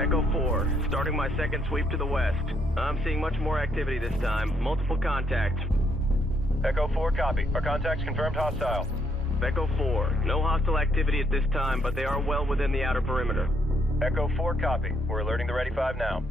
Echo 4, starting my second sweep to the west. I'm seeing much more activity this time. Multiple contacts. Echo 4, copy. Our contacts confirmed hostile. Echo 4, no hostile activity at this time, but they are well within the outer perimeter. Echo 4, copy. We're alerting the Ready 5 now.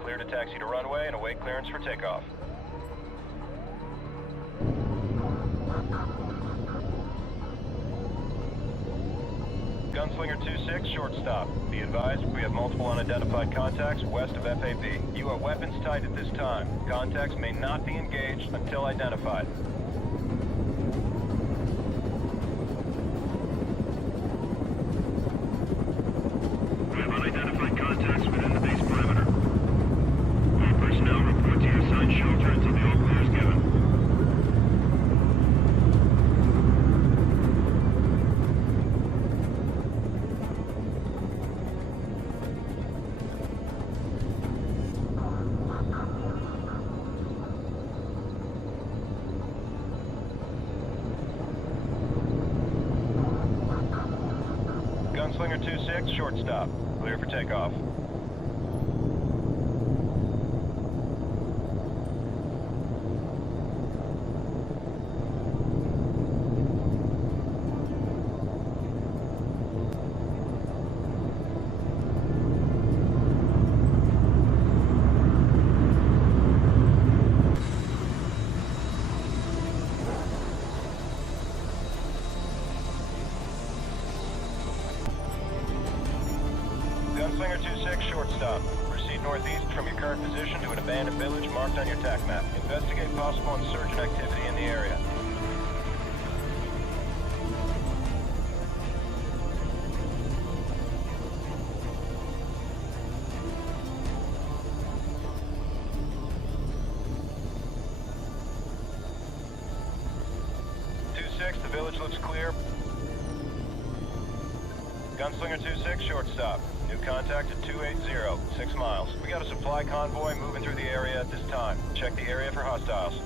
Clear to taxi to runway and await clearance for takeoff. Gunslinger 2-6, short stop. Be advised, we have multiple unidentified contacts west of FAB. You are weapons tight at this time. Contacts may not be engaged until identified. We have unidentified contacts within the base perimeter. All personnel report to your assigned shelter until the all clear is given. Gunslinger 2-6, short stop. Clear for takeoff. Gunslinger 2-6, short stop. Proceed northeast from your current position to an abandoned village marked on your TAC map. Investigate possible insurgent activity in the area. The village looks clear. Gunslinger 2-6, short stop. New contact at 280, 6 miles. We got a supply convoy moving through the area at this time. Check the area for hostiles.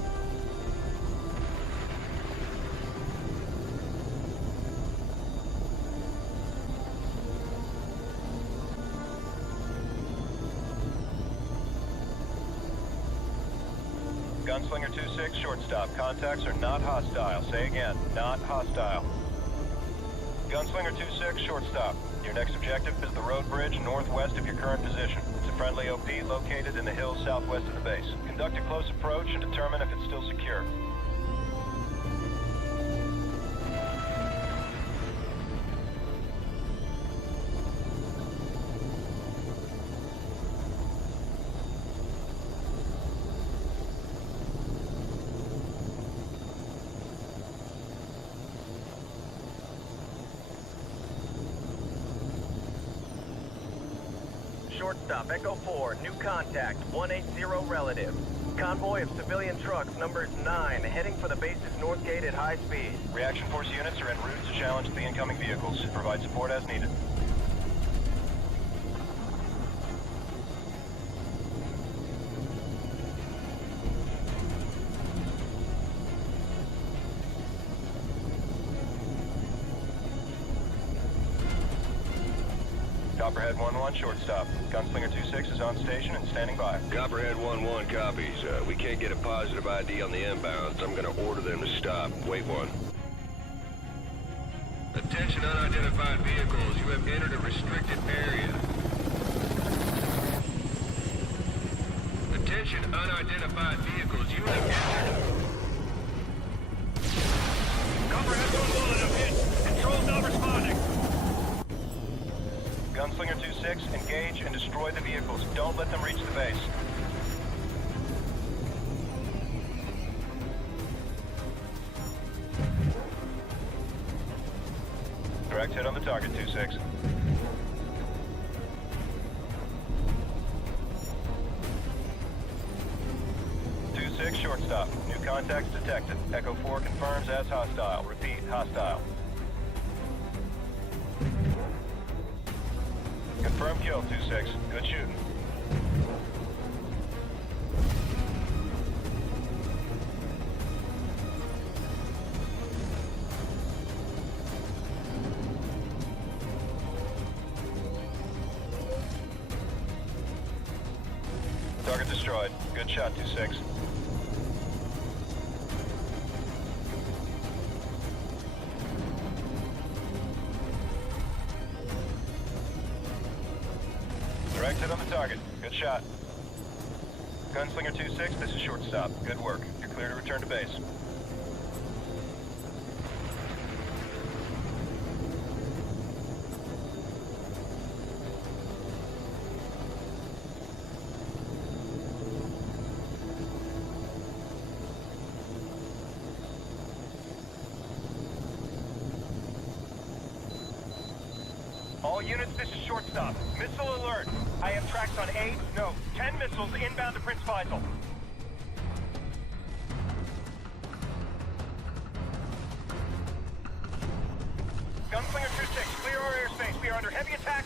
Gunslinger 2-6, short stop. Contacts are not hostile. Say again, not hostile. Gunslinger 2-6, short stop. Your next objective is the road bridge northwest of your current position. It's a friendly OP located in the hills southwest of the base. Conduct a close approach and determine if it's still secure. Short stop, Echo 4, new contact, 180 relative. Convoy of civilian trucks, numbers 9, heading for the base's north gate at high speed. Reaction force units are en route to challenge the incoming vehicles. Provide support as needed. Copperhead 1-1, short stop. Gunslinger 2-6 is on station and standing by. Copperhead 1-1 copies. We can't get a positive ID on the inbounds. I'm gonna order them to stop. Wait one. Attention unidentified vehicles, you have entered a restricted area. Attention unidentified vehicles, you have entered... Copperhead 1-1, I'm hit. Control's not responding. Gunslinger 2-6, engage and destroy the vehicles. Don't let them reach the base. Direct hit on the target, 2-6. 2-6, short stop. New Contacts detected. Echo 4 confirms as hostile. Repeat, hostile. Confirm kill, 2-6. Good shooting. Target destroyed. Good shot, 2-6. Direct hit on the target. Good shot. Gunslinger 2-6, this is shortstop. Good work. You're clear to return to base. All units, this is shortstop. Missile alert. I have tracks on 10 missiles inbound to Prince Faisal. Gunslinger 2-6, clear our airspace. We are under heavy attack.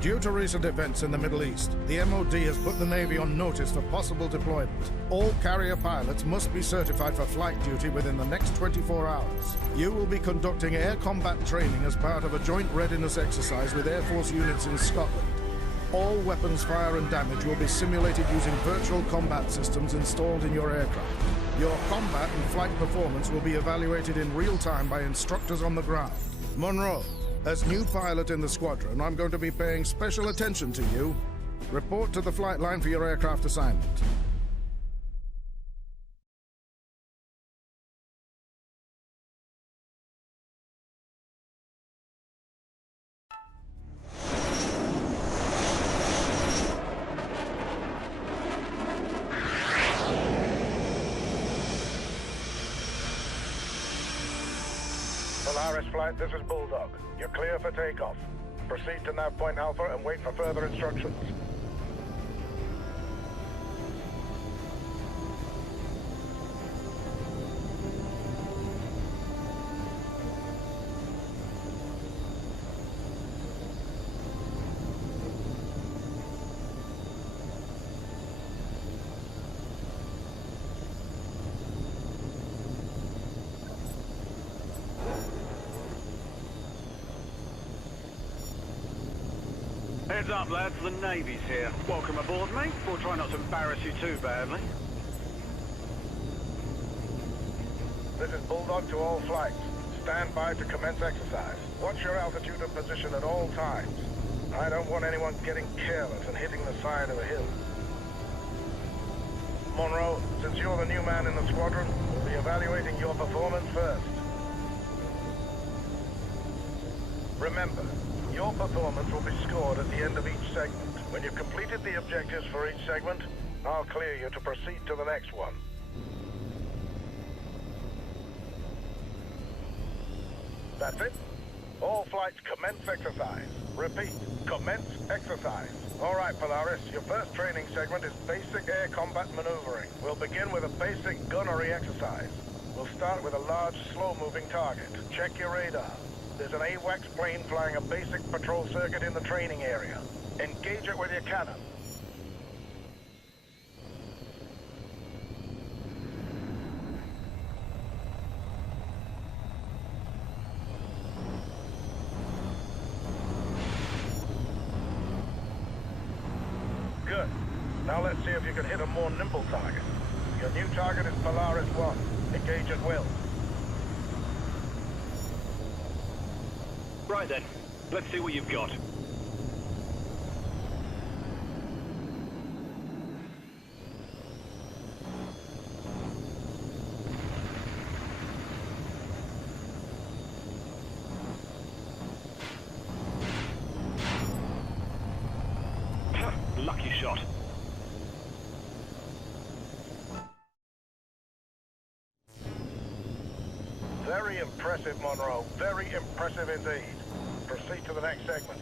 Due to recent events in the Middle East, the MOD has put the Navy on notice for possible deployment. All carrier pilots must be certified for flight duty within the next 24 hours. You will be conducting air combat training as part of a joint readiness exercise with Air Force units in Scotland. All weapons fire and damage will be simulated using virtual combat systems installed in your aircraft. Your combat and flight performance will be evaluated in real time by instructors on the ground. Monroe, as new pilot in the squadron, I'm going to be paying special attention to you. Report to the flight line for your aircraft assignment. Polaris flight, this is Bulldog. You're clear for takeoff. Proceed to nav point Alpha and wait for further instructions. Heads up, lads, the Navy's here. Welcome aboard, mate. We'll try not to embarrass you too badly. This is Bulldog to all flights. Stand by to commence exercise. Watch your altitude and position at all times. I don't want anyone getting careless and hitting the side of a hill. Monroe, since you're the new man in the squadron, we'll be evaluating your performance first. Remember, your performance will be scored at the end of each segment. When you've completed the objectives for each segment, I'll clear you to proceed to the next one. That's it. All flights commence exercise. Repeat, commence exercise. All right, Polaris, your first training segment is basic air combat maneuvering. We'll begin with a basic gunnery exercise. We'll start with a large, slow-moving target. Check your radar. There's an HAWX plane flying a basic patrol circuit in the training area. Engage it with your cannon. you can hit a more nimble target. Your new target is Polaris 1. Engage at will. Right then, let's see what you've got. Lucky shot. Very impressive, Monroe. Very impressive indeed. Proceed to the next segment.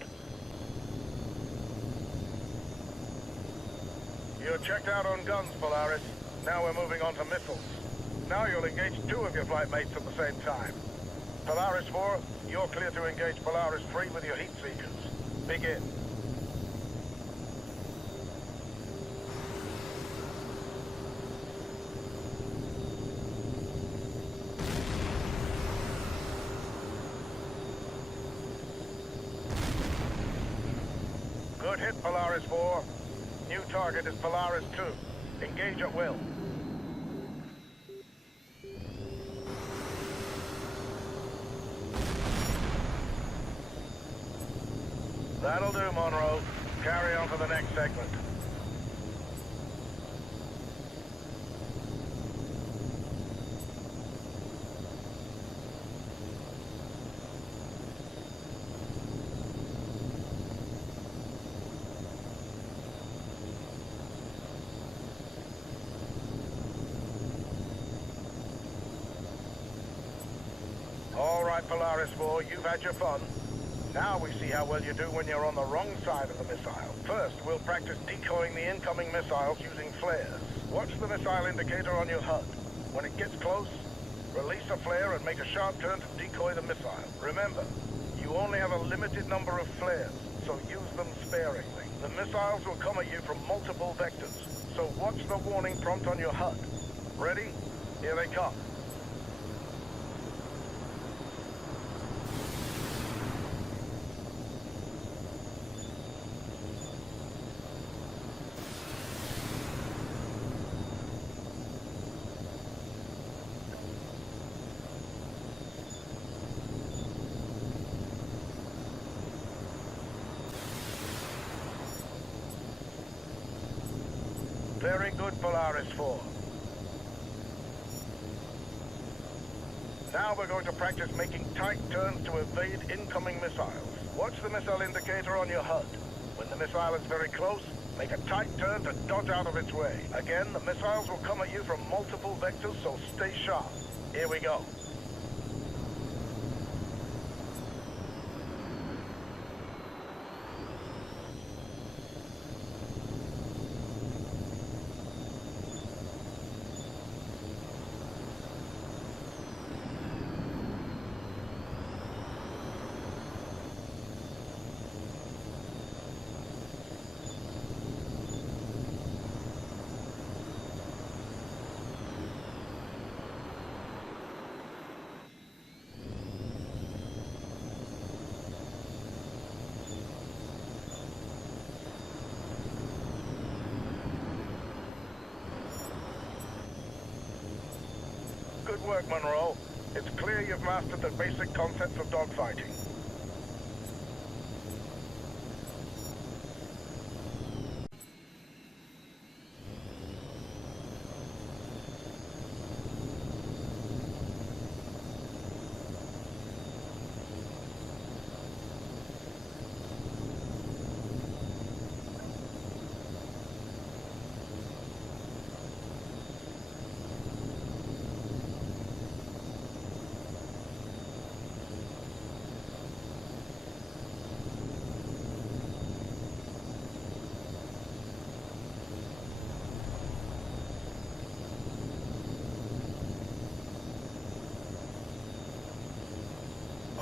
You're checked out on guns, Polaris. Now we're moving on to missiles. Now you'll engage 2 of your flight mates at the same time. Polaris 4, you're clear to engage Polaris 3 with your heat seekers. Begin. Good hit, Polaris 4. New target is Polaris 2. Engage at will. That'll do, Monroe. Carry on to the next segment. All right, Polaris 4, you've had your fun. Now we see how well you do when you're on the wrong side of the missile. First, we'll practice decoying the incoming missiles using flares. Watch the missile indicator on your HUD. When it gets close, release a flare and make a sharp turn to decoy the missile. Remember, you only have a limited number of flares, so use them sparingly. The missiles will come at you from multiple vectors, so watch the warning prompt on your HUD. Ready? Here they come. Very good, Polaris 4. Now we're going to practice making tight turns to evade incoming missiles. Watch the missile indicator on your HUD. When the missile is very close, make a tight turn to dodge out of its way. Again, the missiles will come at you from multiple vectors, so stay sharp. Here we go. Good work, Monroe. It's clear you've mastered the basic concepts of dogfighting.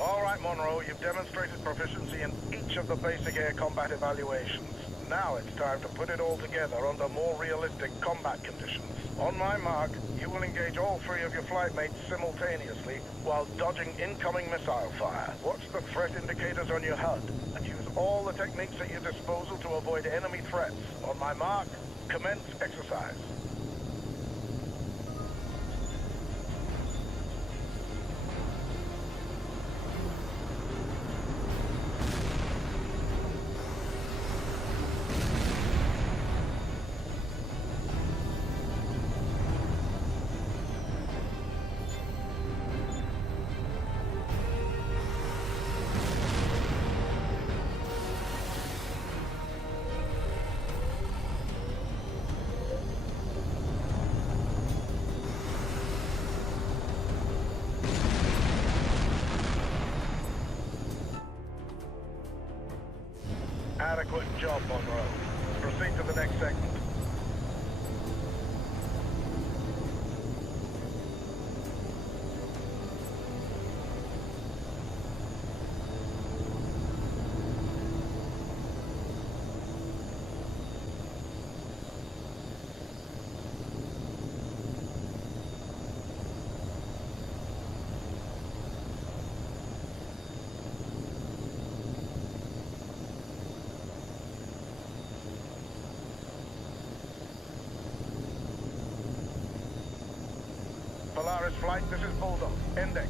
All right, Monroe, you've demonstrated proficiency in each of the basic air combat evaluations. Now it's time to put it all together under more realistic combat conditions. On my mark, you will engage all 3 of your flight mates simultaneously while dodging incoming missile fire. Watch the threat indicators on your HUD and use all the techniques at your disposal to avoid enemy threats. On my mark, Commence exercise. Adequate job, Monroe. Proceed to the next segment. Polaris Flight, this is Bulldog. Index.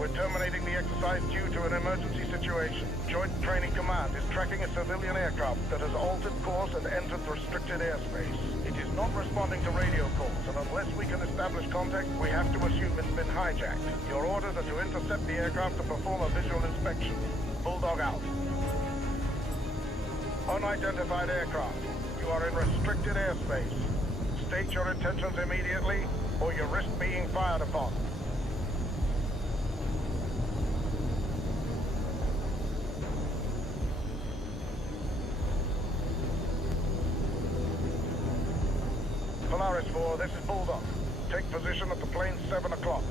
We're terminating the exercise due to an emergency situation. Joint Training Command is tracking a civilian aircraft that has altered course and entered restricted airspace. It is not responding to radio calls, and unless we can establish contact, we have to assume it's been hijacked. Your orders are to intercept the aircraft to perform a visual inspection. Bulldog out. Unidentified aircraft. You are in restricted airspace. State your intentions immediately, or you risk being fired upon. Polaris 4, this is Bulldog. Take position at the plane 7 o'clock.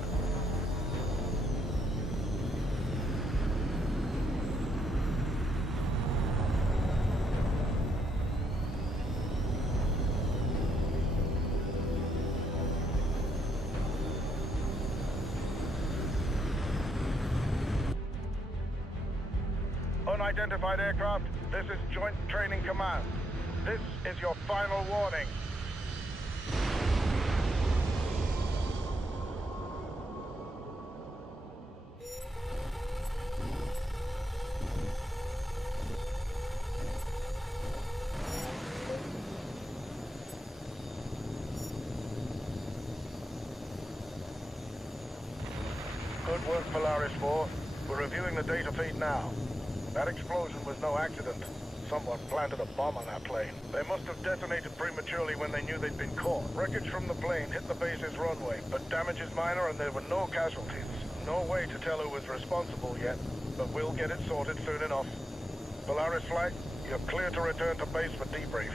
Unidentified aircraft, this is Joint Training Command. This is your final warning. Good work, Polaris 4. We're reviewing the data feed now. That explosion was no accident. Someone planted a bomb on that plane. They must have detonated prematurely when they knew they'd been caught. Wreckage from the plane hit the base's runway, but damage is minor and there were no casualties. No way to tell who was responsible yet, but we'll get it sorted soon enough. Polaris Flight, you're clear to return to base for debrief.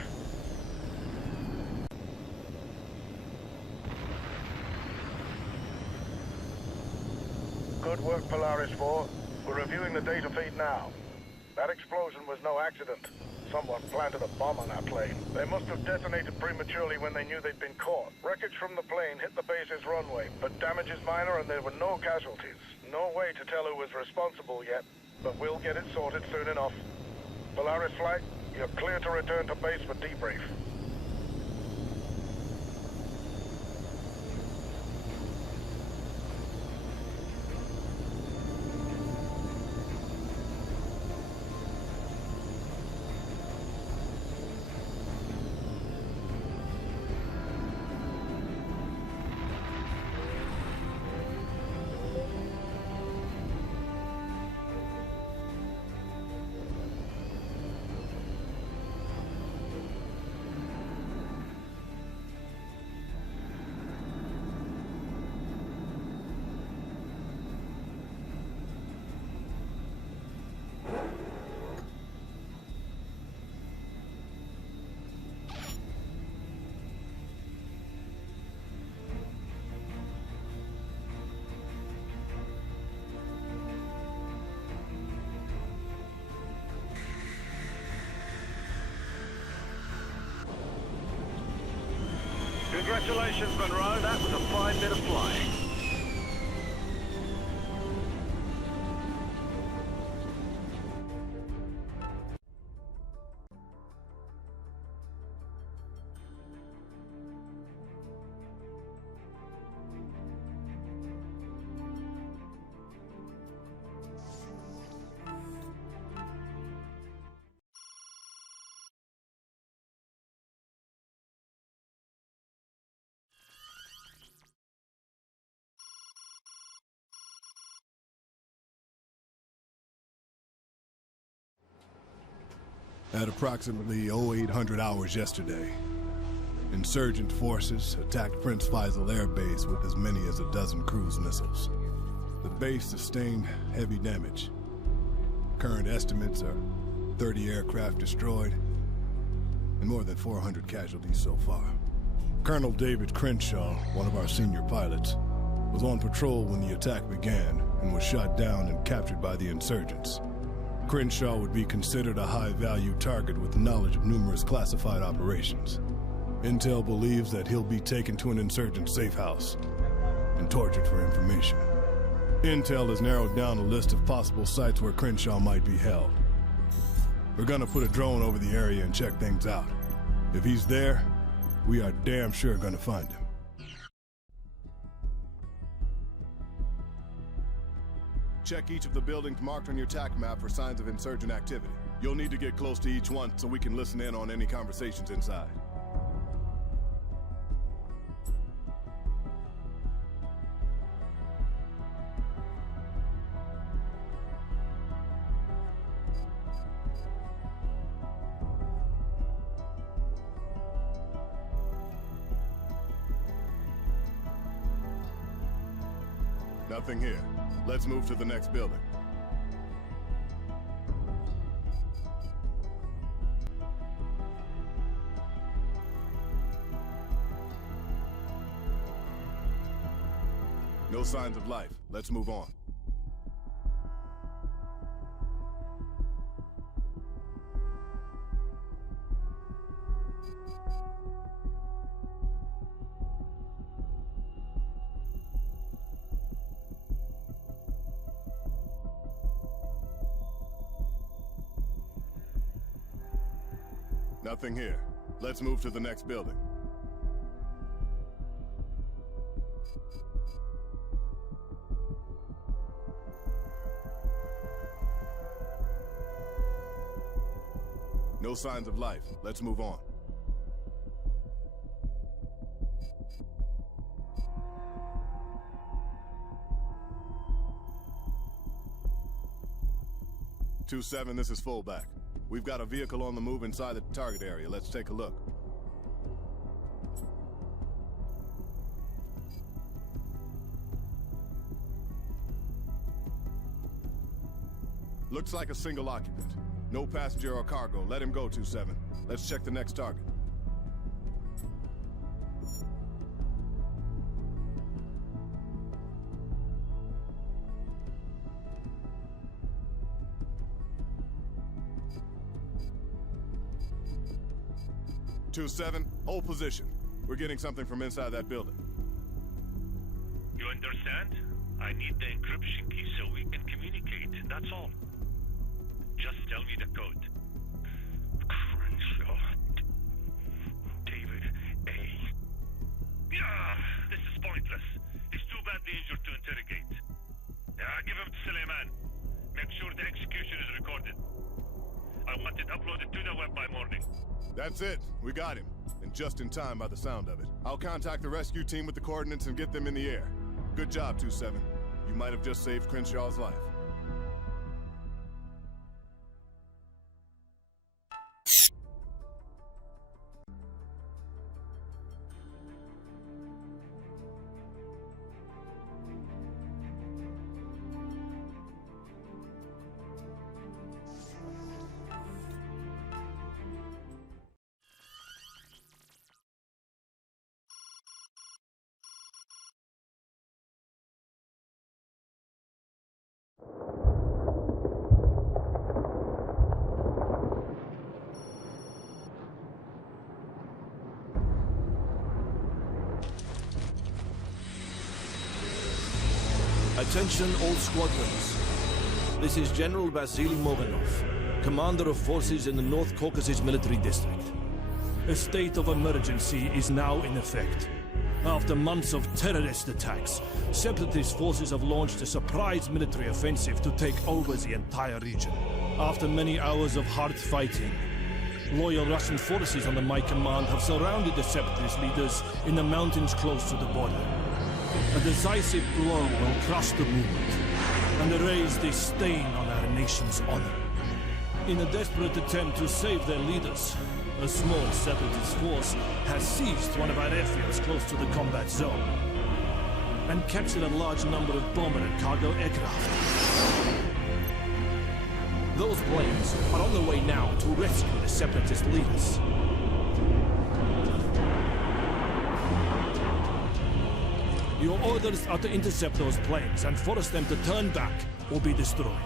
Good work, Polaris 4. We're reviewing the data feed now. That explosion was no accident. Someone planted a bomb on that plane. They must have detonated prematurely when they knew they'd been caught. Wreckage from the plane hit the base's runway, but damage is minor and there were no casualties. No way to tell who was responsible yet, but we'll get it sorted soon enough. Polaris Flight, you're clear to return to base for debrief. Congratulations, Monroe. That was a fine bit of flying. At approximately 0800 hours yesterday, insurgent forces attacked Prince Faisal Air Base with as many as a dozen cruise missiles. The base sustained heavy damage. Current estimates are 30 aircraft destroyed and more than 400 casualties so far. Colonel David Crenshaw, one of our senior pilots, was on patrol when the attack began and was shot down and captured by the insurgents. Crenshaw would be considered a high-value target with knowledge of numerous classified operations. Intel believes that he'll be taken to an insurgent safe house and tortured for information. Intel has narrowed down a list of possible sites where Crenshaw might be held. We're gonna put a drone over the area and check things out. If he's there, we are damn sure gonna find him. Check each of the buildings marked on your TAC map for signs of insurgent activity. You'll need to get close to each one so we can listen in on any conversations inside. Nothing here. Let's move to the next building. No signs of life. Let's move on. Nothing here. Let's move to the next building. No signs of life. Let's move on. Two-7, this is fullback. We've got a vehicle on the move inside the target area. Let's take a look. Looks like a single occupant. No passenger or cargo. Let him go, 2-7. Let's check the next target. Two-7, hold position. We're getting something from inside that building. You understand? I need the encryption key so we can communicate, that's all. Just tell me the code. Crenshaw. David A. Yeah, this is pointless. He's too badly injured to interrogate. Give him to Suleiman. Make sure the execution is recorded. I want it uploaded to the web by morning. That's it. We got him. And just in time by the sound of it. I'll contact the rescue team with the coordinates and get them in the air. Good job, 2-7. You might have just saved Crenshaw's life. Attention all squadrons. This is General Vasily Moganov, commander of forces in the North Caucasus Military District. A state of emergency is now in effect. After months of terrorist attacks, separatist forces have launched a surprise military offensive to take over the entire region. After many hours of hard fighting, loyal Russian forces under my command have surrounded the separatist leaders in the mountains close to the border. A decisive blow will crush the movement and erase this stain on our nation's honor. In a desperate attempt to save their leaders, a small separatist force has seized one of our airfields close to the combat zone and captured a large number of bomber and cargo aircraft. Those planes are on the way now to rescue the separatist leaders. Your orders are to intercept those planes and force them to turn back or be destroyed.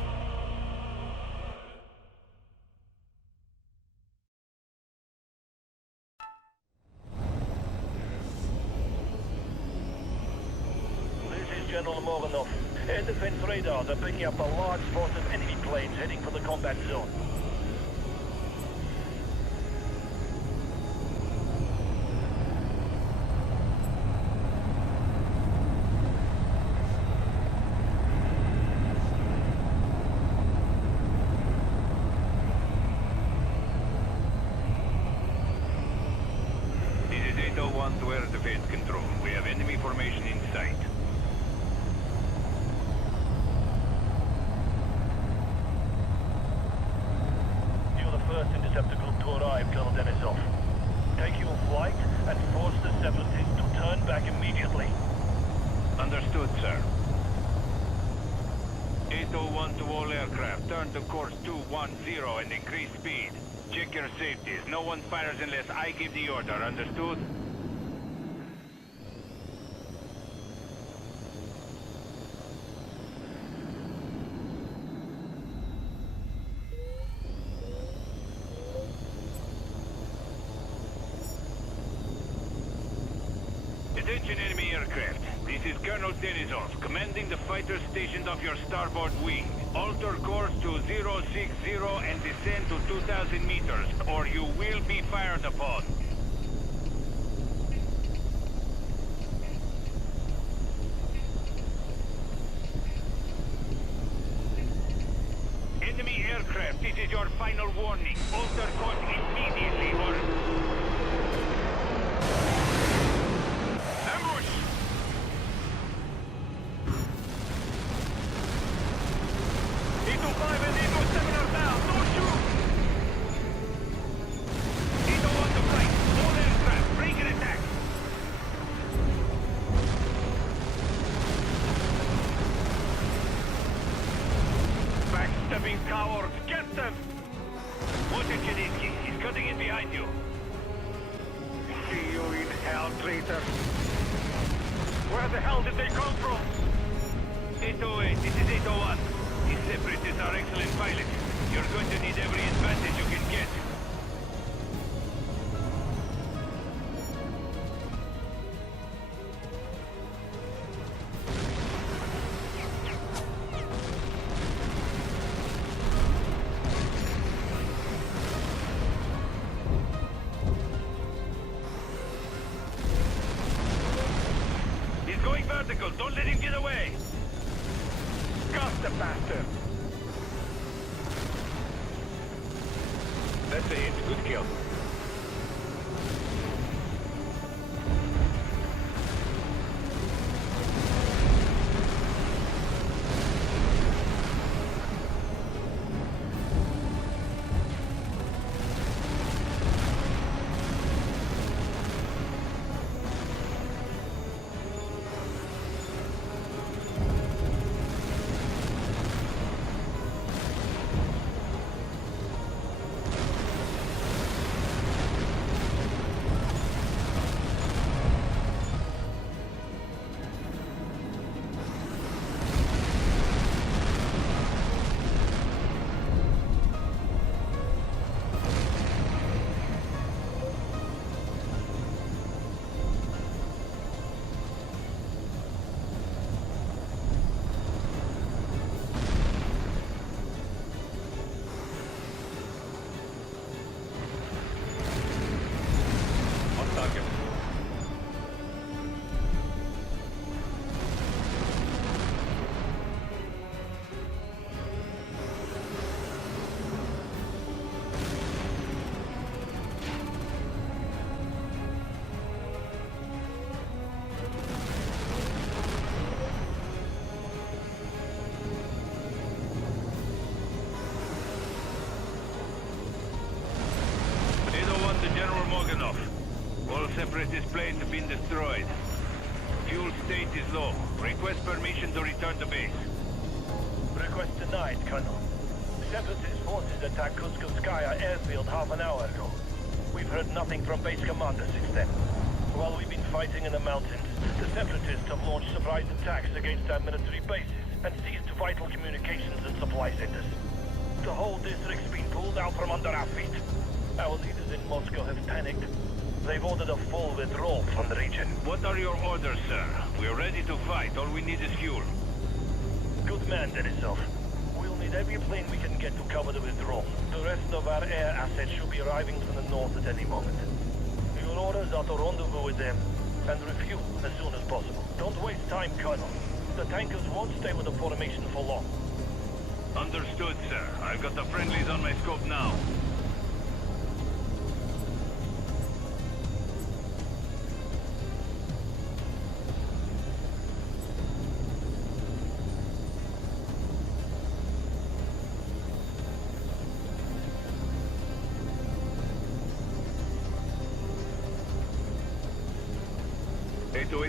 General Morganov. Air defense radars are picking up a large force of enemy planes heading for the combat zone. This is 801 to air defense control. We have enemy formation in sight. Interceptor group to arrive, Colonel Denisov. Take your flight and force the separatists to turn back immediately. Understood, sir. 801 to all aircraft. Turn to course 210 and increase speed. Check your safeties. No one fires unless I give the order. Understood? Attention enemy aircraft. This is Colonel Denisov, commanding the fighters stationed off your starboard wing. Alter course to 060 and descend to 2,000 meters, or you will be fired upon. Enemy aircraft, this is your final warning. Alter course immediately or... Cowards, get them! Watch it, Chedinsky. He's cutting in behind you. See you in hell, traitor. Where the hell did they come from? 808, this is 801. These separatists are excellent pilots. You're going to need every advantage you can get. Going vertical, don't let him get away! Got the bastard! That's a hit, good kill. Separatist planes have been destroyed. Fuel state is low. Request permission to return to base. Request denied, Colonel. Separatist forces attacked Caucasus airfield half an hour ago. We've heard nothing from base commander since then. While we've been fighting in the mountains, the Separatists have launched surprise attacks against our military bases and seized vital communications and supply centers. The whole district's been pulled out from under our feet. Our leaders in Moscow have panicked. They've ordered a full withdrawal from the region. What are your orders, sir? We're ready to fight. All we need is fuel. Good man, Denisov. We'll need every plane we can get to cover the withdrawal. The rest of our air assets should be arriving from the north at any moment. Your orders are to rendezvous with them and refuel as soon as possible. Don't waste time, Colonel. The tankers won't stay with the formation for long. Understood, sir. I've got the friendlies on my scope now.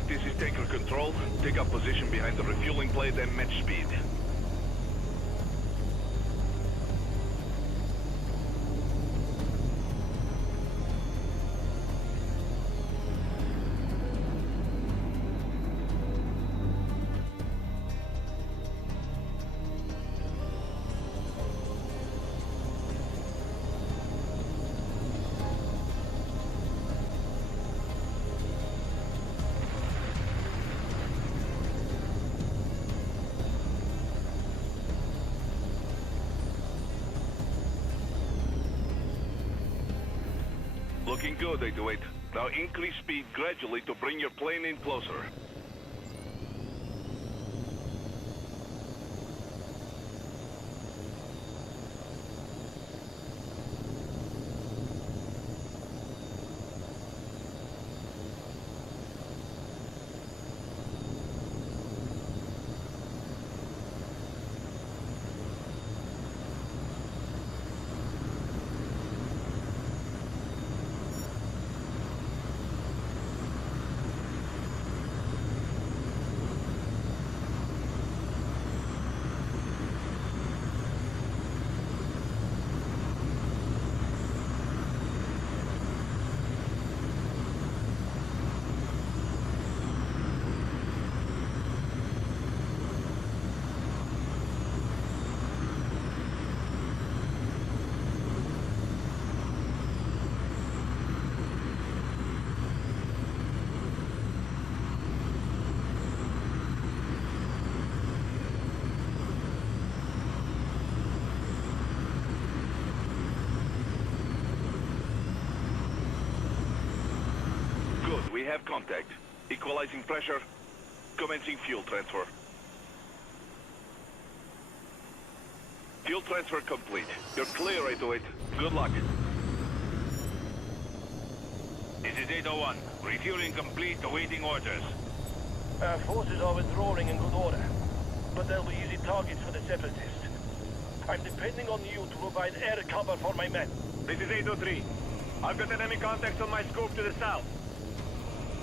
This is Tanker Control. Take up position behind the refueling plate and match speed. Looking good, 808. Now increase speed gradually to bring your plane in closer. We have contact. Equalizing pressure. Commencing fuel transfer. Fuel transfer complete. You're clear, 808. Good luck. This is 801. Refueling complete, awaiting orders. Our forces are withdrawing in good order, but they'll be easy targets for the Separatists. I'm depending on you to provide air cover for my men. This is 803. I've got enemy contacts on my scope to the south.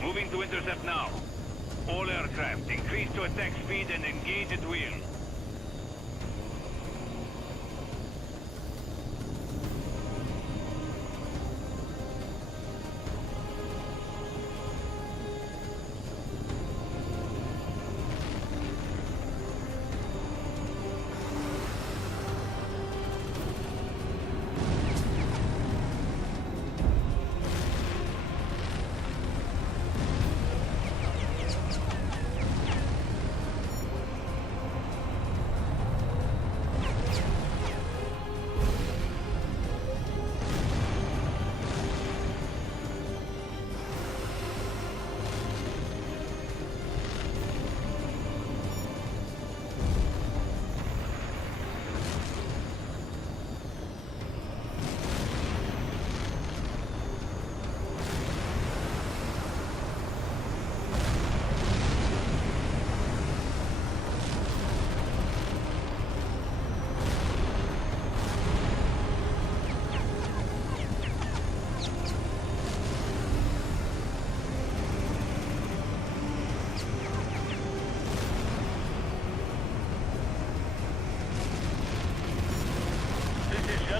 Moving to intercept now. All aircraft, increase to attack speed and engage at will.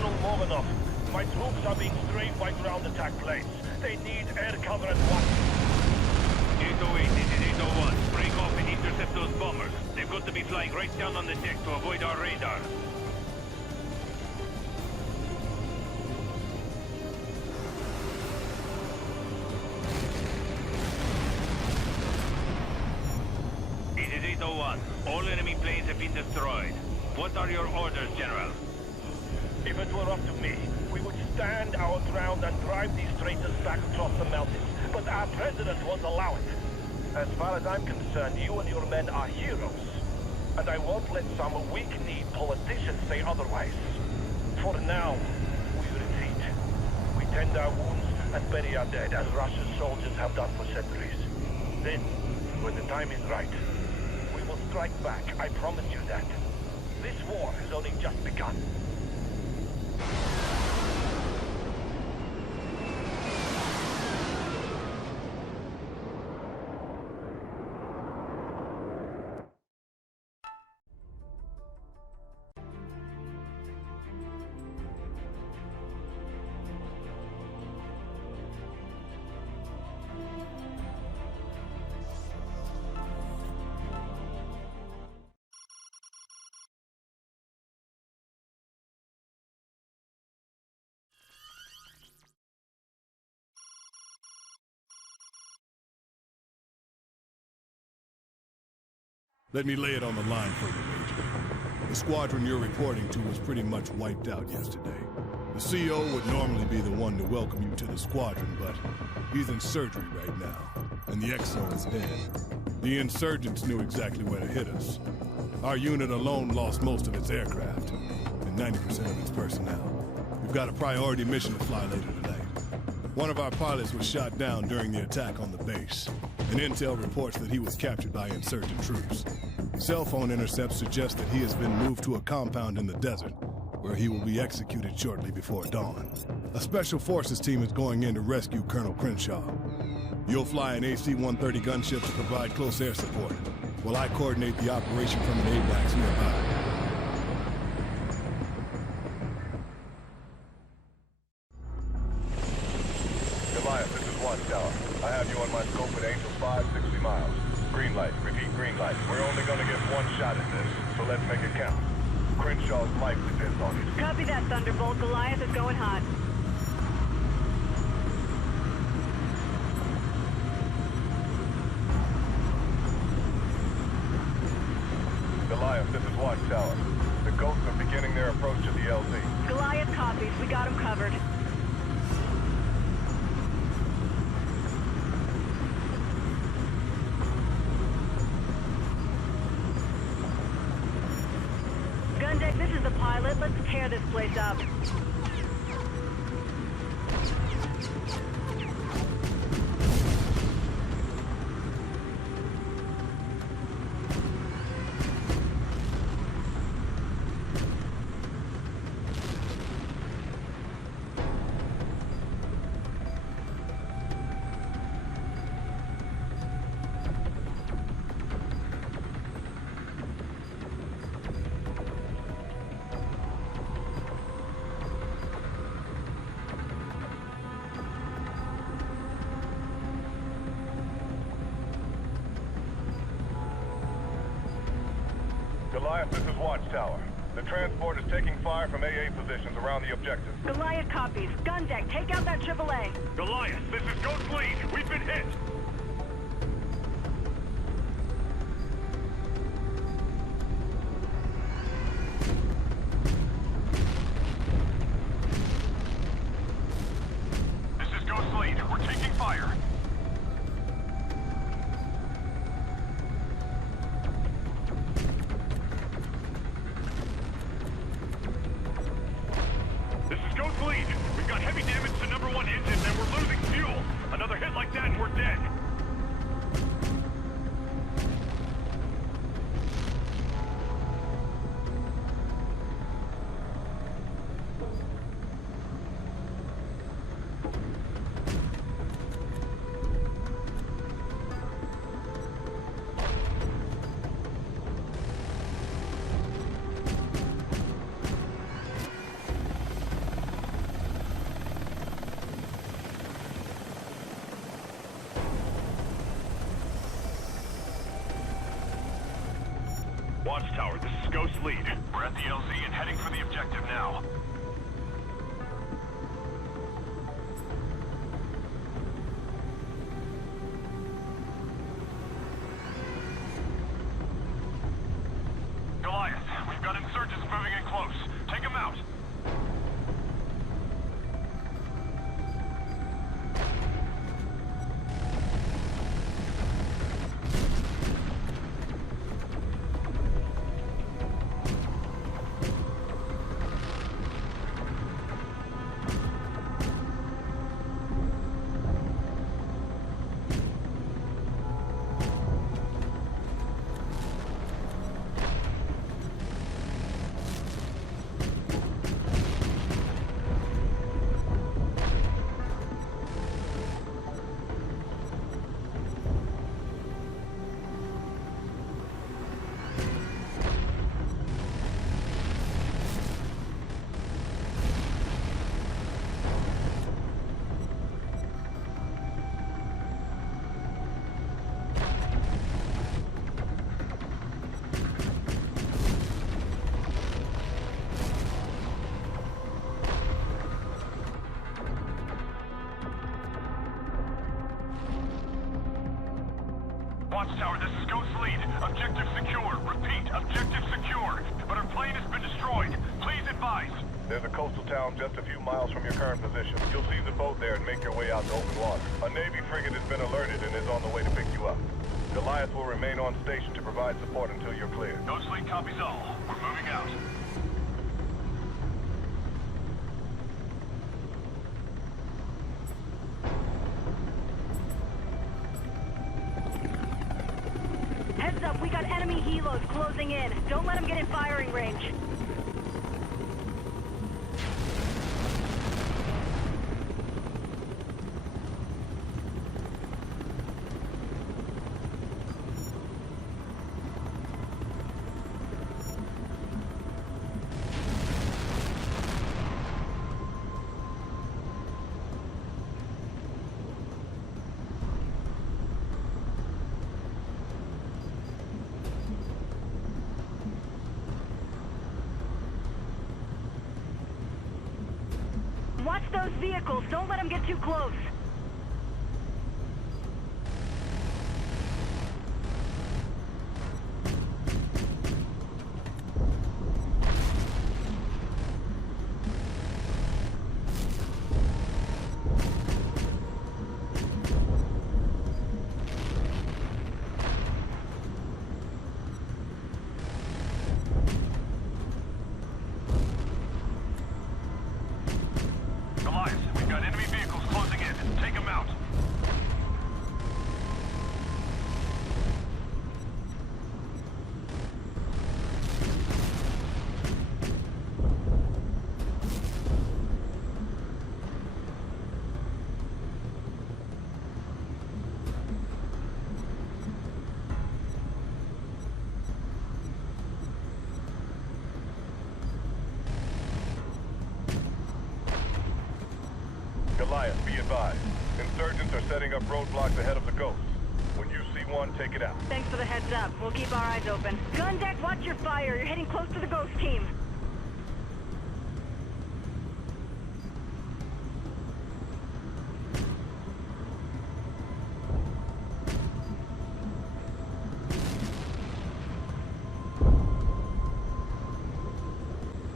General Morganov. My troops are being strained by ground attack planes. They need air cover at once. 808, this is 801. Break off and intercept those bombers. They've got to be flying right down on the deck to avoid our radar. This is 801. All enemy planes have been destroyed. What are your orders, General? If it were up to me, we would stand our ground and drive these traitors back across the mountains. But our president won't allow it. As far as I'm concerned, you and your men are heroes. And I won't let some weak-kneed politicians say otherwise. For now, we retreat. We tend our wounds and bury our dead, as Russia's soldiers have done for centuries. Then, when the time is right, we will strike back. I promise you that. This war has only just begun. Let me lay it on the line for you, Major. The squadron you're reporting to was pretty much wiped out yesterday. The CO would normally be the one to welcome you to the squadron, but he's in surgery right now, and the XO is dead. The insurgents knew exactly where to hit us. Our unit alone lost most of its aircraft, and 90% of its personnel. We've got a priority mission to fly later tonight. One of our pilots was shot down during the attack on the base, and intel reports that he was captured by insurgent troops. Cell phone intercepts suggest that he has been moved to a compound in the desert, where he will be executed shortly before dawn. A special forces team is going in to rescue Colonel Crenshaw. You'll fly an AC-130 gunship to provide close air support, while I coordinate the operation from an AWACS nearby. Goliath, this is Watchtower. I have you on my scope at Angel 5, 60 miles. Green light, repeat green light. We're only gonna get one shot at this, so let's make it count. Crenshaw's life depends on it. Copy that, Thunderbolt. Goliath is going hot. Goliath, this is Watchtower. The Ghosts are beginning their approach to the LZ. Goliath copies. We got him covered. Gundeck, this is the pilot. Let's tear this place up. Goliath, this is Watchtower. The transport is taking fire from AA positions around the objective. Goliath copies. Gundeck, take out that AAA. Goliath, this is Ghost Lead. We've been hit. This is Ghost Lead. We're taking fire. This is Ghost Lead. We've got heavy damage to number 1 engine and we're losing fuel. Another hit like that and we're dead. Watchtower, this is Ghost Lead. We're at the LZ and heading for the objective now. Goliath, we've got insurgents moving in close. Take them out. Watchtower, this is Ghost Lead. Objective secure. Repeat, objective secure. But our plane has been destroyed. Please advise. There's a coastal town just a few miles from your current position. You'll see the boat there and make your way out to open water. A Navy frigate has been alerted and is on the way to pick you up. Goliath will remain on station to provide support until you're clear. Ghost Lead copies all. We're moving out. Heads up, we got enemy helos closing in. Don't let them get in firing range. Watch those vehicles. Don't let them get too close. We've got enemy vehicles closing in. Take them out. Goliath, be advised. Insurgents are setting up roadblocks ahead of the Ghost. When you see one, take it out. Thanks for the heads up. We'll keep our eyes open. Gun deck, watch your fire. You're heading close to the Ghost team.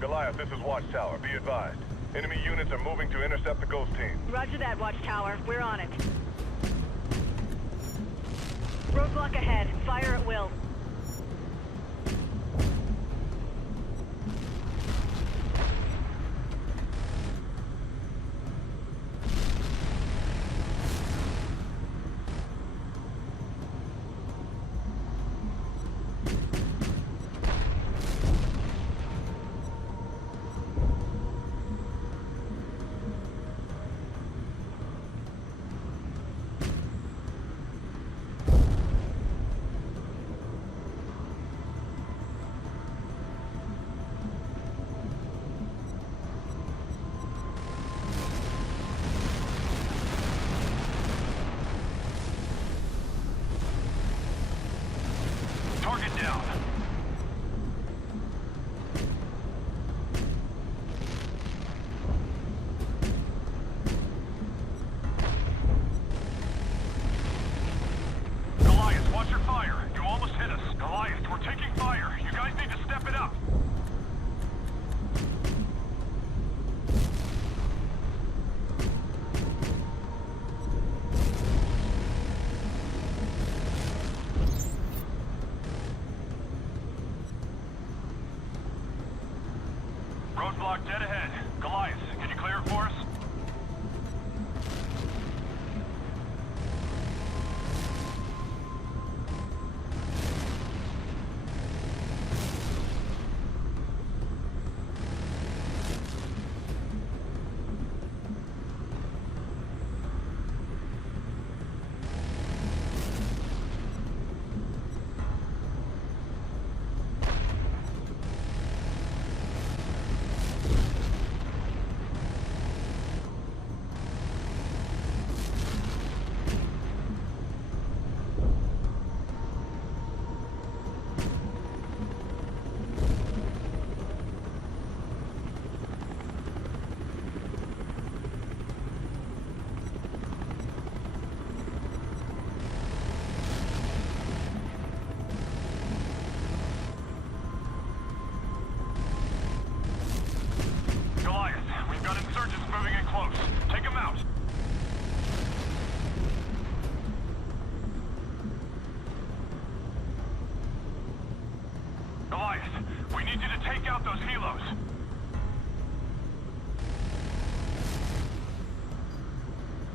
Goliath, this is Watchtower. Be advised. Enemy units are moving to intercept the Ghost team. Roger that, Watchtower. We're on it. Roadblock ahead. Fire at will. Roadblock dead ahead. Goliath, can you clear it for us?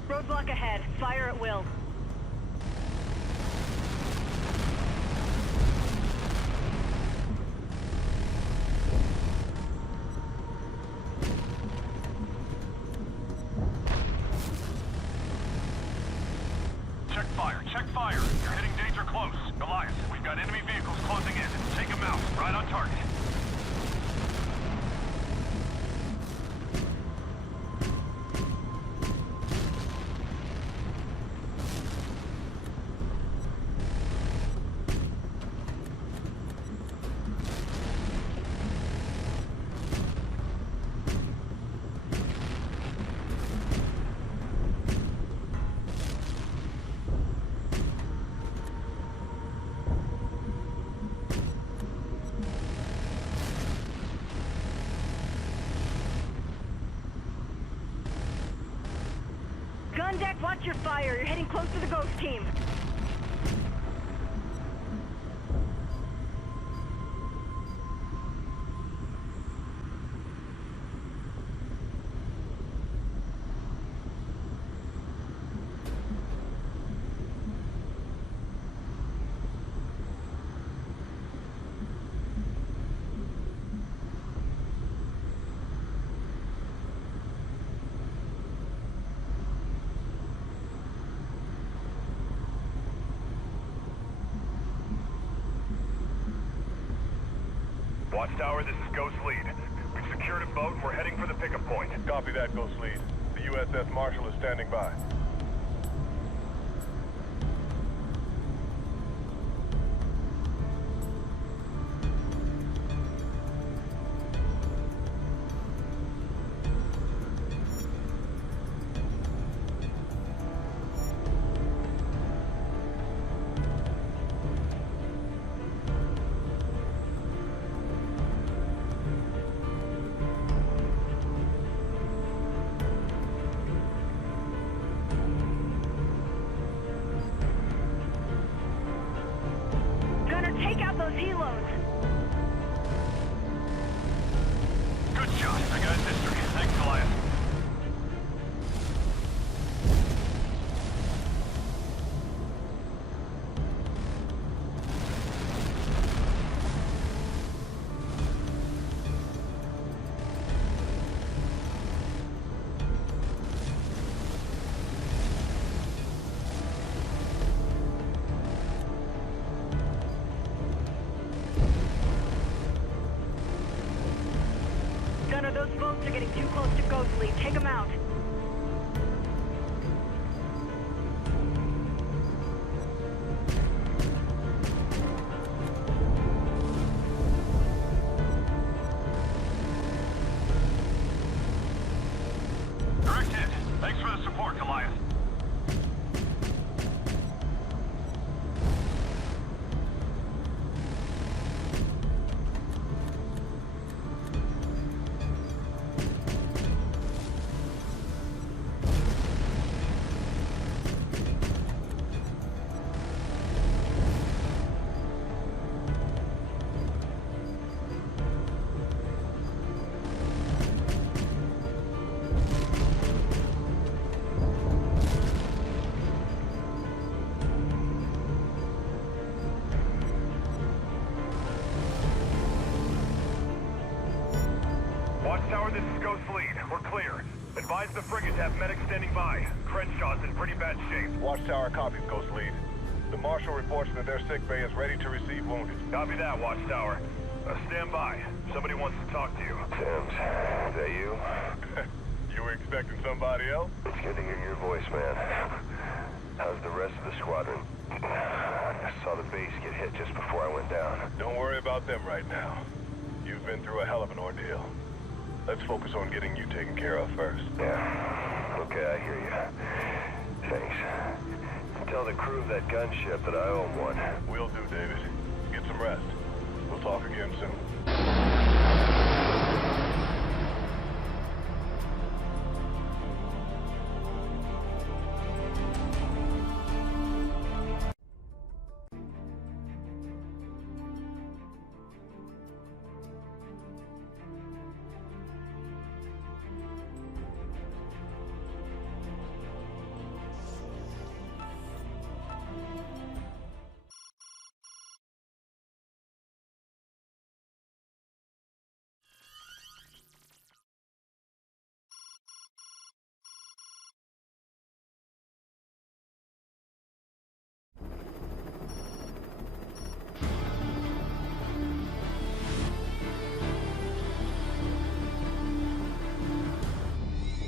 Roadblock ahead. Fire at will. Check fire. Check fire. You're hitting danger close. Goliath, we've got enemy vehicles closing in. Take them out. Right on target. Gun deck, watch your fire. You're heading close to the ghost team. Watchtower, this is Ghost Lead. We've secured a boat and we're heading for the pickup point. Copy that, Ghost Lead. The USS Marshall is standing by. Take out those helos! Good shot. I got his history. Thanks, Goliath. Gunner, those boats are getting too close to Ghost Lead. Take them out. Direct hit. Thanks for the support, Goliath. Watchtower, this is Ghost Lead. We're clear. Advise the frigates have medics standing by. Crenshaw's in pretty bad shape. Watchtower copies, Ghost Lead. The Marshal reports that their sick bay is ready to receive wounded. Copy that, Watchtower. Stand by. Somebody wants to talk to you. Sims, is that you? You were expecting somebody else? It's good to hear your voice, man. How's the rest of the squadron? I saw the base get hit just before I went down. Don't worry about them right now. You've been through a hell of an ordeal. Let's focus on getting you taken care of first. Yeah. Okay, I hear you. Thanks. Tell the crew of that gunship that I own one. Will do, David. Get some rest. We'll talk again soon.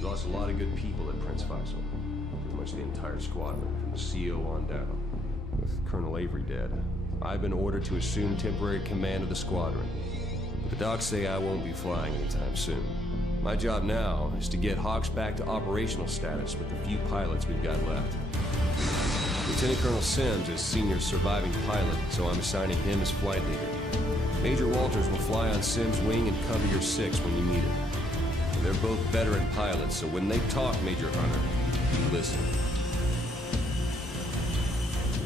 Lost a lot of good people at Prince Faisal. Pretty much the entire squadron, from the CO on down. With Colonel Avery dead, I've been ordered to assume temporary command of the squadron. But the docs say I won't be flying anytime soon. My job now is to get HAWX back to operational status with the few pilots we've got left. Lieutenant Colonel Sims is senior surviving pilot, so I'm assigning him as flight leader. Major Walters will fly on Sims' wing and cover your 6 when you need it. They're both veteran pilots, so when they talk, Major Hunter, you listen.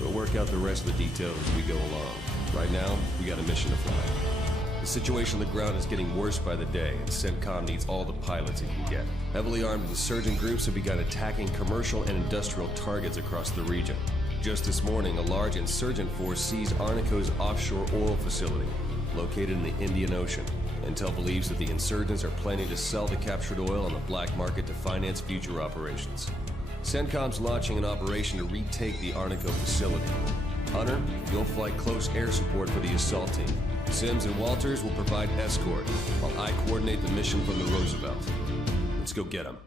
We'll work out the rest of the details as we go along. Right now, we got a mission to fly. The situation on the ground is getting worse by the day, and CENTCOM needs all the pilots it can get. Heavily armed insurgent groups have begun attacking commercial and industrial targets across the region. Just this morning, a large insurgent force seized Arnico's offshore oil facility, located in the Indian Ocean. Intel believes that the insurgents are planning to sell the captured oil on the black market to finance future operations. CENTCOM's launching an operation to retake the Arnico facility. Hunter, you'll fly close air support for the assault team. Sims and Walters will provide escort, while I coordinate the mission from the Roosevelt. Let's go get them.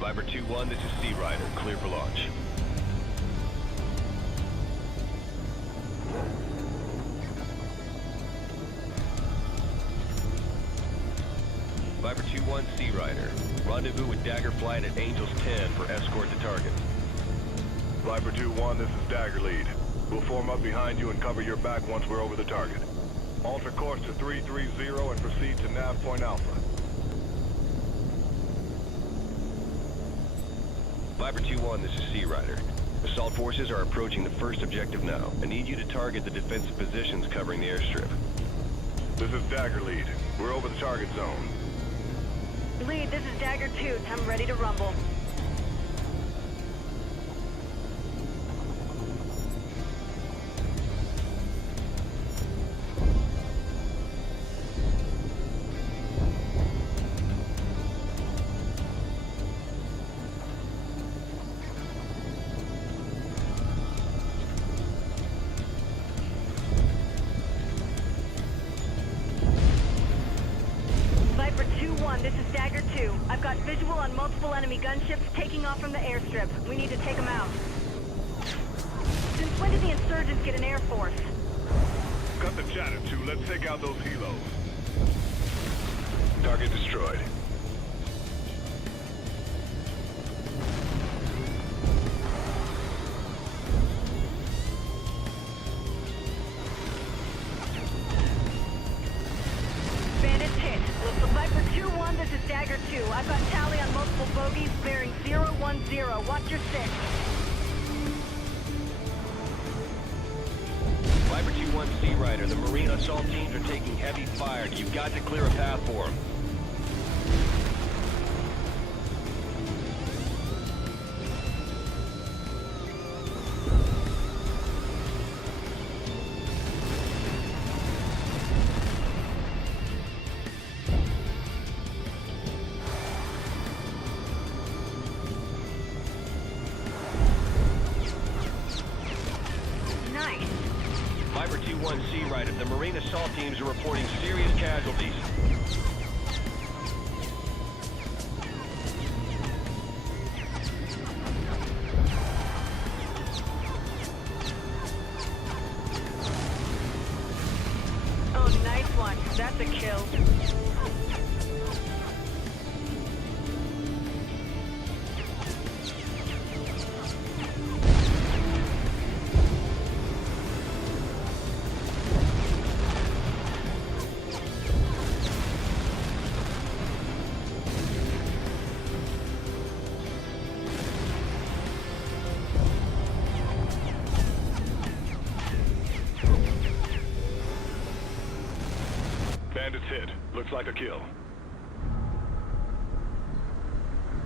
Viper 2-1, this is Sea Rider. Clear for launch. Viper 2-1, Sea Rider. Rendezvous with Dagger Flight at Angels 10 for escort to target. Viper 2-1, this is Dagger Lead. We'll form up behind you and cover your back once we're over the target. Alter course to 330 and proceed to nav point Alpha. Viper 2-1, this is Sea Rider. Assault forces are approaching the first objective now. I need you to target the defensive positions covering the airstrip. This is Dagger Lead. We're over the target zone. Lead, this is Dagger 2. I'm ready to rumble. This is Dagger 2. I've got visual on multiple enemy gunships taking off from the airstrip. We need to take them out. Since when did the insurgents get an air force? Cut the chatter, 2. Let's take out those helos. Target destroyed. 2-1 Sea Rider. The Marine assault teams are taking heavy fire. You've got to clear a path for them. Viper 2-1 Sea Rider. The Marine assault teams are reporting serious casualties. Oh, nice one. That's a kill. Bandits hit. Looks like a kill.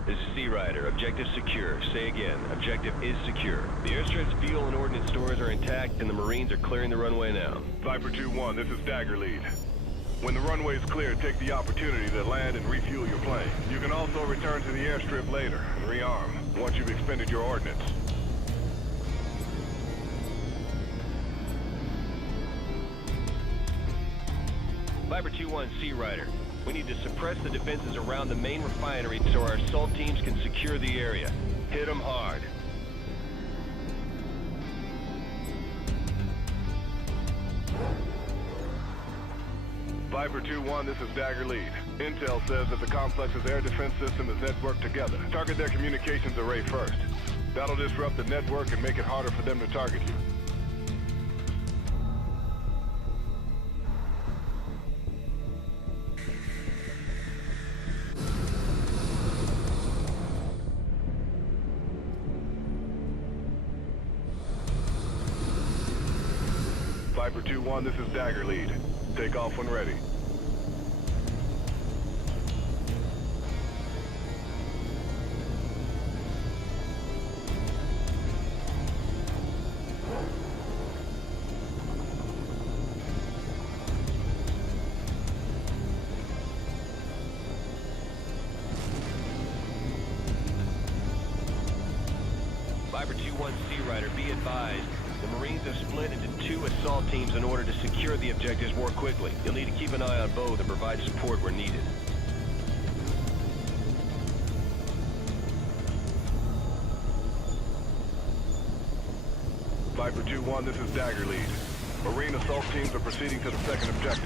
This is Sea Rider. Objective secure. Say again. Objective is secure. The airstrip's fuel and ordnance stores are intact, and the Marines are clearing the runway now. Viper 2-1, this is Dagger Lead. When the runway is clear, take the opportunity to land and refuel your plane. You can also return to the airstrip later and rearm once you've expended your ordnance. Viper 2-1 Sea Rider. We need to suppress the defenses around the main refinery so our assault teams can secure the area. Hit them hard. Viper 2-1, this is Dagger Lead. Intel says that the complex's air defense system is networked together. Target their communications array first. That'll disrupt the network and make it harder for them to target you. Viper 2-1, this is Dagger Lead. Take off when ready. Viper 2-1 Sea Rider, be advised. The Marines have split into 2 assault teams in order to secure the objectives more quickly. You'll need to keep an eye on both and provide support where needed. Viper 2-1, this is Dagger Lead. Marine assault teams are proceeding to the second objective.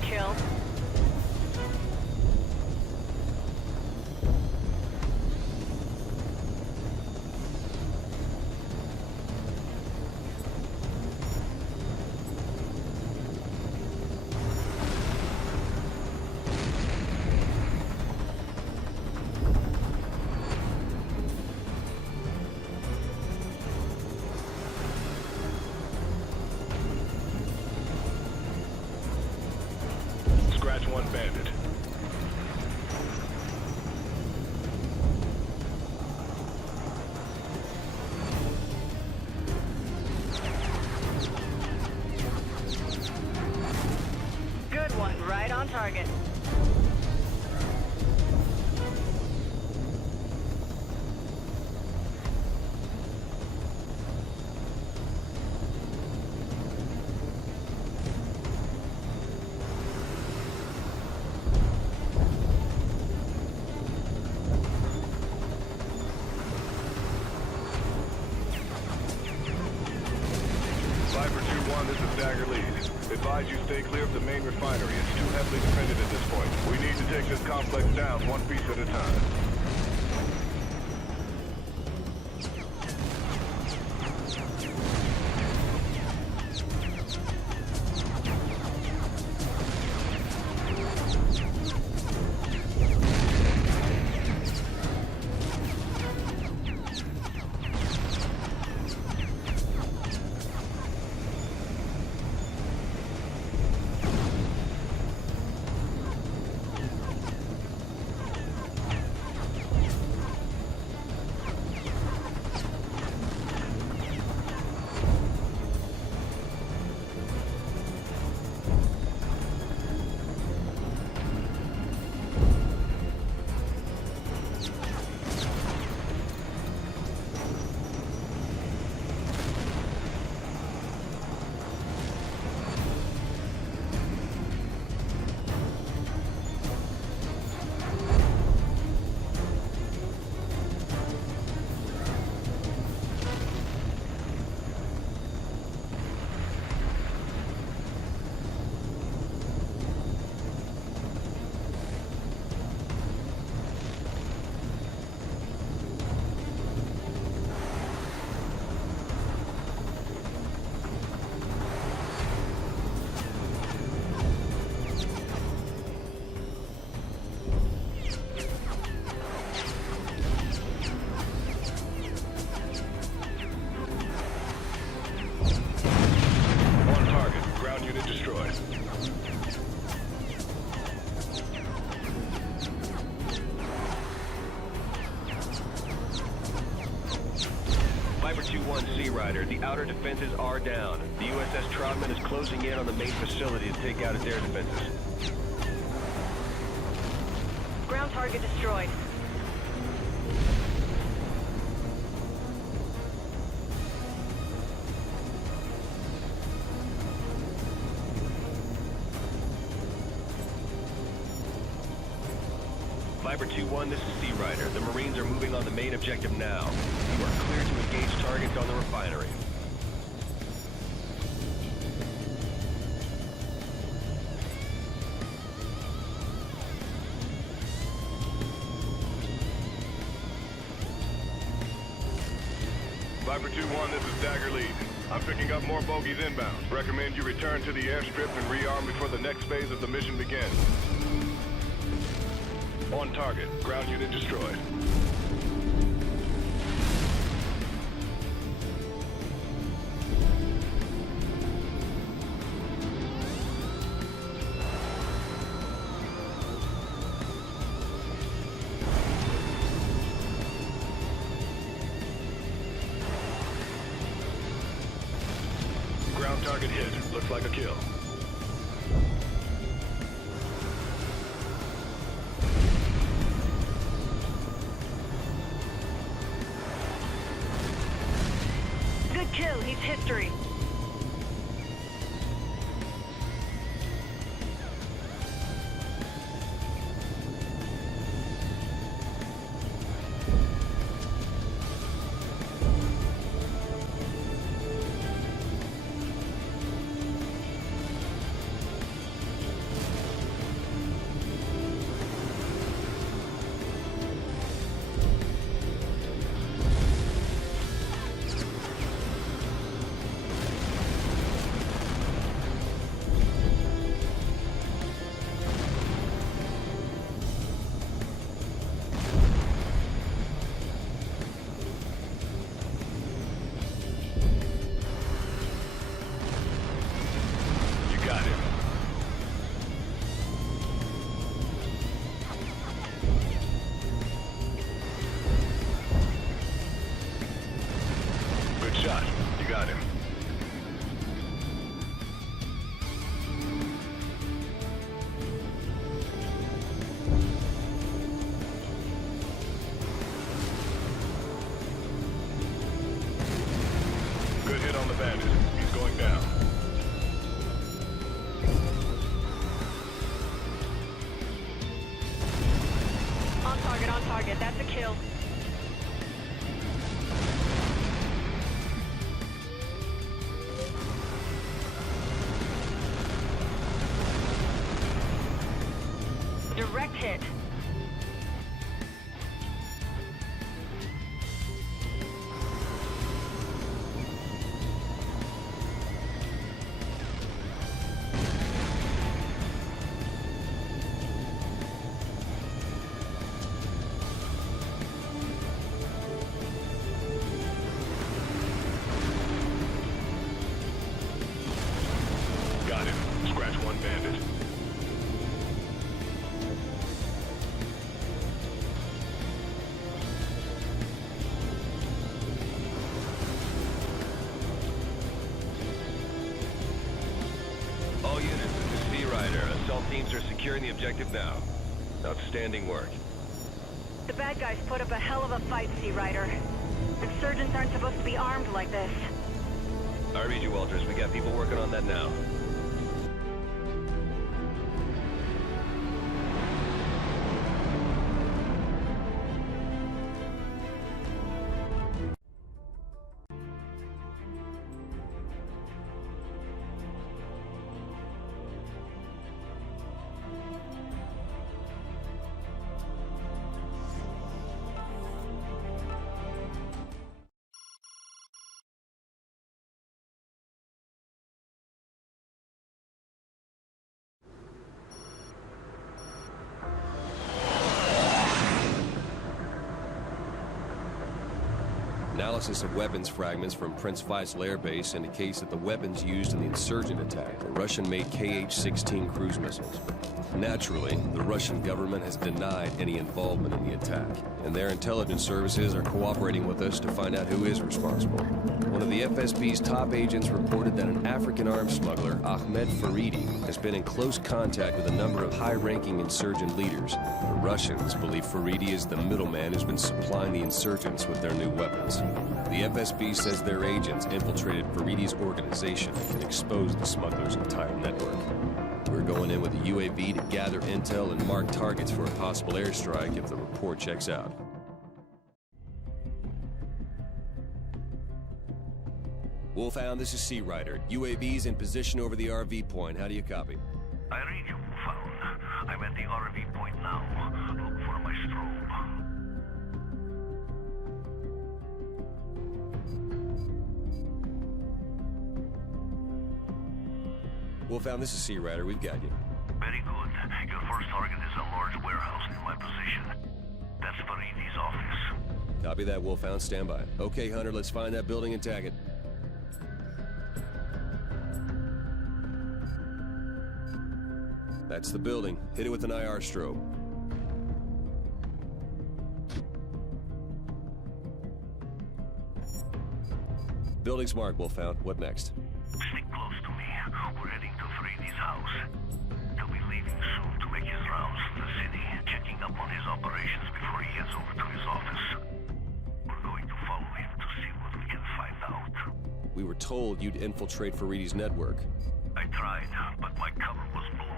Kill. Dispatch 1 Bandit. Good one, right on target. Viper 2-1, this is Dagger Lead. Advise you stay clear of the main refinery. It's too heavily defended at this point. We need to take this complex down one piece at a time. Viper 2-1 Sea Rider, the outer defenses are down. The USS Troutman is closing in on the main facility to take out its air defenses. Ground target destroyed. Viper 2-1, this is Sea Rider. The Marines are moving on the main objective now. You are clear to engage targets on the refinery. Viper 2-1, this is Dagger Lead. I'm picking up more bogies inbound. Recommend you return to the airstrip and rearm before the next phase of the mission begins. On target. Ground unit destroyed. Ground target hit. Looks like a kill. Kill, he's history. target. That's a kill. Direct hit. Got him. Scratch one bandit. All units, this is V-Rider. Assault teams are securing the objective now. Outstanding work. The bad guys put up a hell of a fight, Sea Rider. Insurgents aren't supposed to be armed like this. I read you, Walters. We got people working on that now. Analysis of weapons fragments from Prince Faisal Air Base indicates that the weapons used in the insurgent attack were Russian-made KH-16 cruise missiles. Naturally, the Russian government has denied any involvement in the attack, and their intelligence services are cooperating with us to find out who is responsible. One of the FSB's top agents reported that an African arms smuggler, Ahmed Faridi, has been in close contact with a number of high-ranking insurgent leaders. The Russians believe Faridi is the middleman who's been supplying the insurgents with their new weapons. The FSB says their agents infiltrated Faridi's organization and can expose the smuggler's entire network. We're going in with a UAV to gather intel and mark targets for a possible airstrike if the report checks out. Wolfhound, this is Sea Rider. UAV's in position over the RV point. How do you copy? I read you, Wolfhound. I'm at the RV point now. Look for my strobe. Wolfhound, this is Sea Rider. We've got you. Very good. Your first target is a large warehouse in my position. That's Faridi's office. Copy that, Wolfhound. Stand by. Okay, Hunter, let's find that building and tag it. That's the building. Hit it with an IR strobe. Building's marked, Wolfhound. What next? Stick close to me. We're heading to Faridi's house. He'll be leaving soon to make his rounds to the city, checking up on his operations before he heads over to his office. We're going to follow him to see what we can find out. We were told you'd infiltrate Faridi's network. I tried, but my cover was blown.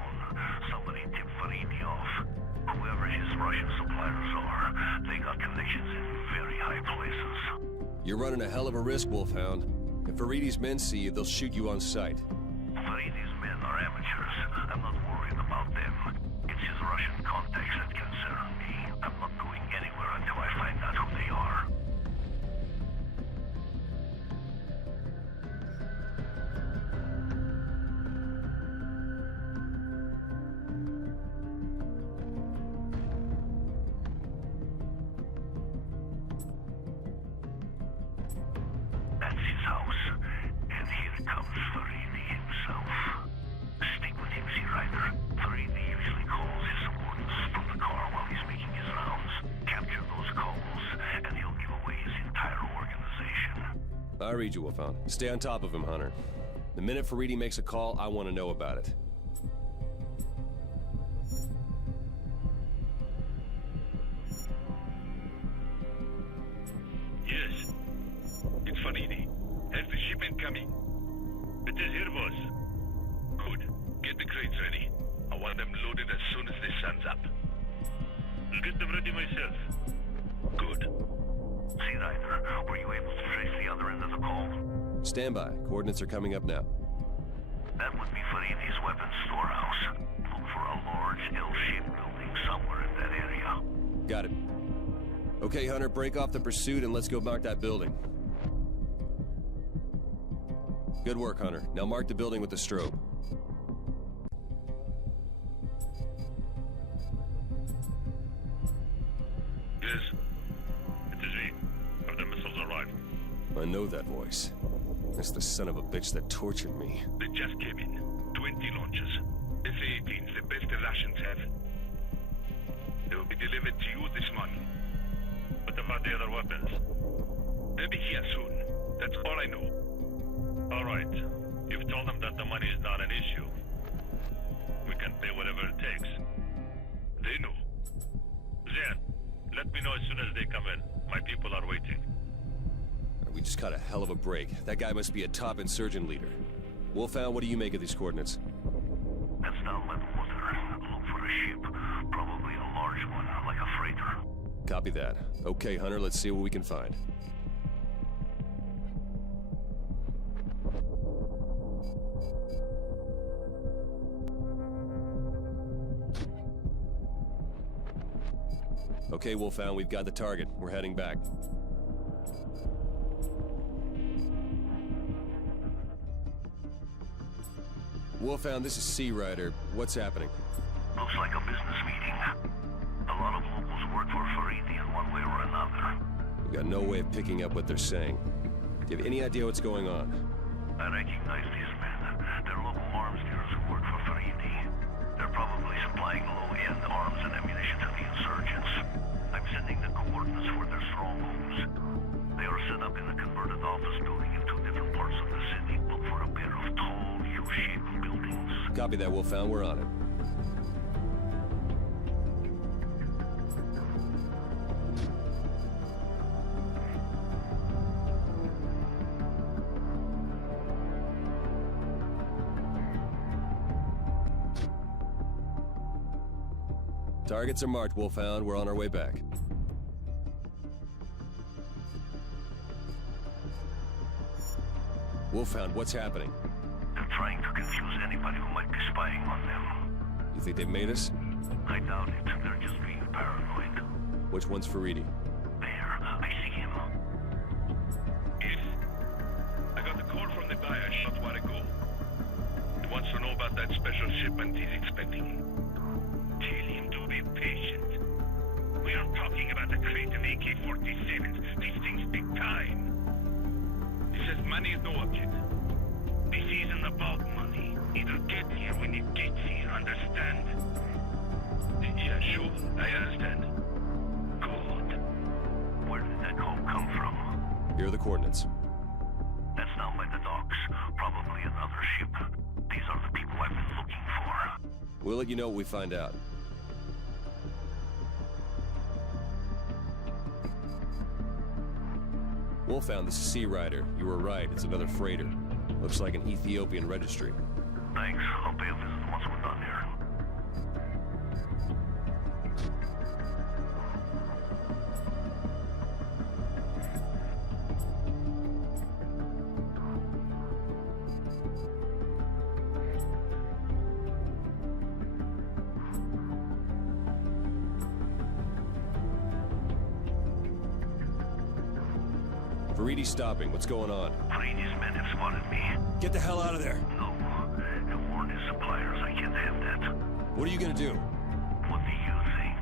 Somebody tipped Faridi off. Whoever his Russian suppliers are, they got connections in very high places. You're running a hell of a risk, Wolfhound. If Faridi's men see you, they'll shoot you on sight. Faridi's men are amateurs. I'm not worried about them. It's his Russian contacts that concern me. I'm not going anywhere until I find out who they are. That's his house. And here comes Faridi himself. Stick with him, Sea Rider. Faridi usually calls his subordinates from the car while he's making his rounds. Capture those calls, and he'll give away his entire organization. I read you, Wolfhound. Stay on top of him, Hunter. The minute Faridi makes a call, I want to know about it. Yes. It's Faridi. Has the shipment coming? It is here, boss. Good. Get the crates ready. I want them loaded as soon as the sun's up. I'll get them ready myself. Sea Rider, were you able to trace the other end of the call? Stand by. Coordinates are coming up now. That would be Faridi's weapons storehouse. Look for a large L-shaped building somewhere in that area. Got it. Okay, Hunter, break off the pursuit and let's go mark that building. Good work, Hunter. Now mark the building with the strobe. Yes. It is me. Have the missiles arrived? I know that voice. That's the son of a bitch that tortured me. They just came in. 20 launches. SA-18s, the best the Russians have. They will be delivered to you this morning. What about the other weapons? They'll be here soon. That's all I know. All right. You've told them that the money is not an issue. We can pay whatever it takes. They know. There. Let me know as soon as they come in. My people are waiting. We just caught a hell of a break. That guy must be a top insurgent leader. Wolfhound, what do you make of these coordinates? That's down by the water. Look for a ship. Probably a large one, like a freighter. Copy that. Okay, Hunter, let's see what we can find. Okay, Wolfhound, we've got the target. We're heading back. Wolfhound, this is Sea Rider. What's happening? Looks like a business meeting. A lot of locals work for Faridi in one way or another. We got no way of picking up what they're saying. Do you have any idea what's going on? I recognize these men. They're local arms dealers who work for Faridi. They're probably supplying low-end arms and ammunition to the insurgents. I'm sending the coordinates for their strongholds. They are set up in a converted office building in two different parts of the city. Look for a pair of tall, U-shaped buildings. Copy that, Wolfhound. We're on it. Targets are marked, Wolfhound. We're on our way back. Wolfhound, what's happening? They're trying to confuse anybody who might be spying on them. You think they've made us? I doubt it. They're just being paranoid. Which one's Faridi? There. I see him. Yes. I got a call from the buyer a short while ago. He wants to know about that special shipment he's expecting. Tell him to be patient. We are talking about a crate of AK-47s. These things take time. He says money is no object. This isn't about money. It'll get here when it gets here, understand? Yeah, sure, I understand. Good. Where did that call come from? Here are the coordinates. That's down by the docks. Probably another ship. These are the people I've been looking for. We'll let you know what we find out. Wolfhound, this is Sea Rider. You were right, it's another freighter. Looks like an Ethiopian registry. Thanks. I'll pay a visit once we're done here. Faridi's stopping. What's going on? Faridi's men have spotted me. Get the hell out of there. No. Have warned his suppliers. I can't have that. What are you gonna do? What do you think?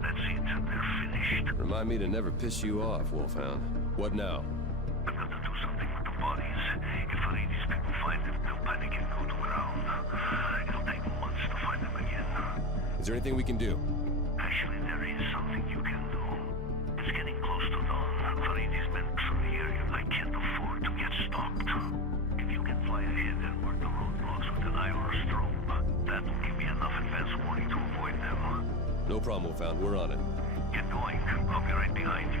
That's it. They're finished. Remind me to never piss you off, Wolfhound. What now? I've got to do something with the bodies. If Faridi's people find them, they'll panic and go to ground. It'll take months to find them again. Is there anything we can do? Actually, there is something you can do. It's getting close to dawn. Faridi's men through the area. I can't afford to get stopped. If you can fly ahead and mark the roadblocks with an eye or a strobe, that will give me enough advance warning to avoid them. No problem, Wolfhound. We're on it. Get going. I'll be right behind you.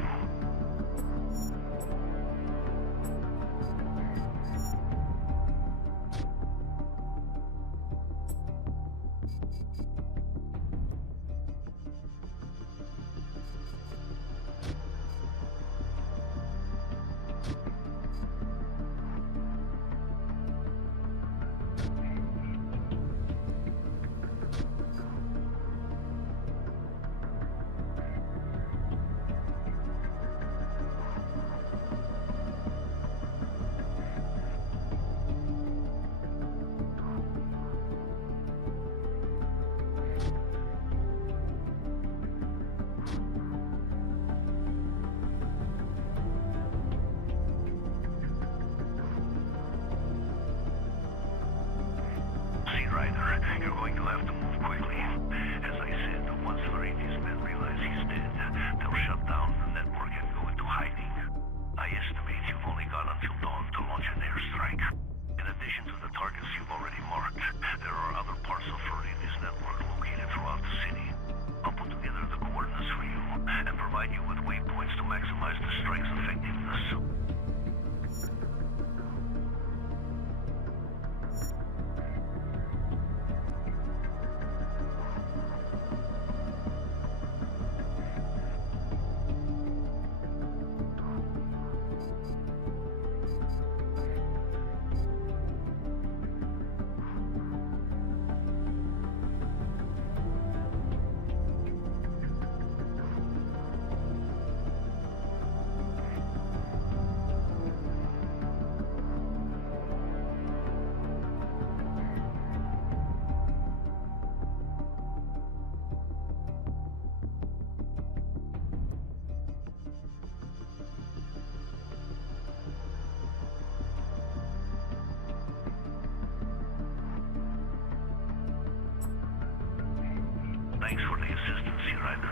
Thanks for the assistance, Sea Rider.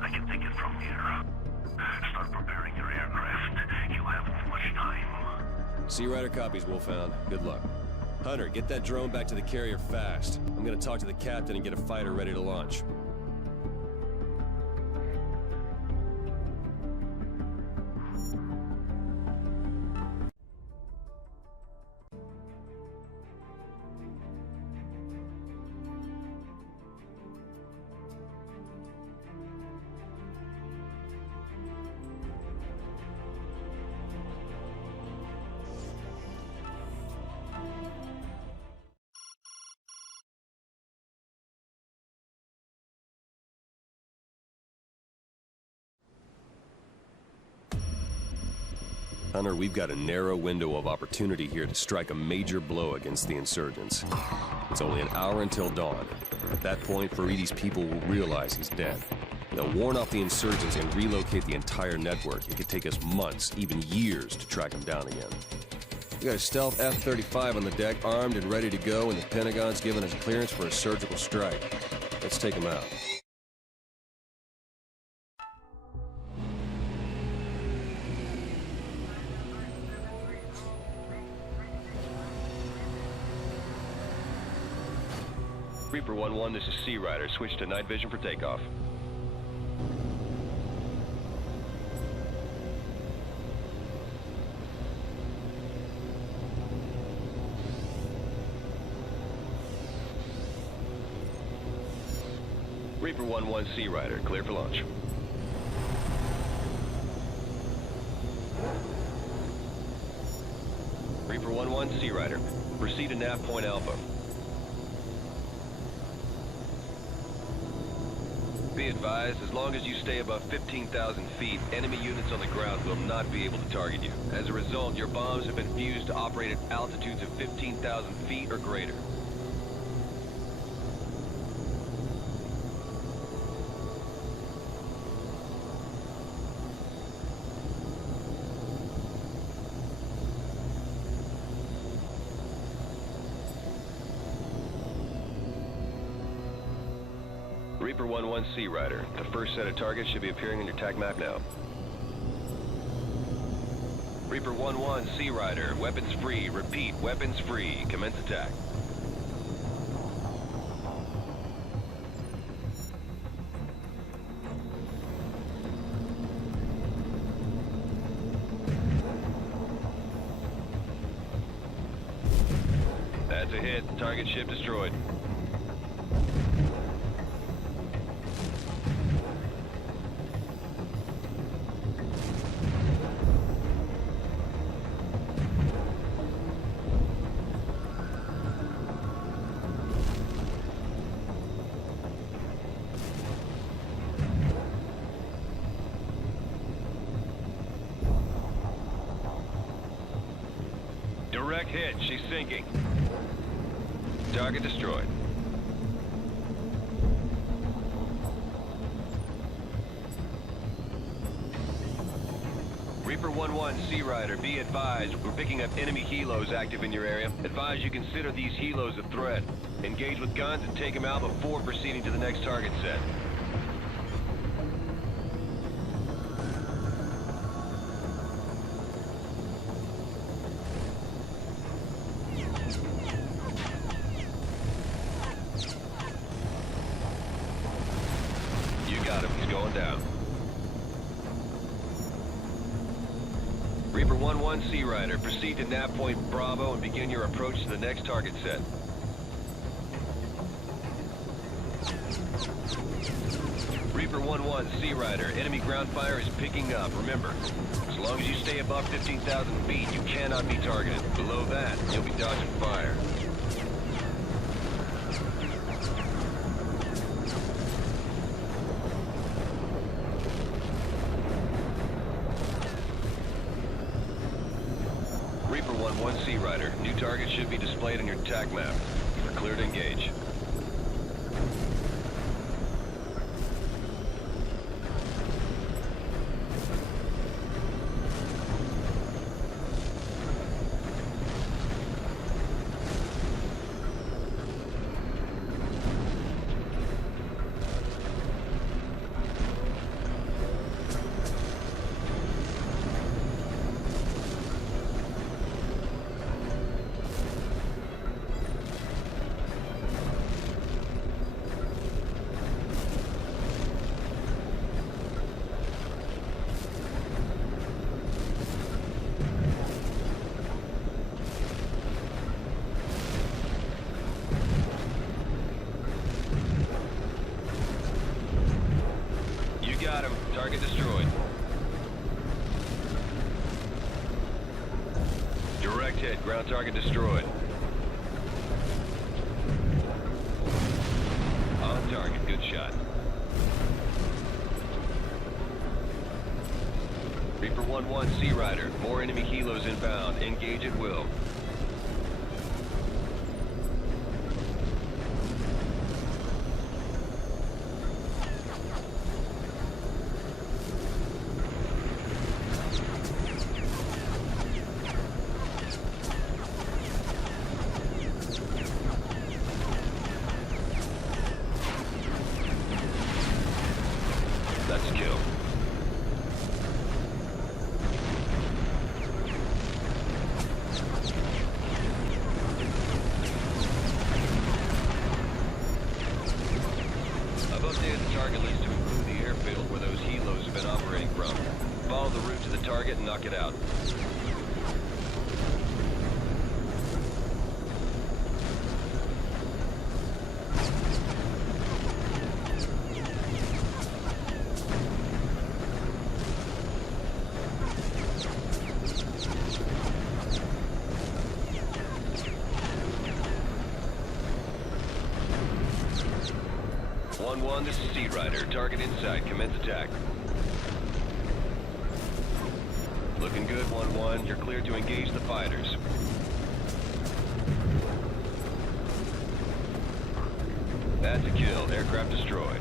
I can take it from here. Start preparing your aircraft. You haven't much time. Sea Rider copies, Wolfhound. Good luck. Hunter, get that drone back to the carrier fast. I'm gonna talk to the captain and get a fighter ready to launch. Hunter, we've got a narrow window of opportunity here to strike a major blow against the insurgents. It's only an hour until dawn. At that point, Faridi's people will realize he's dead. They'll warn off the insurgents and relocate the entire network. It could take us months, even years, to track him down again. We got a stealth F-35 on the deck, armed and ready to go, and the Pentagon's given us clearance for a surgical strike. Let's take him out. Reaper 1-1, this is Sea Rider. Switch to night vision for takeoff. Reaper 1-1, Sea Rider. Clear for launch. Reaper 1-1, Sea Rider. Proceed to nav point Alpha. Be advised, as long as you stay above 15,000 feet, enemy units on the ground will not be able to target you. As a result, your bombs have been fused to operate at altitudes of 15,000 feet or greater. Reaper 1-1, Sea Rider. The first set of targets should be appearing on your TAC map now. Reaper 1-1, Sea Rider. Weapons free. Repeat, weapons free. Commence attack. That's a hit. Target ship destroyed. Direct hit. She's sinking. Target destroyed. Reaper 1-1, Sea Rider, be advised, we're picking up enemy helos active in your area. Advise you consider these helos a threat. Engage with guns and take them out before proceeding to the next target set. Down. Reaper 1-1, Sea Rider, proceed to nav point Bravo and begin your approach to the next target set. Reaper 1-1, Sea Rider, enemy ground fire is picking up. Remember, as long as you stay above 15,000 feet, you cannot be targeted. Below that, you'll be dodging fire. Reaper 1-1, Sea Rider. New target should be displayed on your TAC map. You're clear to engage. Ground target destroyed. On target, good shot. Reaper 1-1, Sea Rider. More enemy helos inbound. Engage at will. That's a kill. I've updated the target list to include the airfield where those helos have been operating from. Follow the route to the target and knock it out. This is Sea Rider. Target in sight. Commence attack. Looking good, 1-1. You're clear to engage the fighters. That's a kill. Aircraft destroyed.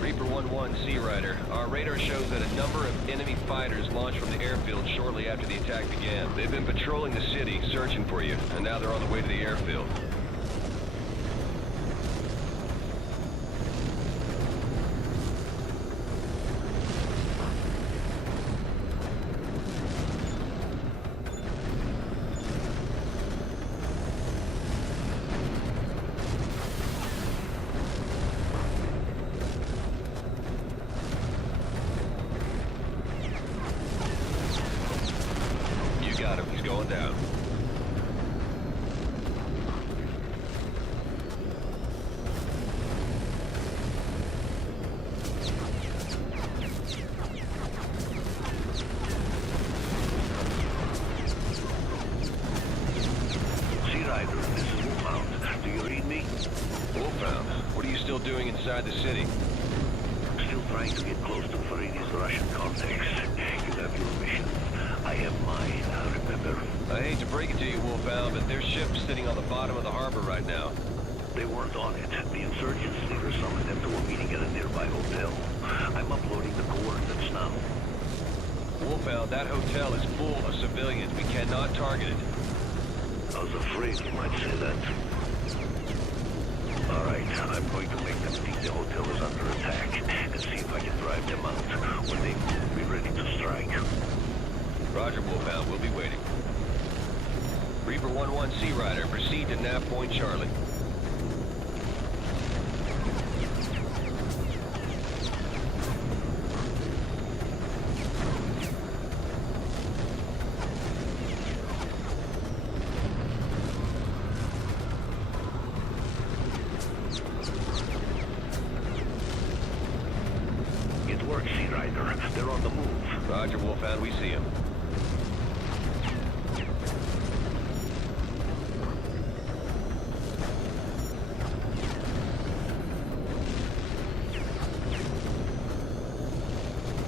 Reaper 1-1, Sea Rider. Our radar shows that a number of enemy fighters launched from the airfield shortly after the attack began. They've been patrolling the city, searching for you, and now they're on the way to the airfield. Got him. He's going down. Sea Rider, this is Wolfhound. Do you read me? Wolfhound, what are you still doing inside the city? Still trying to get close to Faridi's Russian contacts. You have your mission. I have mine, remember? I hate to break it to you, Wolfhound, but there's ships sitting on the bottom of the harbor right now. They weren't on it. The insurgents leader summoned them to a meeting at a nearby hotel. I'm uploading the coordinates now. Wolfhound, that hotel is full of civilians. We cannot target it. I was afraid you might say that. All right, I'm going to make them think the hotel is under attack and see if I can drive them out. When they will be ready to strike. Roger, Wolfhound. We'll be waiting. Reaper 1-1, Sea Rider. Proceed to Nav Point, Charlie. It works, Sea Rider. They're on the move. Roger, Wolfhound. We see him.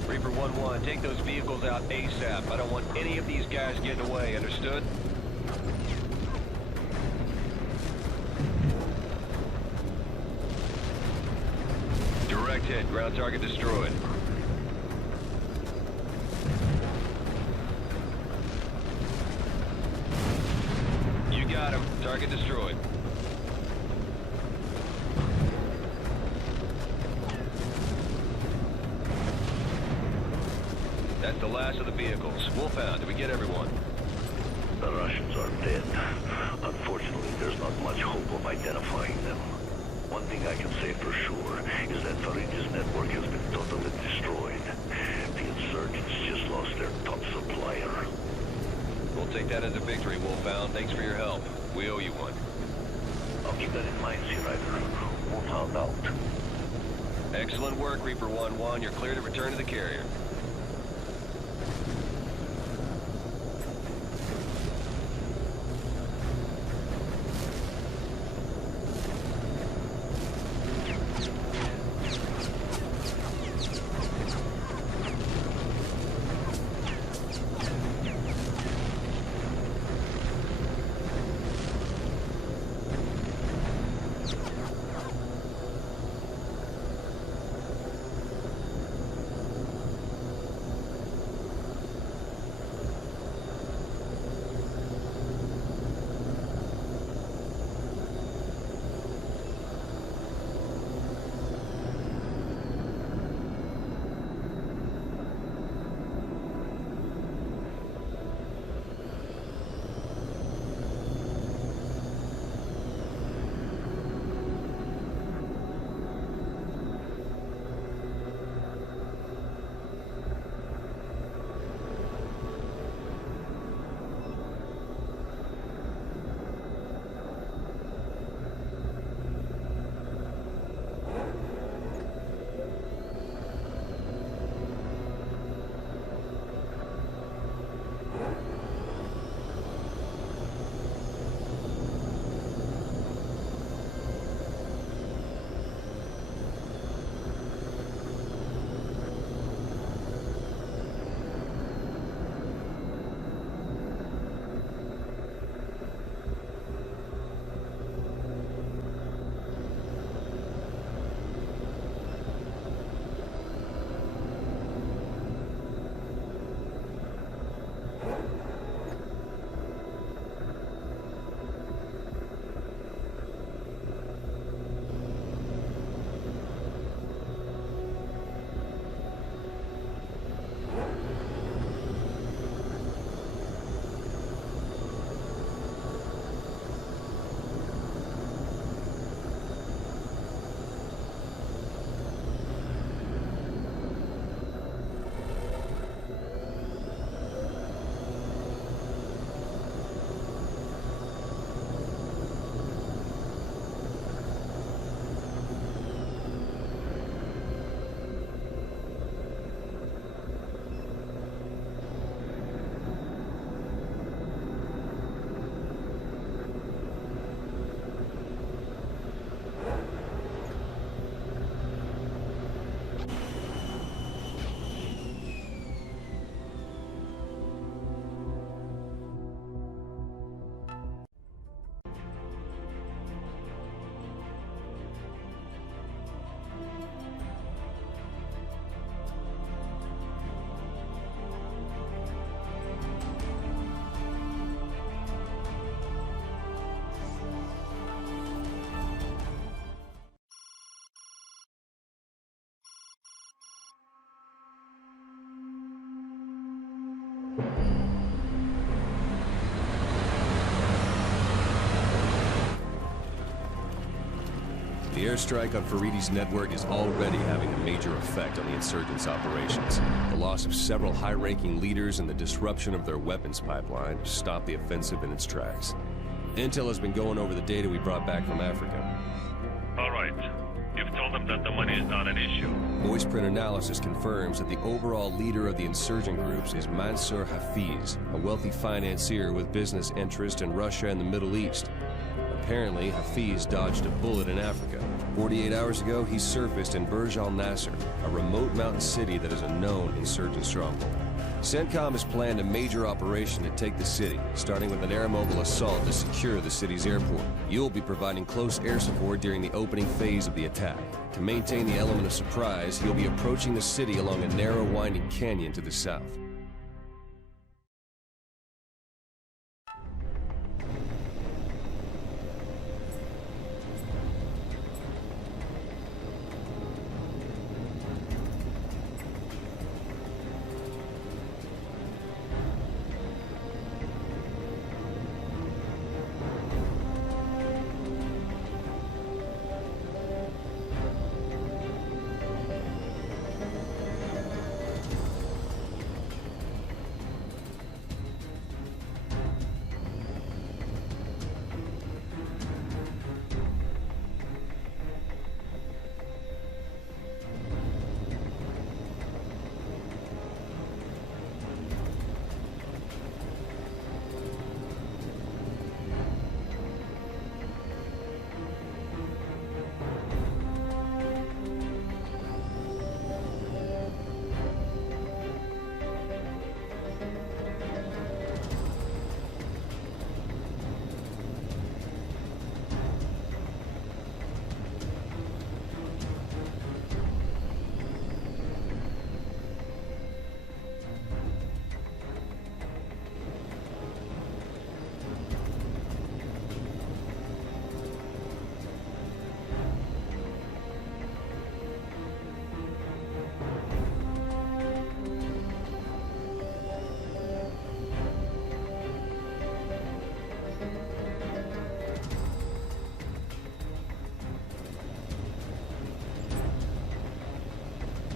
Reaper 1-1, take those vehicles out ASAP. I don't want any of these guys getting away, understood? Direct hit, ground target destroyed. You got him, target destroyed. That's the last of the vehicles. Wolfhound, did we get everyone? The Russians are dead. Unfortunately, there's not much hope of identifying them. One thing I can say for sure is that Faridi's network has been totally destroyed. The insurgents just lost their top supplier. We'll take that as a victory, Wolfhound. Thanks for your help. We owe you one. that in mind, Sea Rider. We'll find out. Excellent work, Reaper 1-1. You're clear to return to the carrier. The airstrike on Faridi's network is already having a major effect on the insurgents' operations. The loss of several high-ranking leaders and the disruption of their weapons pipeline stopped the offensive in its tracks. Intel has been going over the data we brought back from Africa. All right. You've told them that the money is not an issue. Voice print analysis confirms that the overall leader of the insurgent groups is Mansour Hafiz, a wealthy financier with business interests in Russia and the Middle East. Apparently, Hafiz dodged a bullet in Africa. 48 hours ago, he surfaced in Burj Al Nasser, a remote mountain city that is a known insurgent stronghold. CENTCOM has planned a major operation to take the city, starting with an air-mobile assault to secure the city's airport. You'll be providing close air support during the opening phase of the attack. To maintain the element of surprise, you'll be approaching the city along a narrow, winding canyon to the south.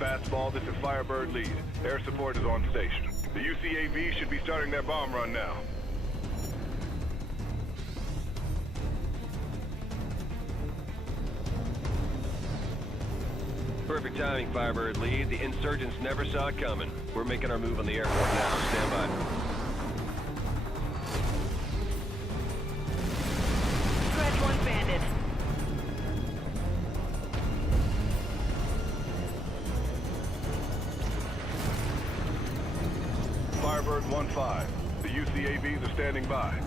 Fastball, this is Firebird Lead. Air support is on station. The UCAV should be starting their bomb run now. Perfect timing, Firebird Lead. The insurgents never saw it coming. We're making our move on the airport now. Stand by. Scratch one bandit. Firebird 1-5. The UCAVs are standing by.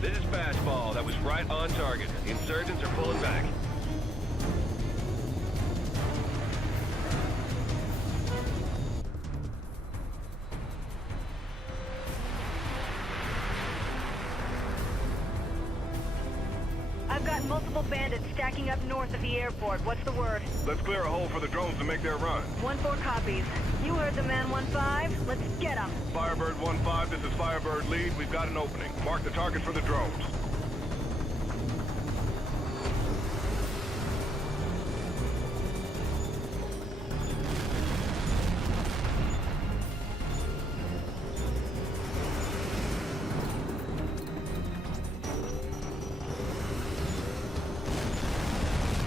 This is Fastball. That was right on target. The insurgents are pulling back. I've got multiple bandits stacking up north of the airport. What's the word? Let's clear a hole for the drones to make their run. 1-4 copies. You heard the man, 1-5. Let's get him. Firebird 1-5, this is Firebird Lead. We've got an opening. Mark the target for the drones.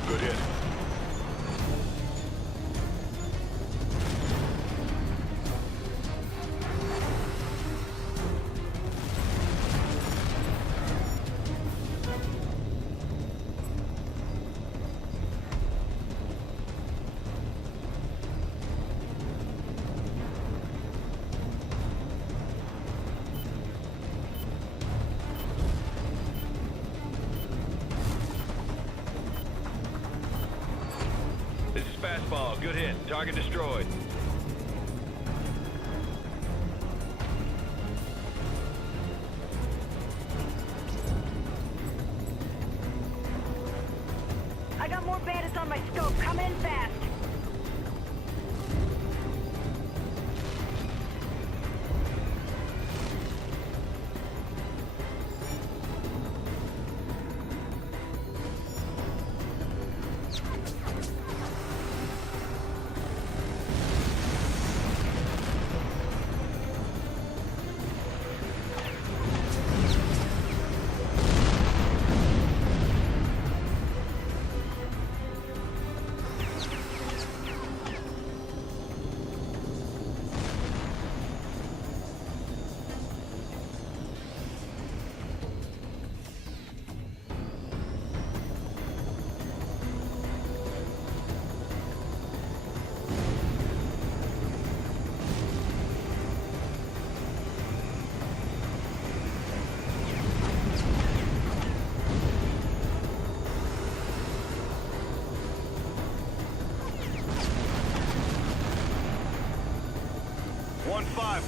Good hit. This is Fastball. Good hit. Target destroyed. I got more bandits on my scope. Come in fast.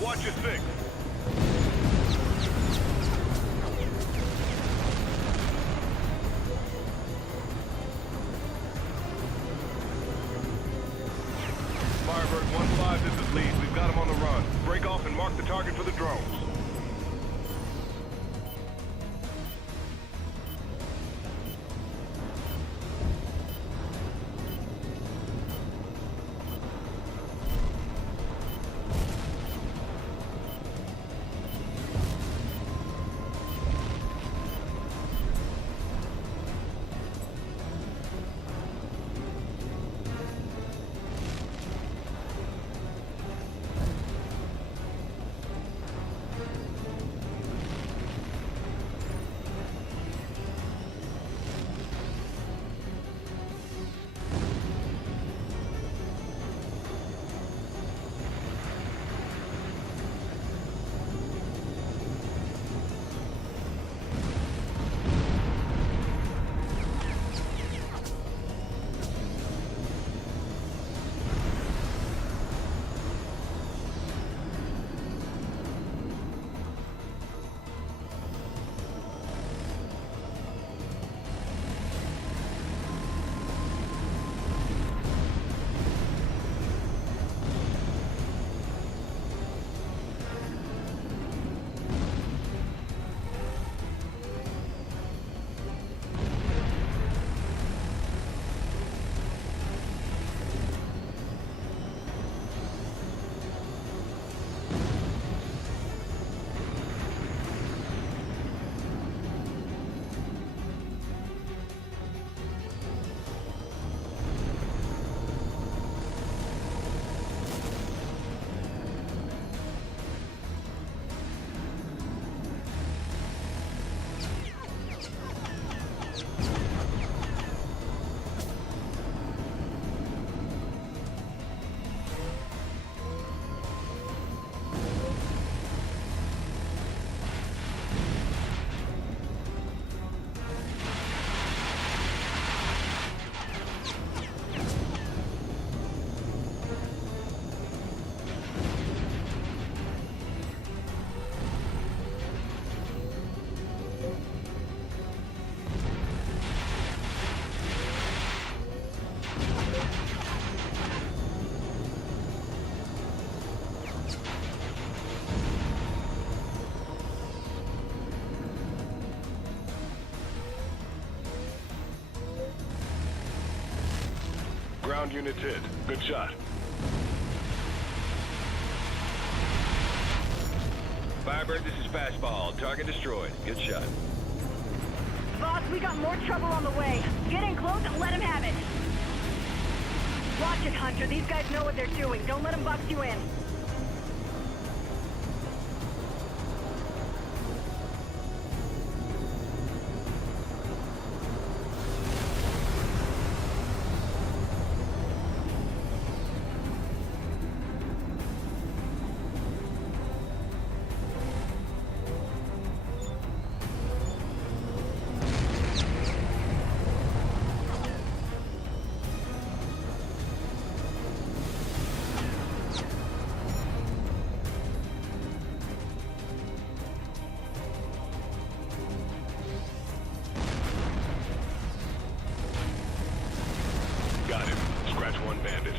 Watch your six. Firebird 1-5, this is Lead. We've got him on the run. Break off and mark the target for the drones. ground units hit. Good shot. Firebird, this is Fastball. Target destroyed. Good shot. Boss, we got more trouble on the way. Get in close and let him have it. Watch it, Hunter. These guys know what they're doing. Don't let them box you in. Got him. Scratch one bandit.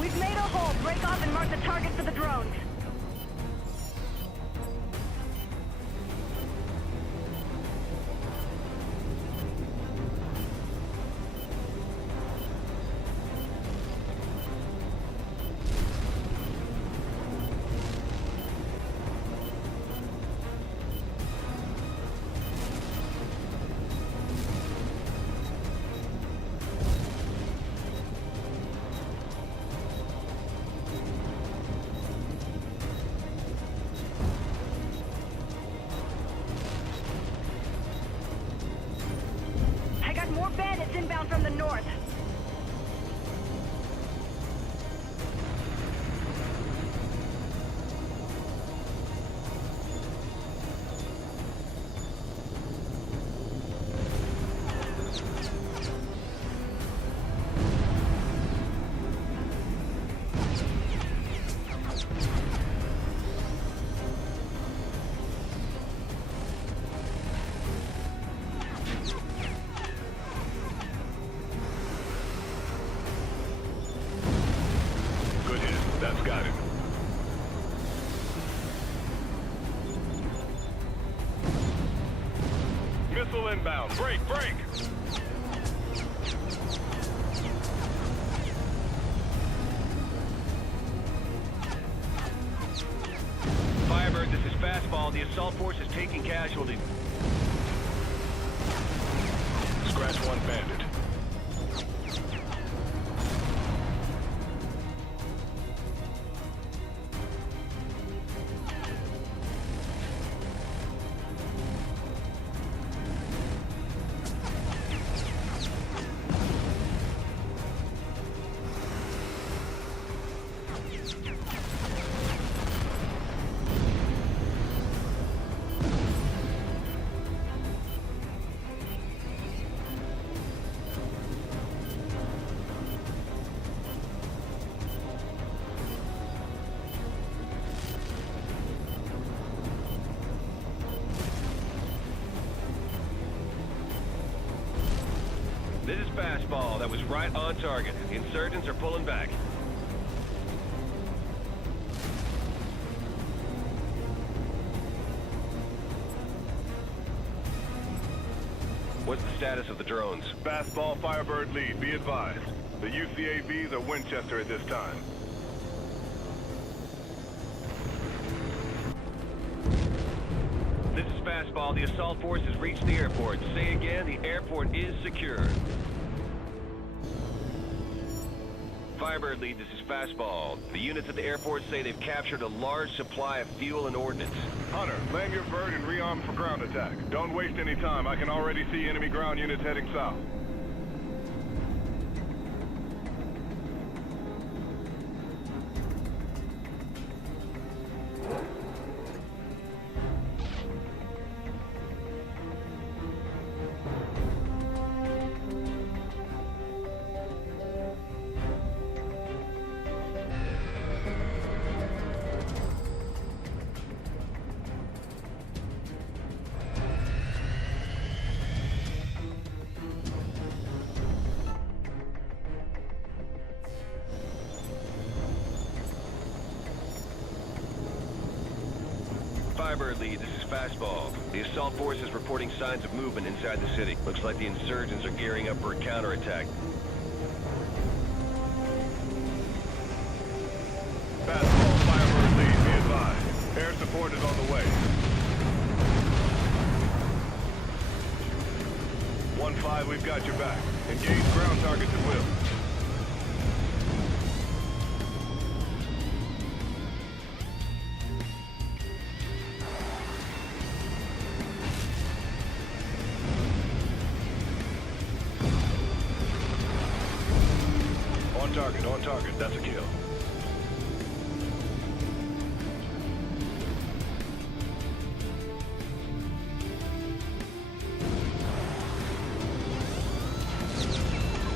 We've made a hole. Break off and mark the target for the drones. More bandits inbound from the north. That's got it. Missile inbound. Break, break! Firebird, this is Fastball. The assault force is taking casualty. Scratch one bandit. This is Fastball. That was right on target. The insurgents are pulling back. What's the status of the drones? Fastball, Firebird lead. Be advised. The UCAVs are Winchester at this time. This is Fastball. The assault force has reached the airport. Say again, the airport is secure. Firebird lead, this is Fastball. The units at the airport say they've captured a large supply of fuel and ordnance. Hunter, land your bird and rearm for ground attack. Don't waste any time. I can already see enemy ground units heading south. Firebird lead, this is Fastball. The assault force is reporting signs of movement inside the city. Looks like the insurgents are gearing up for a counterattack. Fastball, Firebird lead, be advised. Air support is on the way. 1-5, we've got your back. Engage ground targets at will. On target, that's a kill.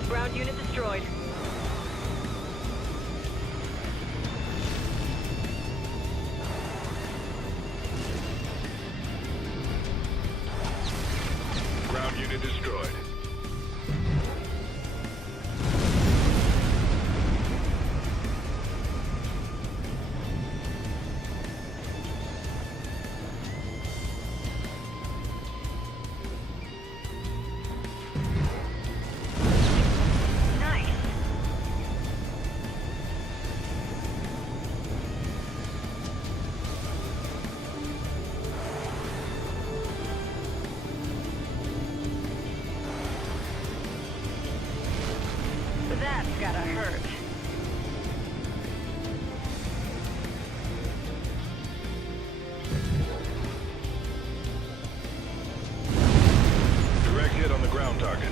Ground unit destroyed. Ground unit destroyed. That's gotta hurt. Direct hit on the ground target.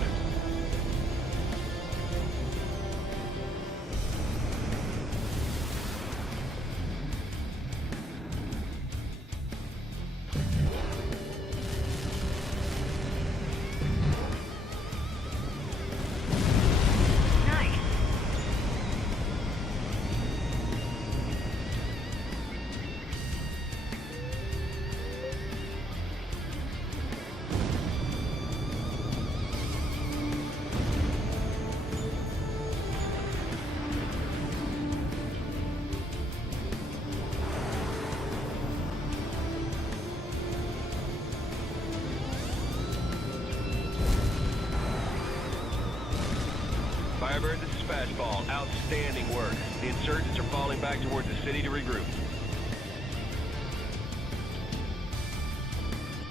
Firebird, this is Fastball. Outstanding work. The insurgents are falling back towards the city to regroup.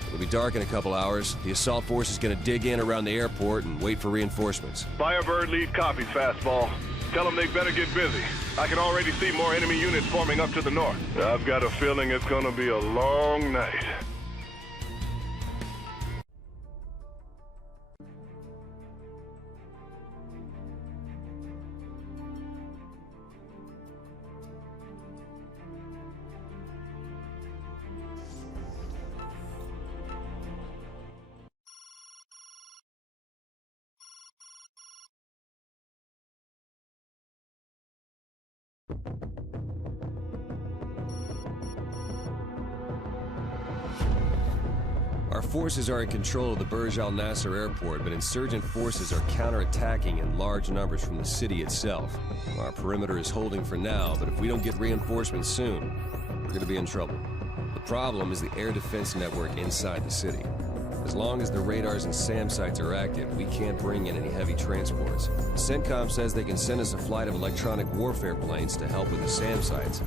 It'll be dark in a couple hours. The assault force is gonna dig in around the airport and wait for reinforcements. Firebird lead copies, Fastball. Tell them they better get busy. I can already see more enemy units forming up to the north. I've got a feeling it's gonna be a long night. Our forces are in control of the Burj Al Nasser airport, but insurgent forces are counterattacking in large numbers from the city itself. Our perimeter is holding for now, but if we don't get reinforcements soon, we're going to be in trouble. The problem is the air defense network inside the city. As long as the radars and SAM sites are active, we can't bring in any heavy transports. CENTCOM says they can send us a flight of electronic warfare planes to help with the SAM sites.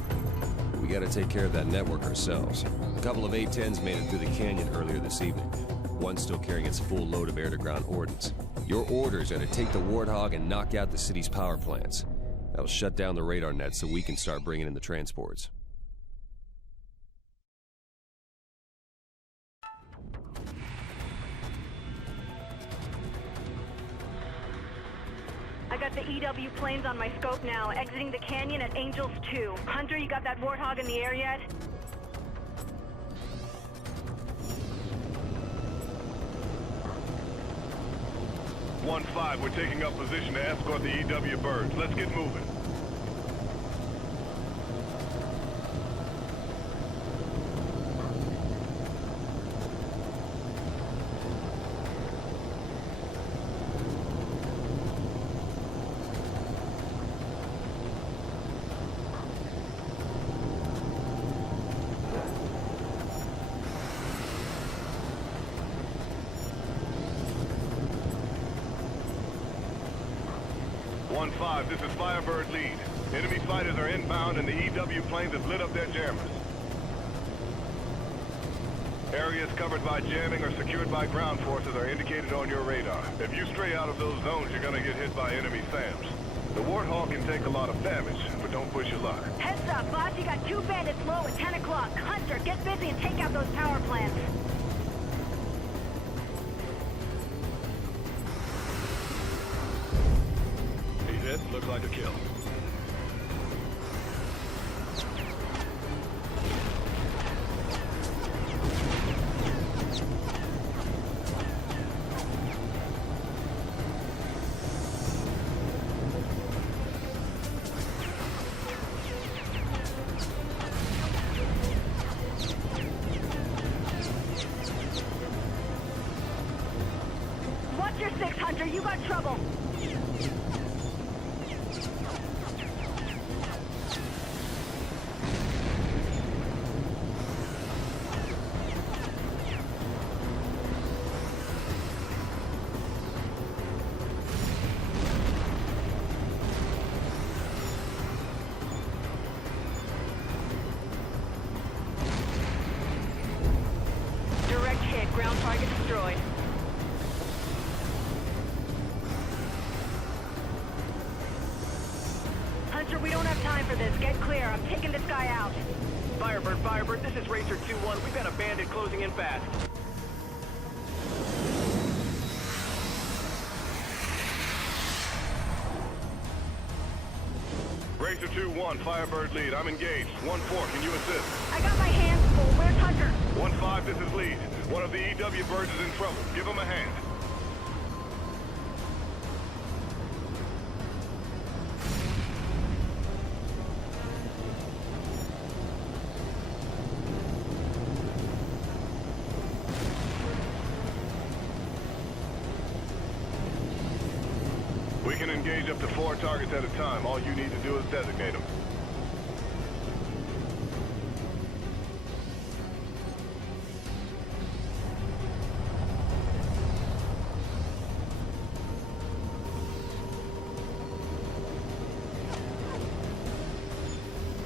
We gotta take care of that network ourselves. A couple of A-10s made it through the canyon earlier this evening. One's still carrying its full load of air-to-ground ordnance. Your orders are to take the Warthog and knock out the city's power plants. That'll shut down the radar net so we can start bringing in the transports. I got the EW planes on my scope now, exiting the canyon at Angels 2. Hunter, you got that Warthog in the air yet? One 5, we're taking up position to escort the EW birds. Let's get moving. 1-5, this is Firebird lead. Enemy fighters are inbound and the EW planes have lit up their jammers. Areas covered by jamming or secured by ground forces are indicated on your radar. If you stray out of those zones, you're gonna get hit by enemy SAMs. The Warthog can take a lot of damage, but don't push your luck. Heads up, boss. You got 2 bandits low at 10 o'clock. Hunter, get busy and take out those power plants. He's hit. Looks like a kill. Watch your 6, Hunter. You got trouble. Direct hit. Ground target destroyed. Hunter, we don't have time for this. Get clear. I'm taking this guy out. Firebird, this is Racer 2-1. We've got a bandit closing in fast. Racer 2-1, Firebird lead. I'm engaged. 1-4, can you assist? I got my hands full. Where's Hunter? 1-5, this is lead. One of the EW birds is in trouble. Give him a hand. We can engage up to 4 targets at a time. All you need to do is designate them.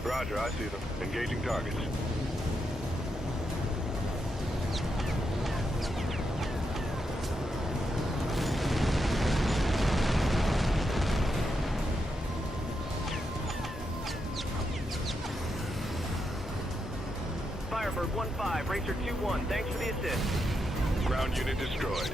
Roger, I see them. Engaging targets. Firebird 1-5, Racer 2-1. Thanks for the assist. Ground unit destroyed.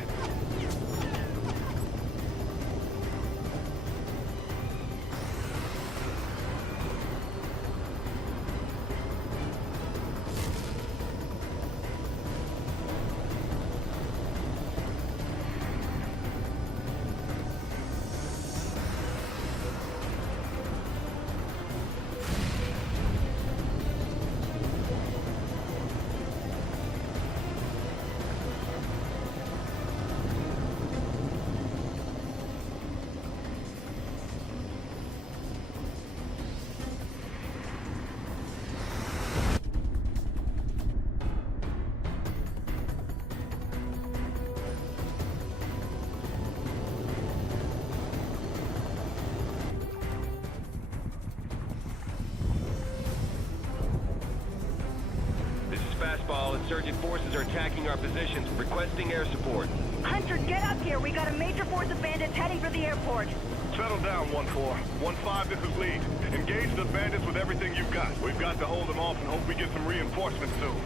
Fastball, insurgent forces are attacking our positions, requesting air support. Hunter, get up here. We got a major force of bandits heading for the airport. Settle down, 1-4. 1-5, this is lead. Engage the bandits with everything you've got. We've got to hold them off and hope we get some reinforcements soon.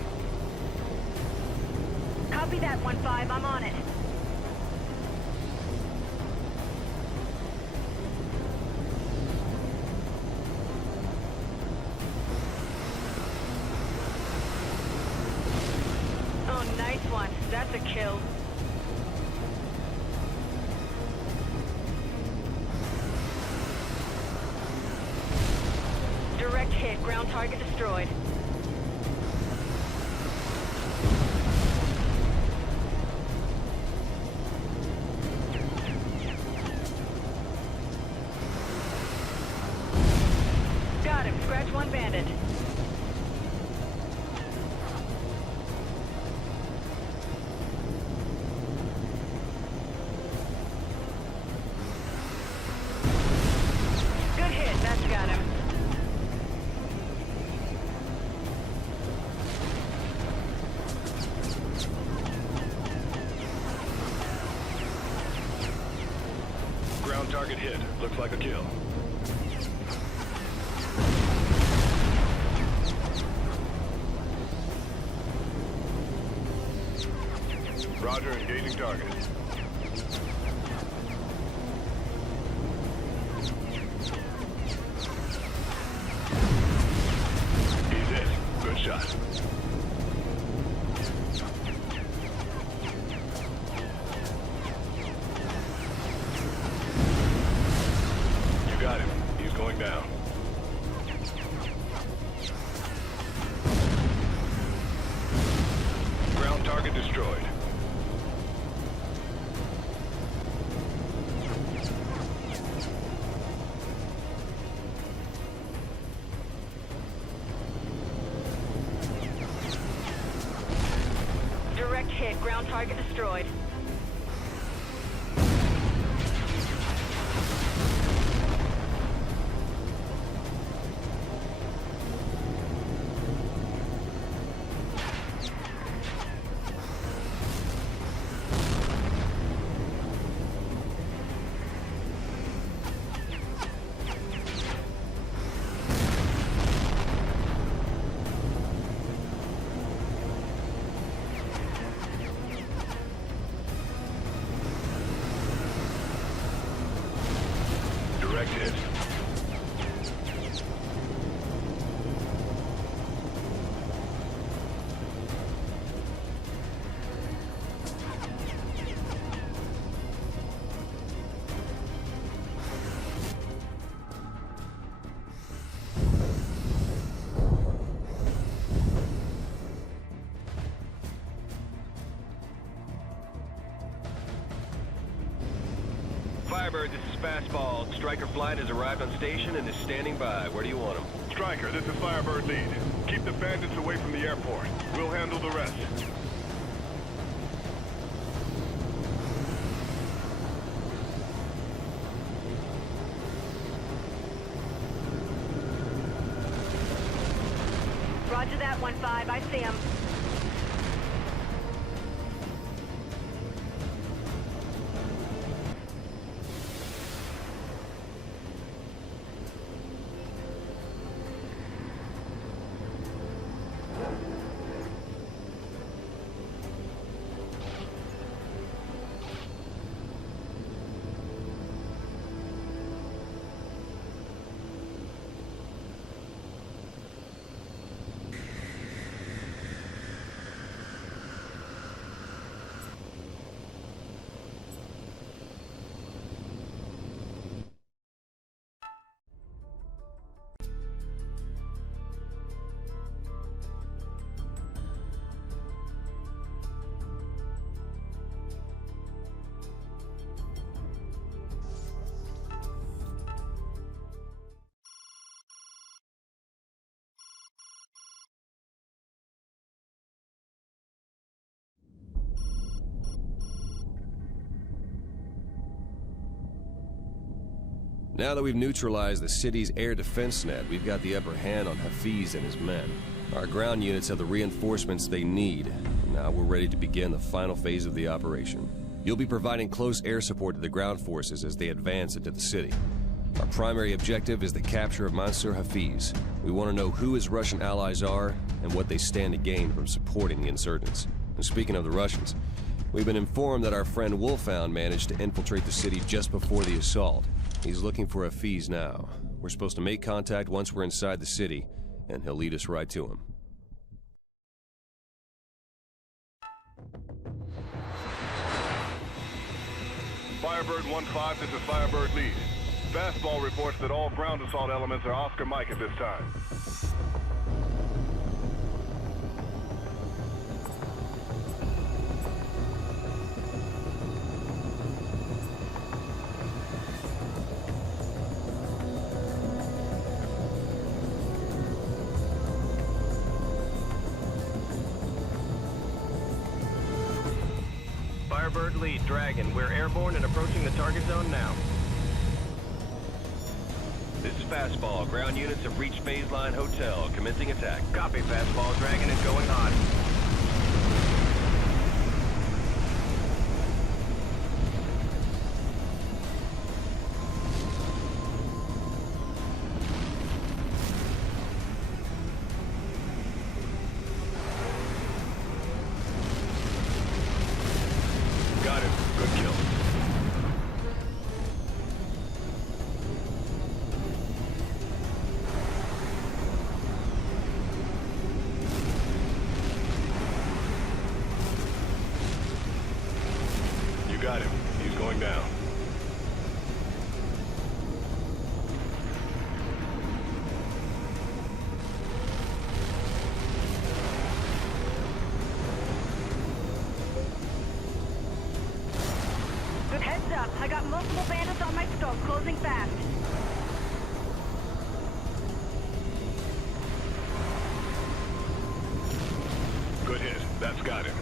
Copy that, 1-5. I'm on it. Oh, nice one. That's a kill. Direct hit. Ground target destroyed. Got him. Scratch one bandit. Ground target hit. Looks like a kill. Roger, engaging target. He's hit. Good shot. You got him. He's going down. Ground target destroyed. Direct hit. Ground target destroyed. Direct hit. Firebird, this is Fastball. Striker Flight has arrived on station and is standing by. Where do you want him? Striker, this is Firebird lead. Keep the bandits away from the airport. We'll handle the rest. Roger that, 1-5. I see him. Now that we've neutralized the city's air defense net, we've got the upper hand on Hafiz and his men. Our ground units have the reinforcements they need. Now we're ready to begin the final phase of the operation. You'll be providing close air support to the ground forces as they advance into the city. Our primary objective is the capture of Mansur Hafiz. We want to know who his Russian allies are and what they stand to gain from supporting the insurgents. And speaking of the Russians, we've been informed that our friend Wolfhound managed to infiltrate the city just before the assault. He's looking for Hafiz now. We're supposed to make contact once we're inside the city, and he'll lead us right to him. Firebird 1-5, this is Firebird lead. Fastball reports that all ground assault elements are Oscar Mike at this time. Firebird lead, Dragon. We're airborne and approaching the target zone now. This is Fastball. Ground units have reached Baseline Hotel. Commencing attack. Copy, Fastball. Dragon is going hot. multiple bandits on my scope, closing fast. Good hit. That's got him.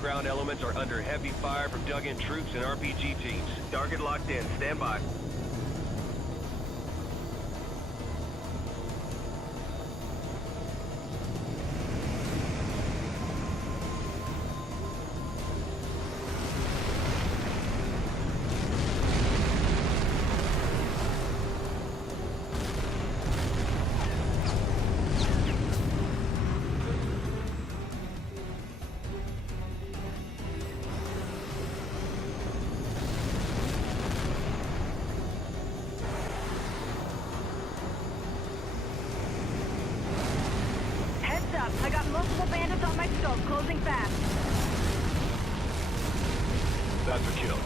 Ground elements are under heavy fire from dug-in troops and RPG teams. Target locked in. Stand by. I got multiple bandits on my scope, closing fast. That's a kill.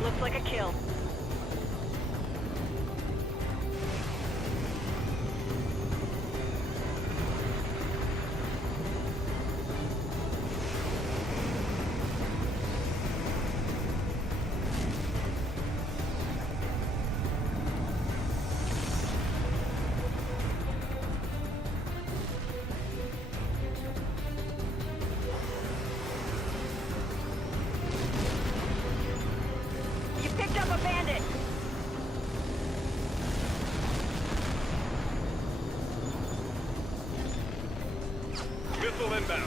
Looks like a kill. Missile inbound.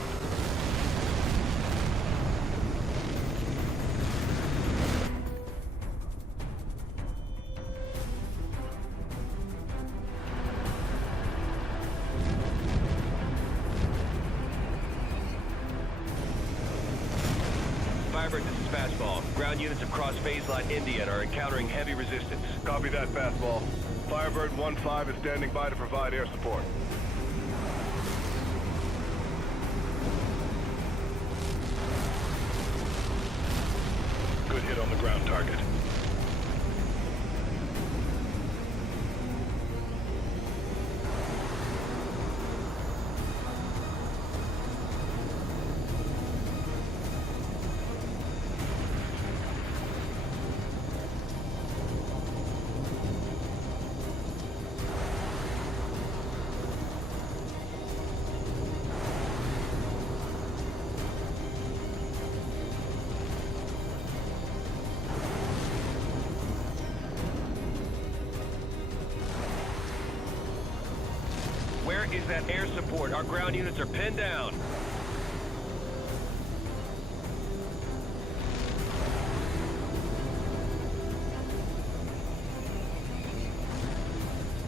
Firebird, this is Fastball. Ground units across phase line India are encountering heavy resistance. Copy that, Fastball. Firebird 1-5 is standing by to provide air support. Good hit on the ground target. Where is that air support? Our ground units are pinned down.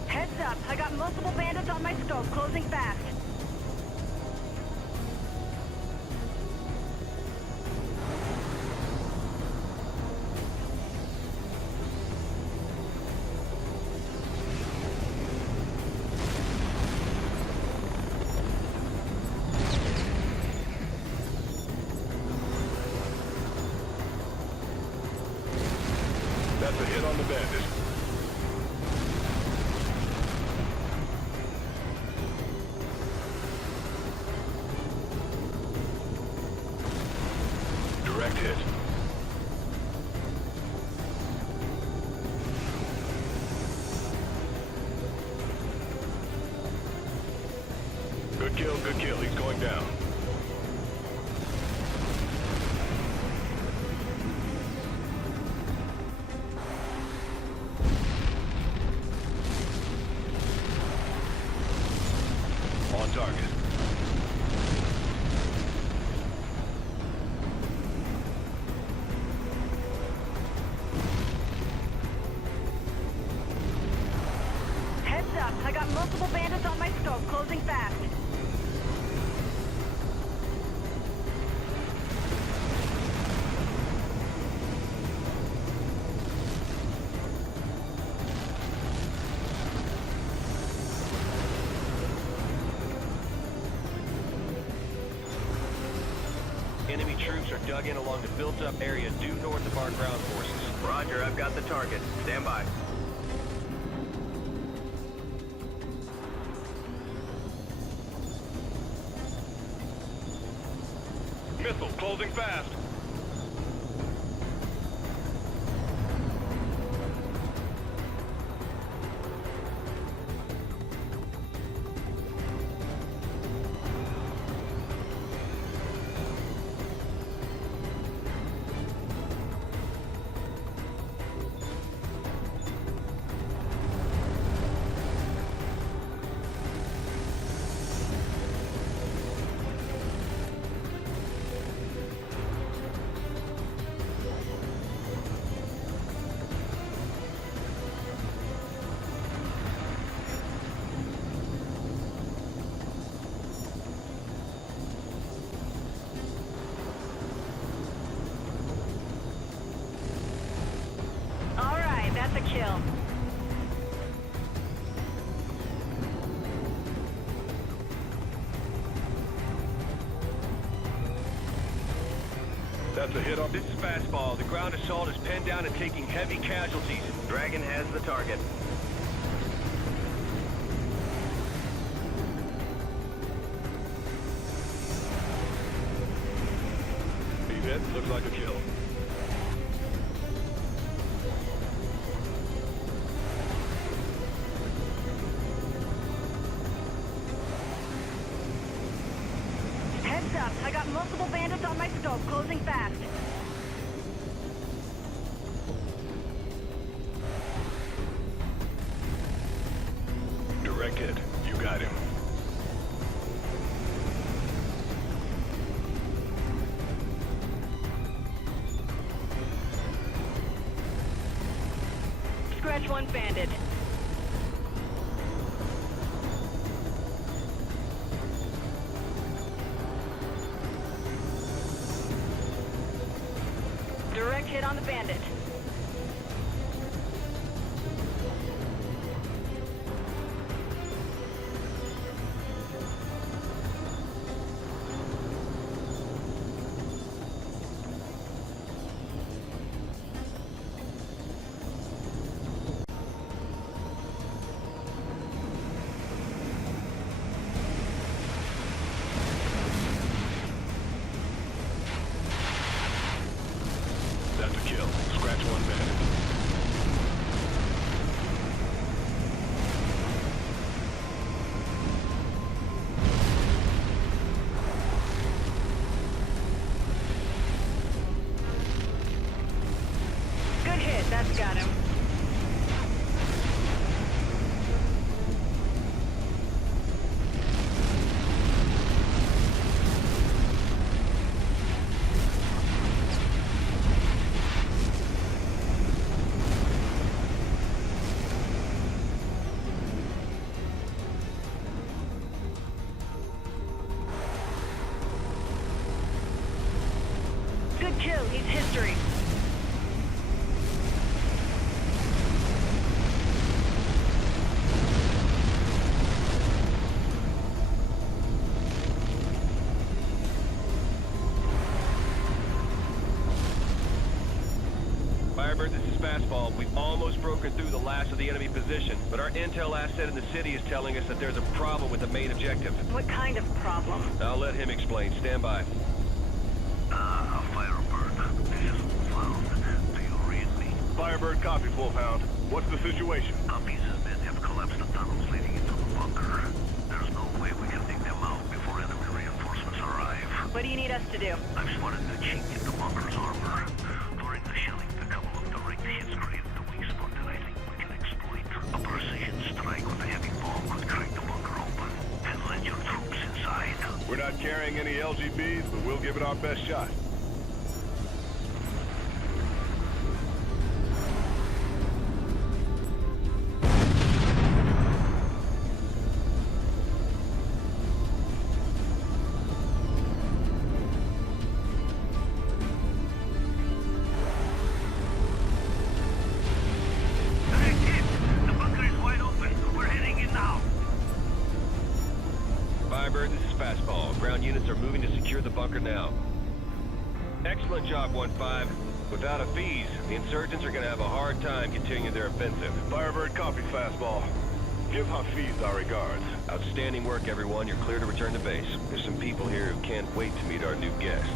Heads up, I got multiple bandits on my scope, closing fast. hit. Good kill, good kill. He's going down. On target. Heads up, I got multiple bandits on my scope, closing fast. Enemy troops are dug in along the built-up area due north of our ground forces. Roger, I've got the target. Stand by. Missile closing fast. That's a kill. That's a hit on. This is Fastball. The ground assault is pinned down and taking heavy casualties. Dragon has the target. He hit. Looks like a kill. Heads up, I got multiple bandits on my scope, closing fast. Direct hit. You got him. Scratch one bandit. Direct hit on the bandit. That's a kill. Scratch one bandit. Good hit, that's got him. Good kill, he's history. Firebird, this is Fastball. We've almost broken through the last of the enemy position, but our intel asset in the city is telling us that there's a problem with the main objective. What kind of problem? I'll let him explain. Stand by. Firebird. This is Wolfhound. Do you read me? Firebird copy, Wolfhound. What's the situation? Amphibious men have collapsed the tunnels leading into the bunker. There's no way we can dig them out before enemy reinforcements arrive. What do you need us to do? I've spotted the chink in the bunker's armor. During the shelling, the couple of direct hits created the weak spot that I think we can exploit. A precision strike with a heavy bomb could crack the bunker open and let your troops inside. We're not carrying any LGBs, but we'll give it our best shot. The bunker is wide open. We're heading in now. Firebird, this is Fastball. Ground units are moving to secure the bunker now. Excellent job, 1-5. Without a Thieves, the insurgents are going to have a hard time continuing their offensive. Firebird copy, Fastball. Give Hafiz our regards. Outstanding work, everyone. You're clear to return to base. There's some people here who can't wait to meet our new guest.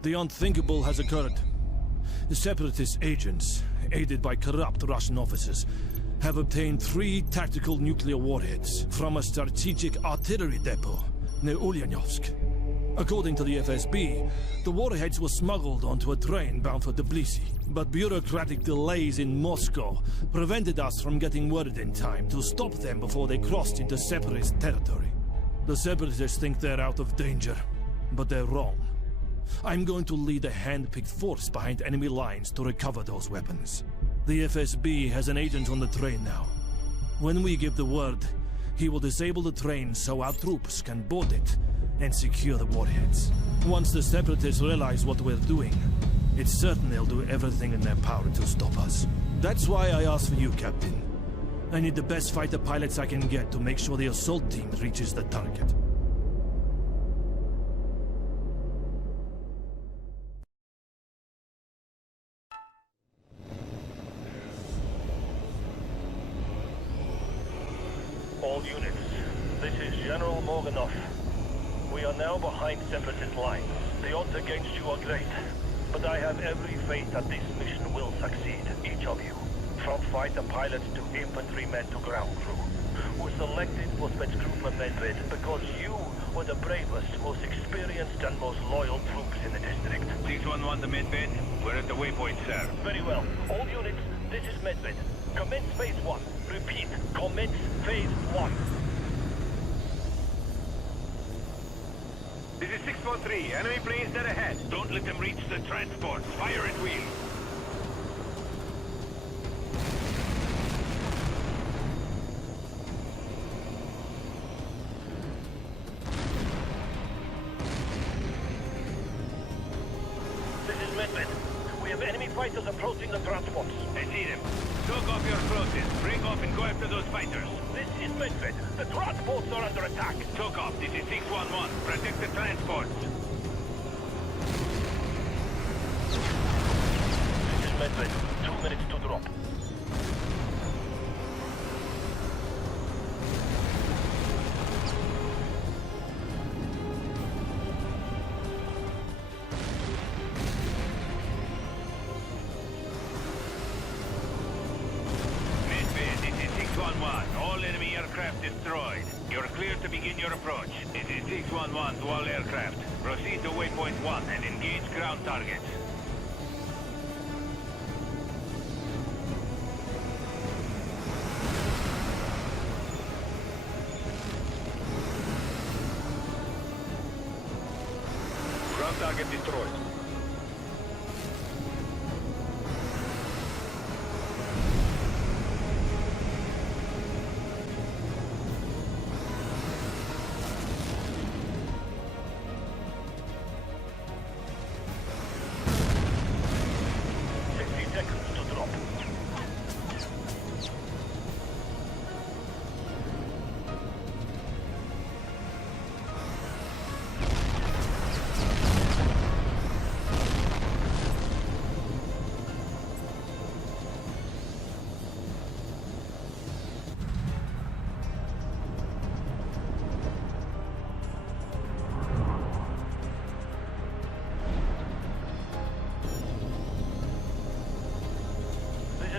The unthinkable has occurred. The separatist agents, aided by corrupt Russian officers, have obtained 3 tactical nuclear warheads from a strategic artillery depot near Ulyanovsk. According to the FSB, the warheads were smuggled onto a train bound for Tbilisi, but bureaucratic delays in Moscow prevented us from getting word in time to stop them before they crossed into separatist territory. The separatists think they're out of danger, but they're wrong. I'm going to lead a hand-picked force behind enemy lines to recover those weapons. The FSB has an agent on the train now. When we give the word, he will disable the train so our troops can board it and secure the warheads. Once the separatists realize what we're doing, it's certain they'll do everything in their power to stop us. That's why I asked for you, Captain. I need the best fighter pilots I can get to make sure the assault team reaches the target. All units, this is General Morganov. We are now behind Separatist lines. The odds against you are great, but I have every faith that this mission will succeed, each of you. From fighter pilots to infantrymen to ground crew. Were selected for Spetsgruppe Medved because you were the bravest, most experienced and most loyal troops in the district. 611 to Medved. We're at the waypoint, sir. Very well. All units, this is Medved. Commence phase 1. Repeat, commence phase 1. This is 613. Enemy planes dead ahead. Don't let them reach the transport. Fire at wheel. This is Medved. We have enemy fighters approaching the transports. I see them. Took off your approaches. Break off and go after those fighters. This is Medved. The transports are under attack. Took off. This is 611. Protect the transports. This is Medved. 2 minutes to drop. All enemy aircraft destroyed. You're clear to begin your approach. This is 611 to all aircraft. Proceed to waypoint 1 and engage ground targets. Ground target destroyed.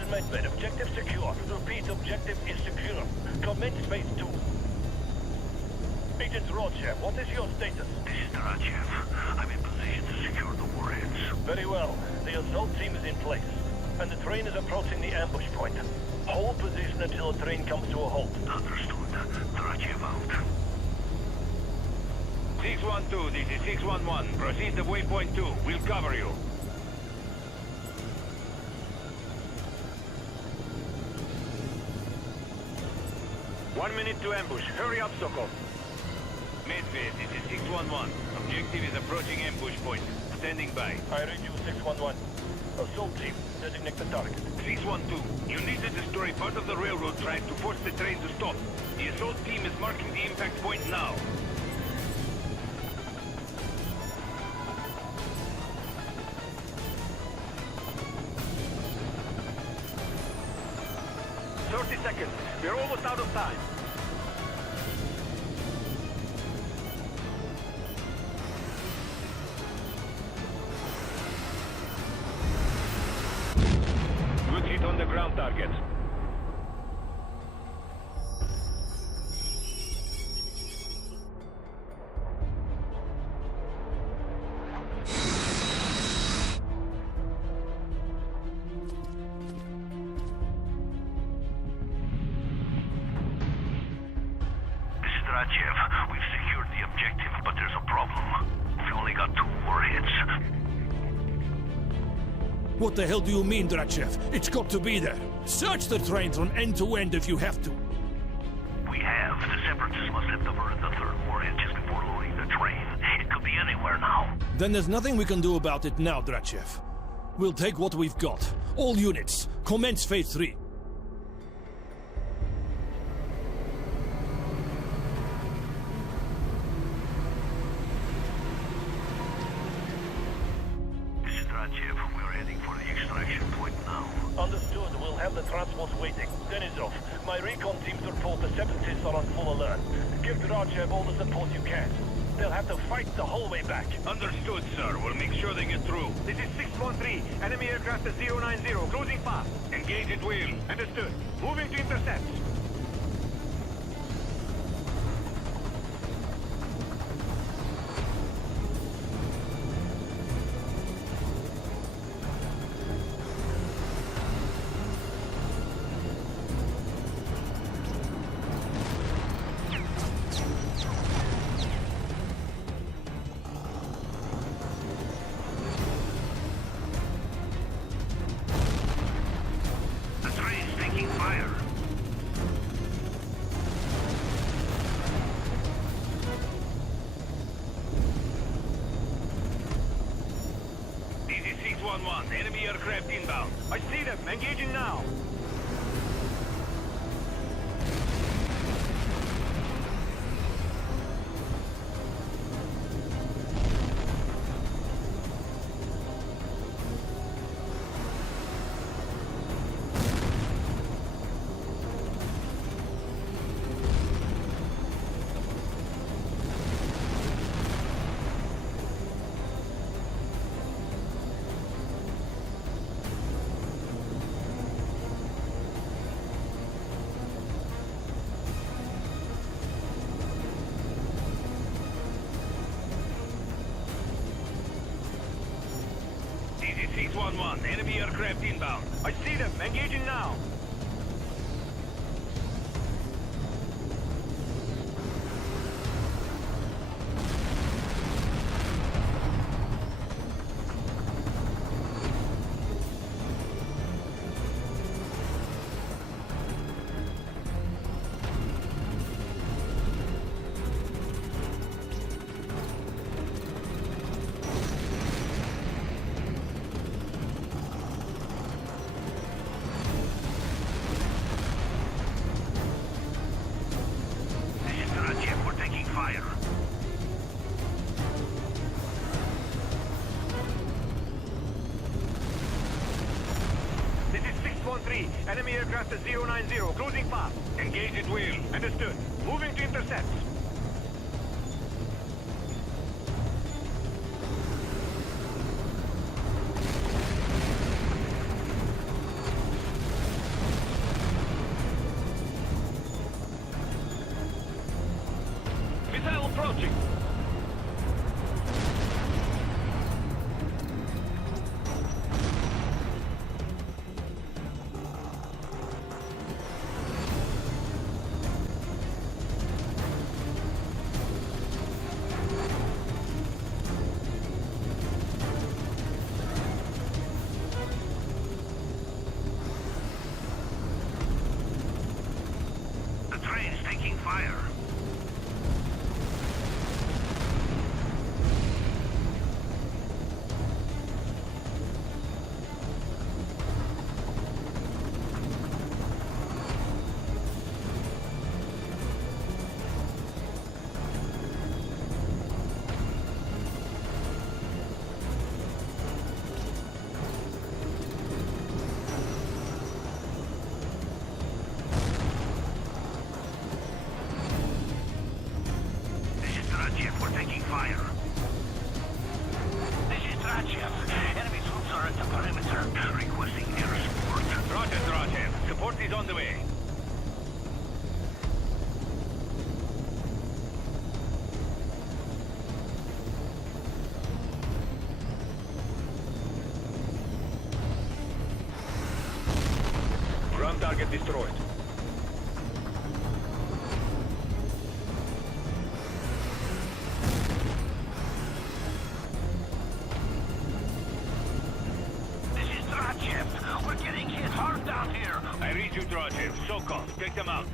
Medved, objective secure. Repeat, objective is secure. Commence phase 2. Agent Rodchev, what is your status? This is Darachev. I'm in position to secure the warheads. Very well. The assault team is in place, and the train is approaching the ambush point. Hold position until the train comes to a halt. Understood. Darachev out. 612, this is 611. Proceed to waypoint 2. We'll cover you. One minute to ambush. Hurry up, Sokol. Medved, this is 611. Objective is approaching ambush point. Standing by. I read you, 611. Assault team, designate the target. 612, you need to destroy part of the railroad track to force the train to stop. The assault team is marking the impact point now. Seconds. We're almost out of time. Good hit on the ground target. We've secured the objective, but there's a problem. We only got 2 warheads. What the hell do you mean, Drachev? It's got to be there. Search the train from end to end if you have to. We have. The Separatists must have diverted the 3rd warhead just before loading the train. It could be anywhere now. Then there's nothing we can do about it now, Drachev. We'll take what we've got. All units, commence phase 3. We're heading for the extraction point now. Understood. We'll have the transports waiting. Denisov, my recon teams report the Separatists are on full alert. Give Drachev all the support you can. They'll have to fight the whole way back. Understood, sir. We'll make sure they get through. This is 613. Enemy aircraft at 090. Closing fast. Engage at will. Understood. Moving to intercept. The train's taking fire. This is 611. Enemy aircraft inbound. I see them. Engaging now. This is 611. Enemy aircraft inbound. I see them. Engaging now. This is Drachev. We're taking fire. This is 613. Enemy aircraft at 090. Closing fast. Engage at will. Understood. Moving to intercept. Missile approaching. The train's taking fire. This is Drachev. We're taking fire. This is Drachev. Enemy troops are at the perimeter. Requesting air support. Roger, Drachev. Support is on the way. Ground target destroyed. This is Drachev. We're getting hit hard down here. I read you, Drachev. Sokol, take them out.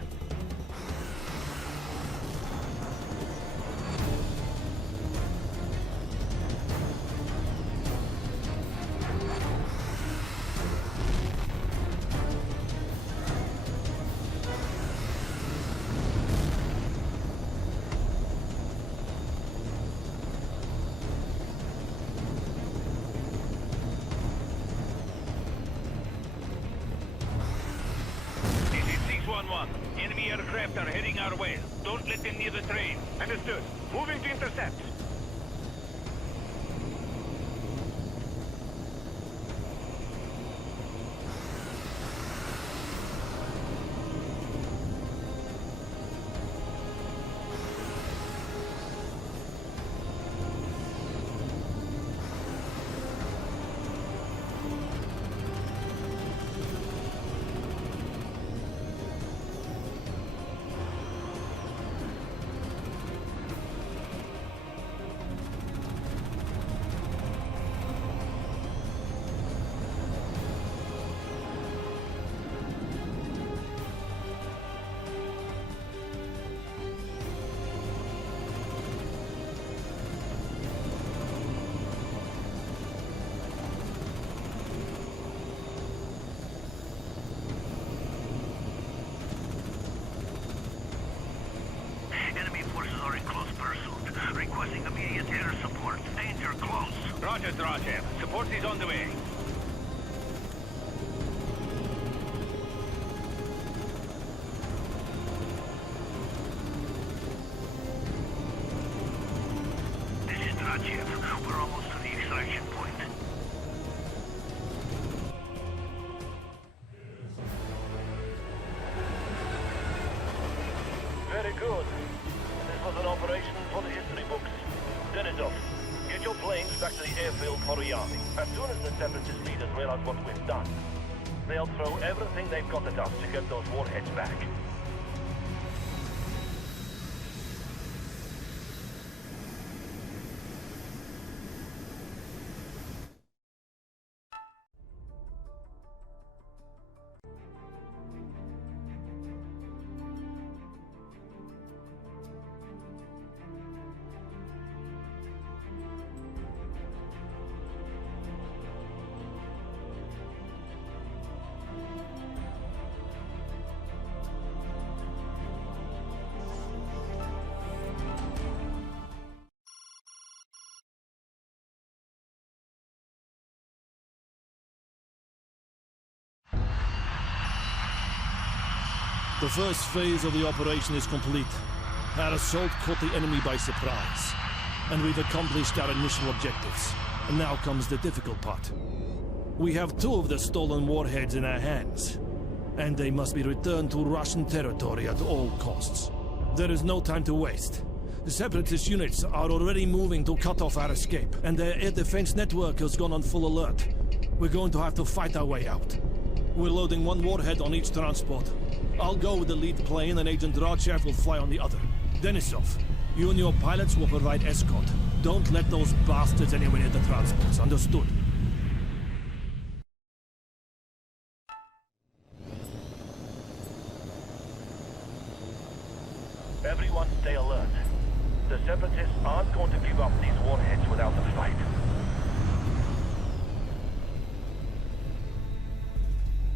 are heading our way. Don't let them near the train. Understood. Moving to intercept. Immediate air support. Danger close. Roger, Roger. Support is on the way. This is Drachev. We're almost to the extraction point. Very good. This was an operation for the history books. Denisov, get your planes back to the airfield for rearming. As soon as the Separatist leaders realize what we've done, they'll throw everything they've got at us to get those warheads back. The first phase of the operation is complete. Our assault caught the enemy by surprise, and we've accomplished our initial objectives. And now comes the difficult part. We have 2 of the stolen warheads in our hands, and they must be returned to Russian territory at all costs. There is no time to waste. The Separatist units are already moving to cut off our escape, and their air defense network has gone on full alert. We're going to have to fight our way out. We're loading 1 warhead on each transport. I'll go with the lead plane and Agent Drachev will fly on the other. Denisov, you and your pilots will provide escort. Don't let those bastards anywhere near the transports, understood? Everyone stay alert. The Separatists aren't going to give up these warheads without a fight.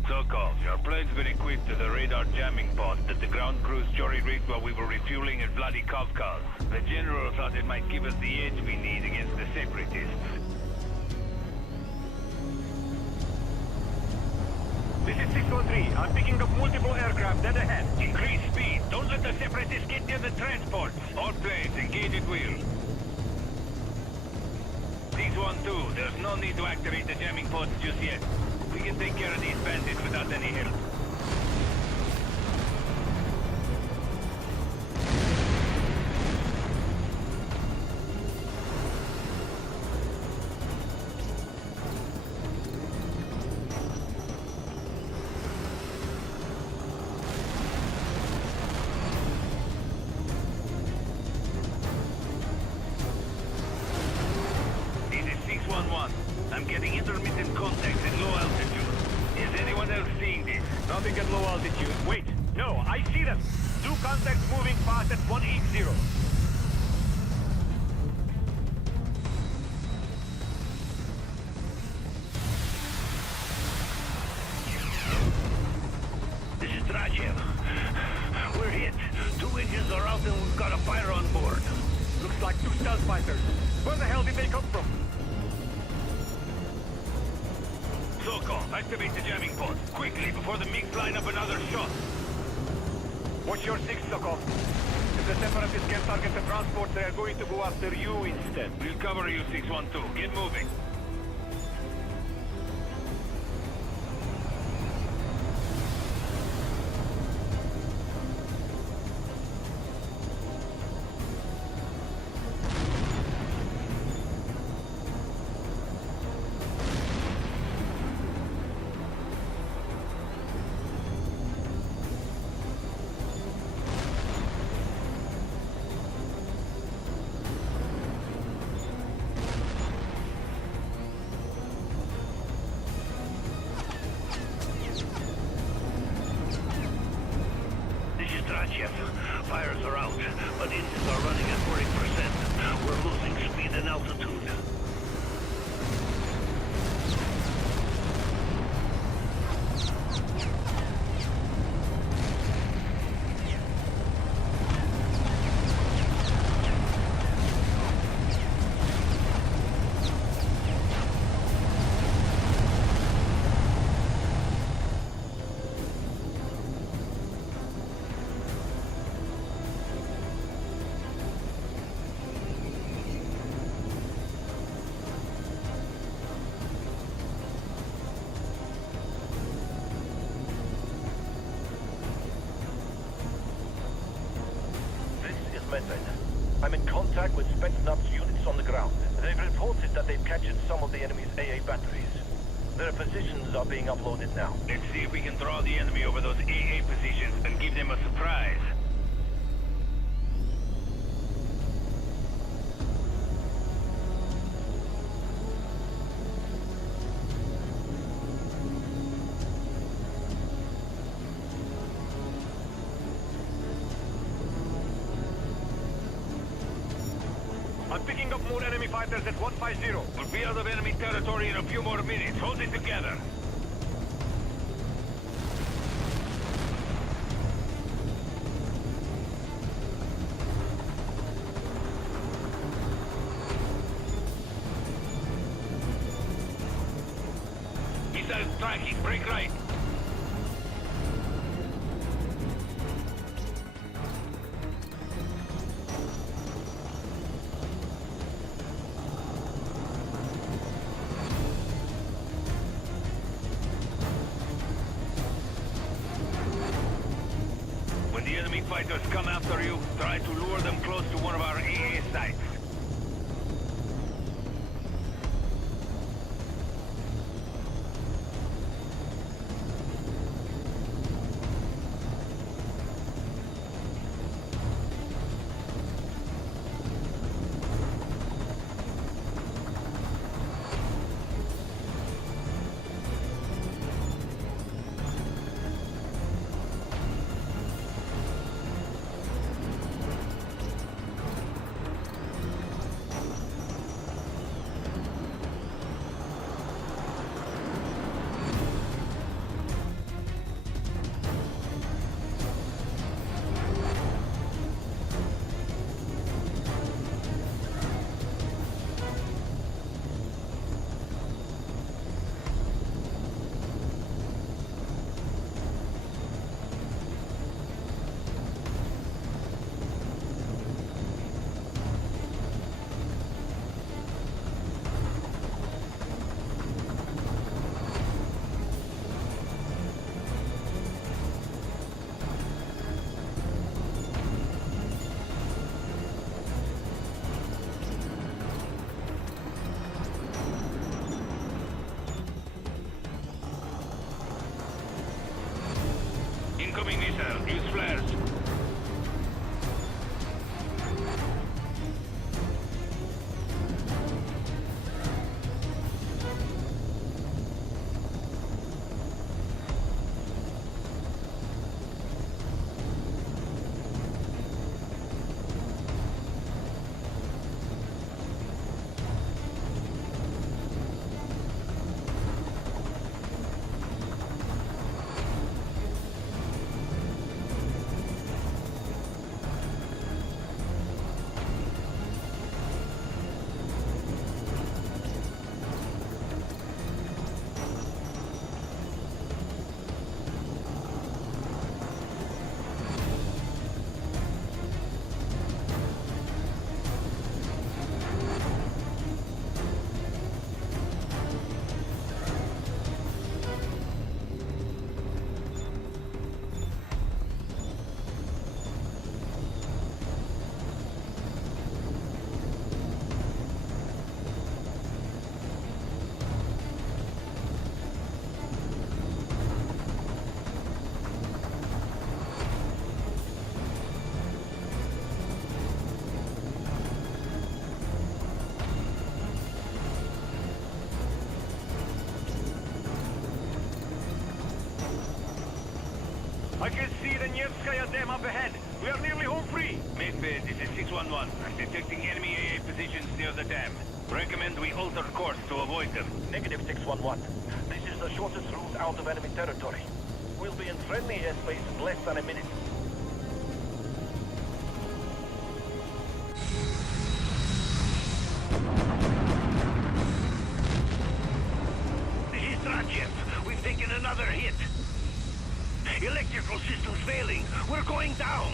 Sokol, your plane's been equipped to the radar jamming pod that the ground crews jury-rigged while we were refueling at bloody Caucasus. The General thought it might give us the edge we need against the Separatists. This is 613. I'm picking up multiple aircraft dead ahead. Increase speed. Don't let the Separatists get near the transports. All planes, engage at wheel. 612, there's no need to activate the jamming pods just yet. We can take care of these bandits without any help. This is 611. I'm getting intermittent contacts at low altitude. Is anyone else seeing this? Nothing at low altitude. Wait. No, I see them. 2 contacts moving fast at 180. This is Drachev. We're hit. 2 engines are out and we've got a fire on board. Looks like 2 stealth fighters. Where the hell did they come from? Sokol, activate the jamming pod. Quickly, before the MiGs line up another shot. What's your 6, Sokol? If the Separatists can target the transport, they are going to go after you instead. We'll cover you, 612. Get moving. Fires are out, but engines are running at 40%. We're losing speed and altitude. I'm in contact with Spetsnaz's units on the ground. They've reported that they've captured some of the enemy's AA batteries. Their positions are being uploaded now. Let's see if we can draw the enemy over those AA positions and give them a surprise. I'm picking up more enemy fighters at 150. We'll be out of enemy territory in a few more minutes. Hold it together. Missile striking. Break right. Fighters come after you, try to lure them close to one of our AA sites. Incoming missile. Use flares. Midbase, this is 611. I'm detecting enemy AA positions near the dam. Recommend we alter course to avoid them. Negative 611. This is the shortest route out of enemy territory. We'll be in friendly airspace in less than a minute. This is Drachev. We've taken another hit. Electrical systems failing. We're going down.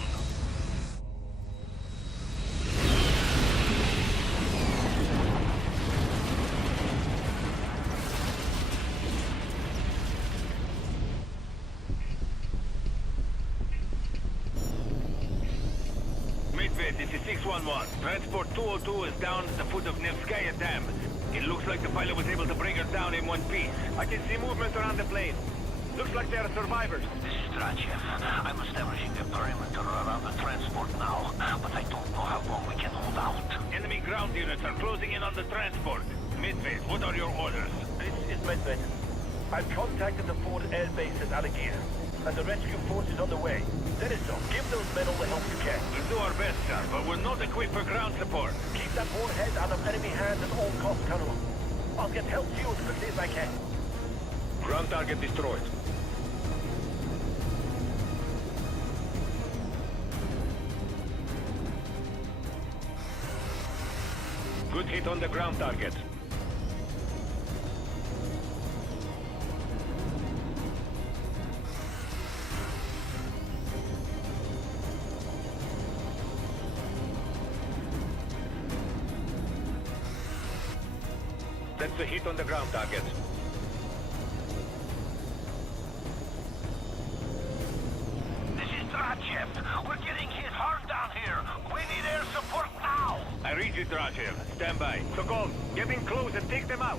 This is 611. Transport 202 is down at the foot of Nevskaya Dam. It looks like the pilot was able to bring her down in one piece. I can see movement around the plane. Looks like they are survivors. This is Drachev. I'm establishing a perimeter around the transport now, but I don't know how long we can hold out. Enemy ground units are closing in on the transport. Midbase, what are your orders? This is Medved. I've contacted the Ford Air Base at Algiers, and the rescue force is on the way. Denisov, give those men all the help you can. We'll do our best, sir, but we're not equipped for ground support. Keep that warhead out of enemy hands at all costs, Colonel. I'll get help to you as quickly as I can. Ground target destroyed. Good hit on the ground target. That's a hit on the ground target. This is Drachev. We're getting hit hard down here. We need air support now. I read you, Drachev. Stand by. Sokol, get in close and take them out.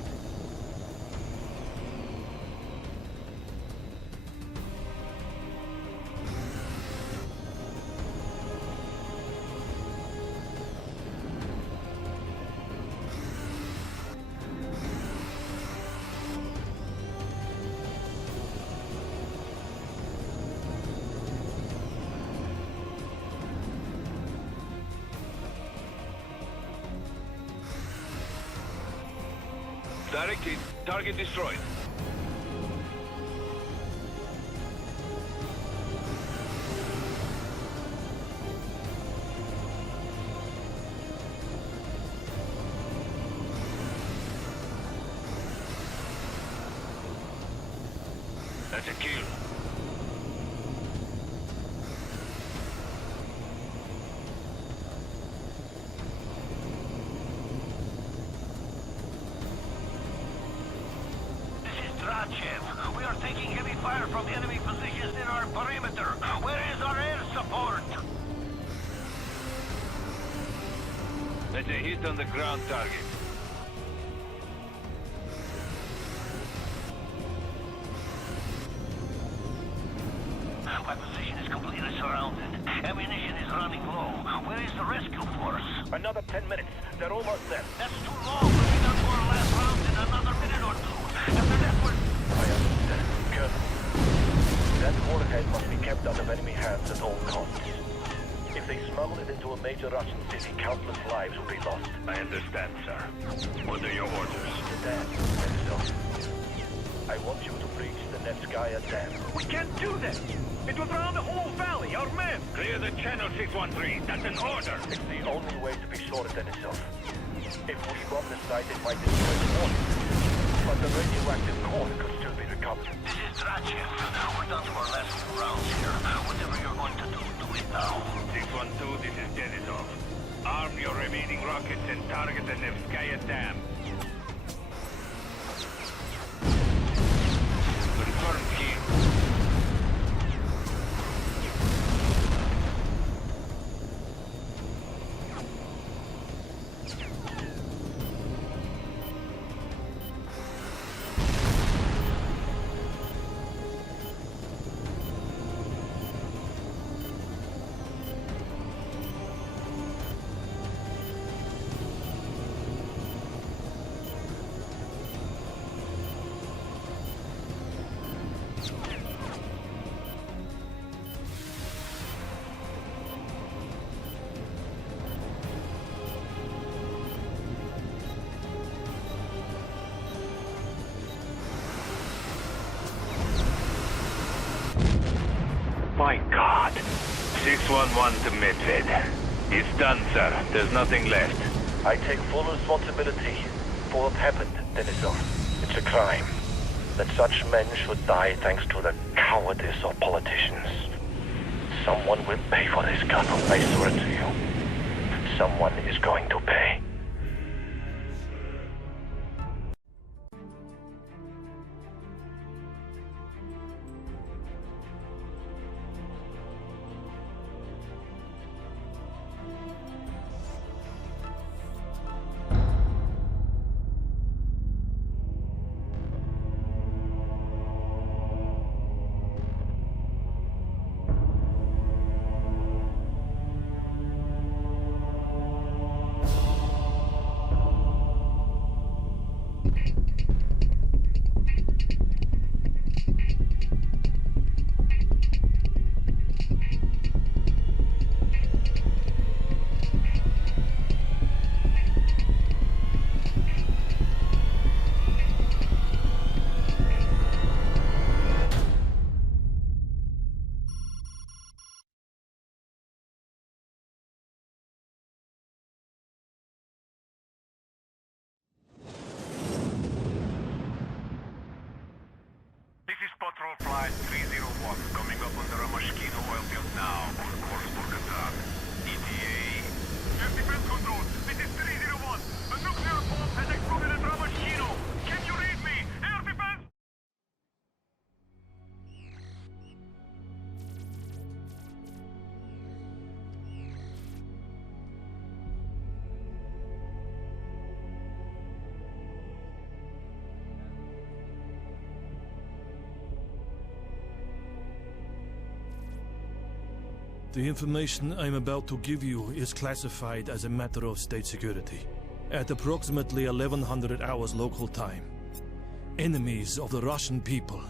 Direct hit. Target destroyed. That's a kill. We are taking heavy fire from enemy positions in our perimeter. Where is our air support? That's a hit on the ground target. My position is completely surrounded. Ammunition is running low. Where is the rescue force? Another 10 minutes. They're almost there. That's too long. We got to our last round in another minute or two. After that, we're... I understand. Colonel. That warhead must be kept out of enemy hands at all costs. If they smuggle it into a major Russian city, countless lives will be lost. I understand, sir. What are your orders? Dam, Denisov. I want you to breach the Nevskaya Dam. We can't do that! It will drown the whole valley, our men! Clear the channel, 613. That's an order! It's the only way to be sure of Denisov. If we bomb the site, it might destroy the water. But the radioactive core could still be recovered. This is Drachev. We're down to our last few rounds here. Whatever you're going to do, do it now. 612, this is Denisov. Arm your remaining rockets and target the Nevskaya Dam. Confirm kill. 611 to Medved. It's done, sir. There's nothing left. I take full responsibility for what happened, Denisov. It's a crime that such men should die thanks to the cowardice of politicians. Someone will pay for this, Colonel. I swear to you. Someone is going to pay. Patrol flight 301, coming up under a Mosquito oil field now, on course for Qatar. ETA... Air defense control, this is 301. A nuclear bomb has exploded at Mosquito. Can you read me? Air defense... The information I'm about to give you is classified as a matter of state security. At approximately 1100 hours local time, enemies of the Russian people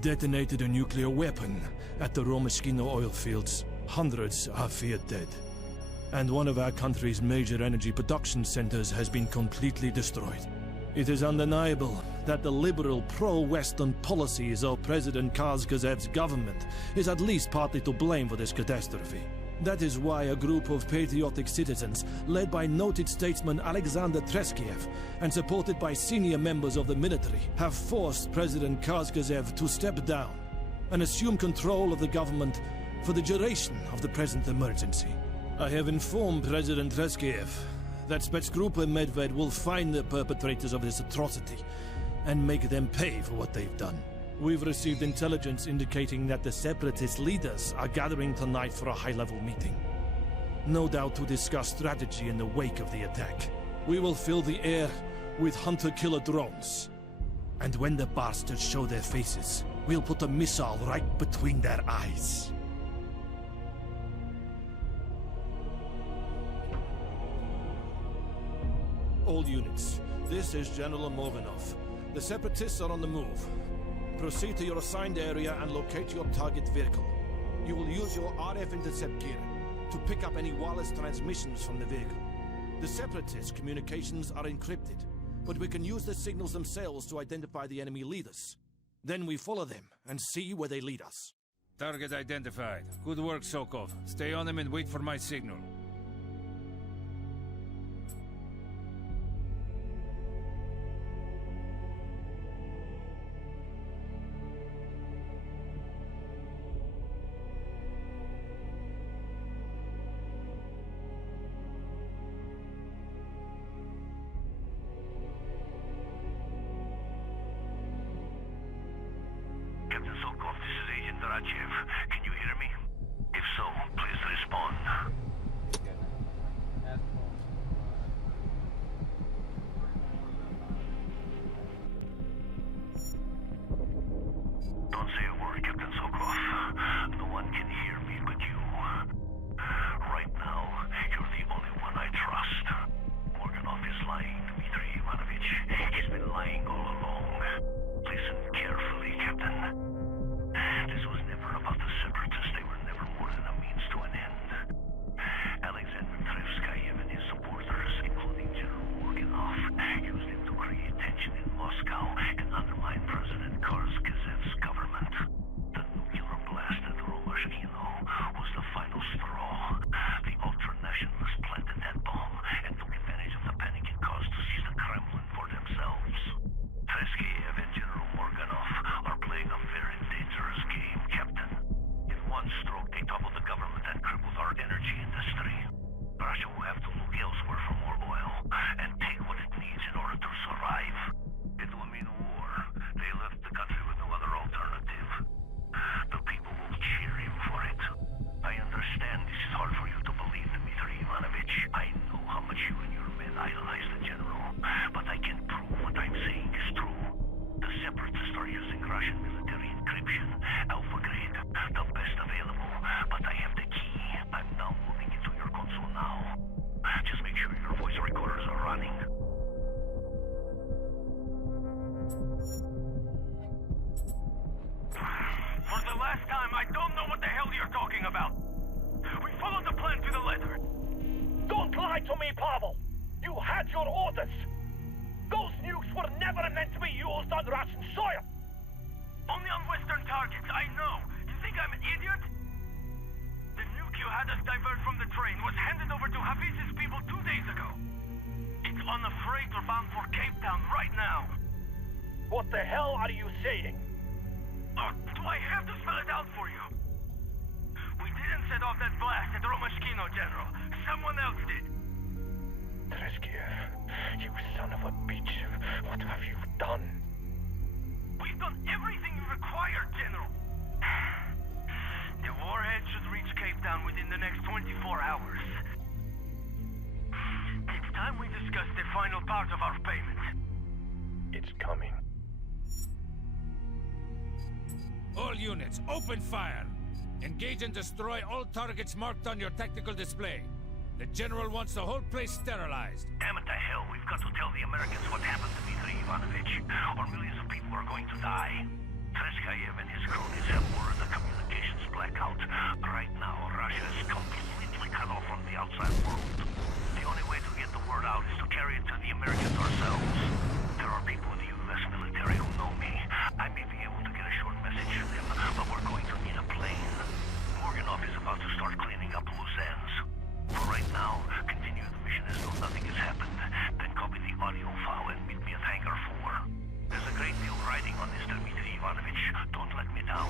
detonated a nuclear weapon at the Romoshkino oil fields. Hundreds are feared dead. And one of our country's major energy production centers has been completely destroyed. It is undeniable that the liberal pro-Western policies of President Caucas's government is at least partly to blame for this catastrophe. That is why a group of patriotic citizens, led by noted statesman Alexander Treskiev and supported by senior members of the military, have forced President Caucasus to step down and assume control of the government for the duration of the present emergency. I have informed President Treskiev that Spetsgruppe Medved will find the perpetrators of this atrocity and make them pay for what they've done. We've received intelligence indicating that the separatist leaders are gathering tonight for a high-level meeting. No doubt to discuss strategy in the wake of the attack. We will fill the air with hunter-killer drones. And when the bastards show their faces, we'll put a missile right between their eyes. All units, this is General Morganov. The Separatists are on the move. Proceed to your assigned area and locate your target vehicle. You will use your RF intercept gear to pick up any wireless transmissions from the vehicle. The Separatist communications are encrypted, but we can use the signals themselves to identify the enemy leaders. Then we follow them and see where they lead us. Target identified. Good work, Sokov. Stay on them and wait for my signal. Captain Sokov, this is Agent Darachev. Can you hear me? If so, please respond. me, Pavel! You had your orders! Those nukes were never meant to be used on Russian soil! Only on Western targets, I know. You think I'm an idiot? The nuke you had us divert from the train was handed over to Hafiz's people 2 days ago. It's on a freighter bound for Cape Town right now. What the hell are you saying? Do I have to spell it out for you? We didn't set off that blast at Romashkino, General. Someone else did. Treskiev, you son of a bitch. What have you done? We've done everything you required, General. The warhead should reach Cape Town within the next 24 hours. It's time we discuss the final part of our payment. It's coming. All units, open fire! Engage and destroy all targets marked on your tactical display. The General wants the whole place sterilized. Damn it to hell, we've got to tell the Americans what happened to Dmitry Ivanovich, or millions of people are going to die. Treskiev and his cronies have ordered the communications blackout. Right now, Russia is completely cut off from the outside world. The only way to get the word out is to carry it to the Americans ourselves. There are people in the U.S. military who know me. I may be able to get a short message to them, but we're going to need a plane. Morganov is about to start cleaning up loose ends. For right now, continue the mission as though nothing has happened. Then copy the audio file and meet me at Hangar 4. There's a great deal riding on this, Dmitry Ivanovich. Don't let me down.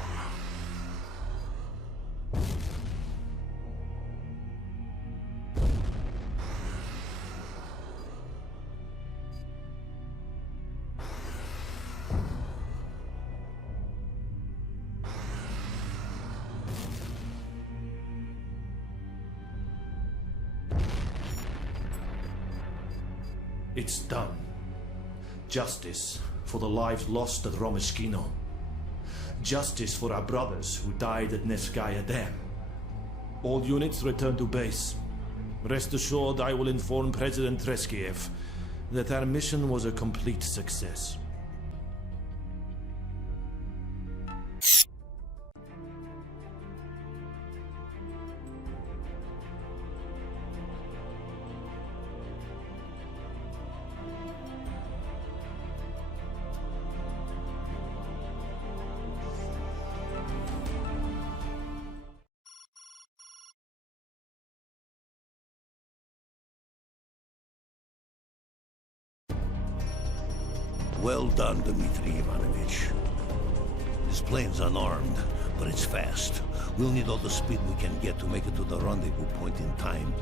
It's done. Justice for the lives lost at Romashkino. Justice for our brothers who died at Nevskaya Dam. All units return to base. Rest assured, I will inform President Treskiev that our mission was a complete success. Well done, Dmitry Ivanovich. This plane's unarmed, but it's fast. We'll need all the speed we can get to make it to the rendezvous point in time.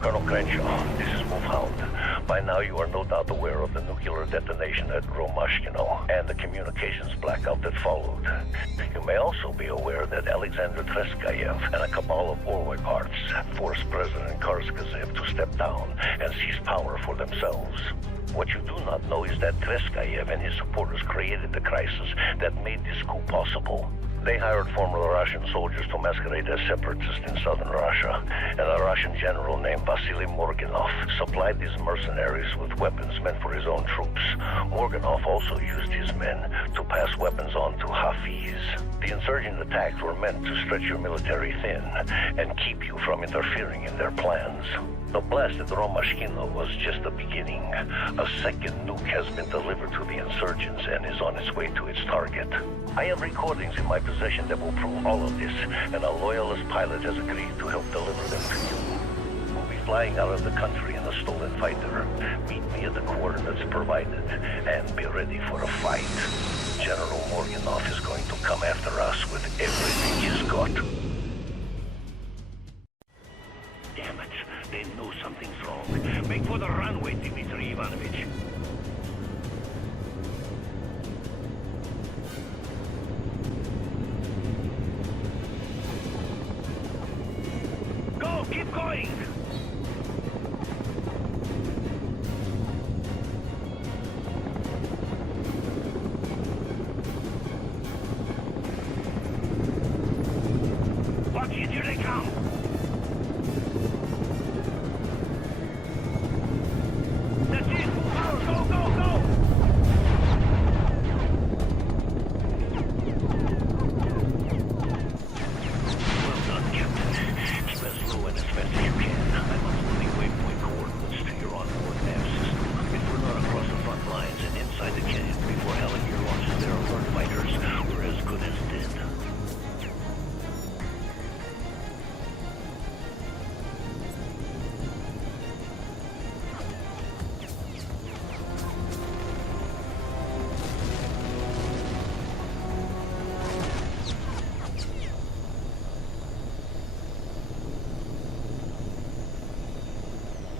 Colonel Crenshaw, this is Wolfhound. By now you are no doubt aware of the nuclear detonation at Romashkino and the communications blackout that followed. You may also be aware that Alexander Treskiev and a cabal of oligarchs forced President Caucasus to step down and seize power for themselves. What you do not know is that Treskiev and his supporters created the crisis that made this coup possible. They hired former Russian soldiers to masquerade as separatists in southern Russia, and a Russian general named Vasily Morganov supplied these mercenaries with weapons meant for his own troops. Morganov also used his men to pass weapons on to Hafiz. The insurgent attacks were meant to stretch your military thin and keep you from interfering in their plans. The blast at Romashkino was just the beginning. A second nuke has been delivered to the insurgents and is on its way to its target. I have recordings in my possession that will prove all of this, and a loyalist pilot has agreed to help deliver them to you. We'll be flying out of the country in a stolen fighter. Meet me at the coordinates provided, and be ready for a fight. General Morganov is going to come after us with everything he's got. Damn it, they know something's wrong. Make for the runway, Dmitry Ivanovich. Go, keep going! Watch it, here they come! That's it! Go, go, go! Well done, Captain. Keep as low and as fast as you can.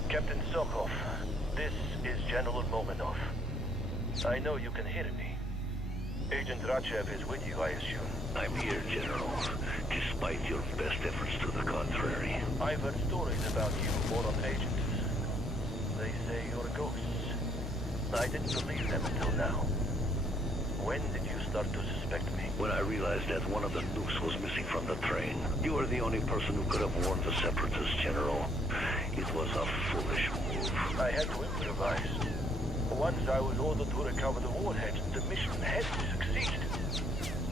Captain Sokov, this is General Mominov. I know you can hear me. Agent Rachev is with you, I assume. I'm here, General, despite your best efforts to the contrary. I've heard stories about you, moron agents. They say you're ghosts. I didn't believe them until now. When did you start to suspect me? When I realized that one of the nukes was missing from the train. You were the only person who could have warned the Separatists, General. It was a foolish move. I had to improvise. Once I was ordered to recover the warheads, the mission had to succeed.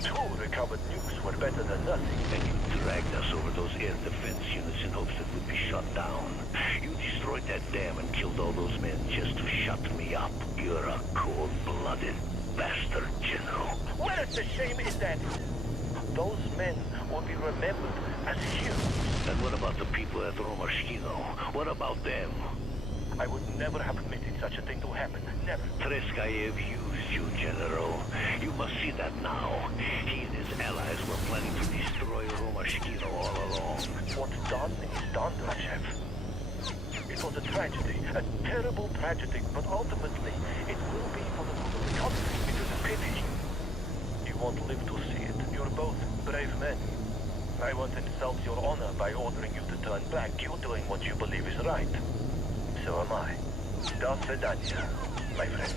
2 recovered nukes were better than nothing. And you dragged us over those air defense units in hopes that we'd be shut down. You destroyed that dam and killed all those men just to shut me up. You're a cold-blooded bastard, General. Where the shame is that? Those men will be remembered as heroes. And what about the people at Romashkino? What about them? I would never have permitted such a thing to happen. Never. Treskayev used you, General. You must see that now. He and his allies were planning to destroy Romashkino all along. What's done is done, Rachev. It was a tragedy, a terrible tragedy, but ultimately it will be for the good of the country. It is a pity. You won't live to see it. You're both brave men. I won't insult your honor by ordering you to turn back. You're doing what you believe is right. So am I. Do svidaniya, my friend.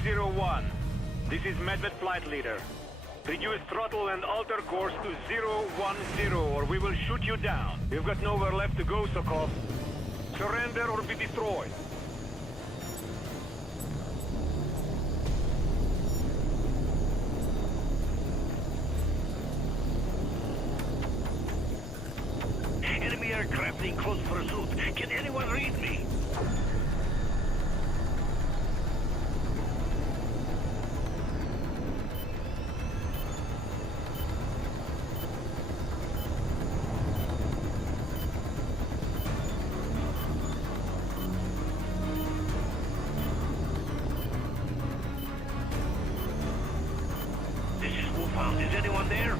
301. This is Medved Flight Leader. Reduce throttle and alter course to 010, or we will shoot you down. You've got nowhere left to go, Sokov. Surrender or be destroyed. Enemy aircraft in close pursuit. Can anyone read me? This is Wolfhound. Is anyone there?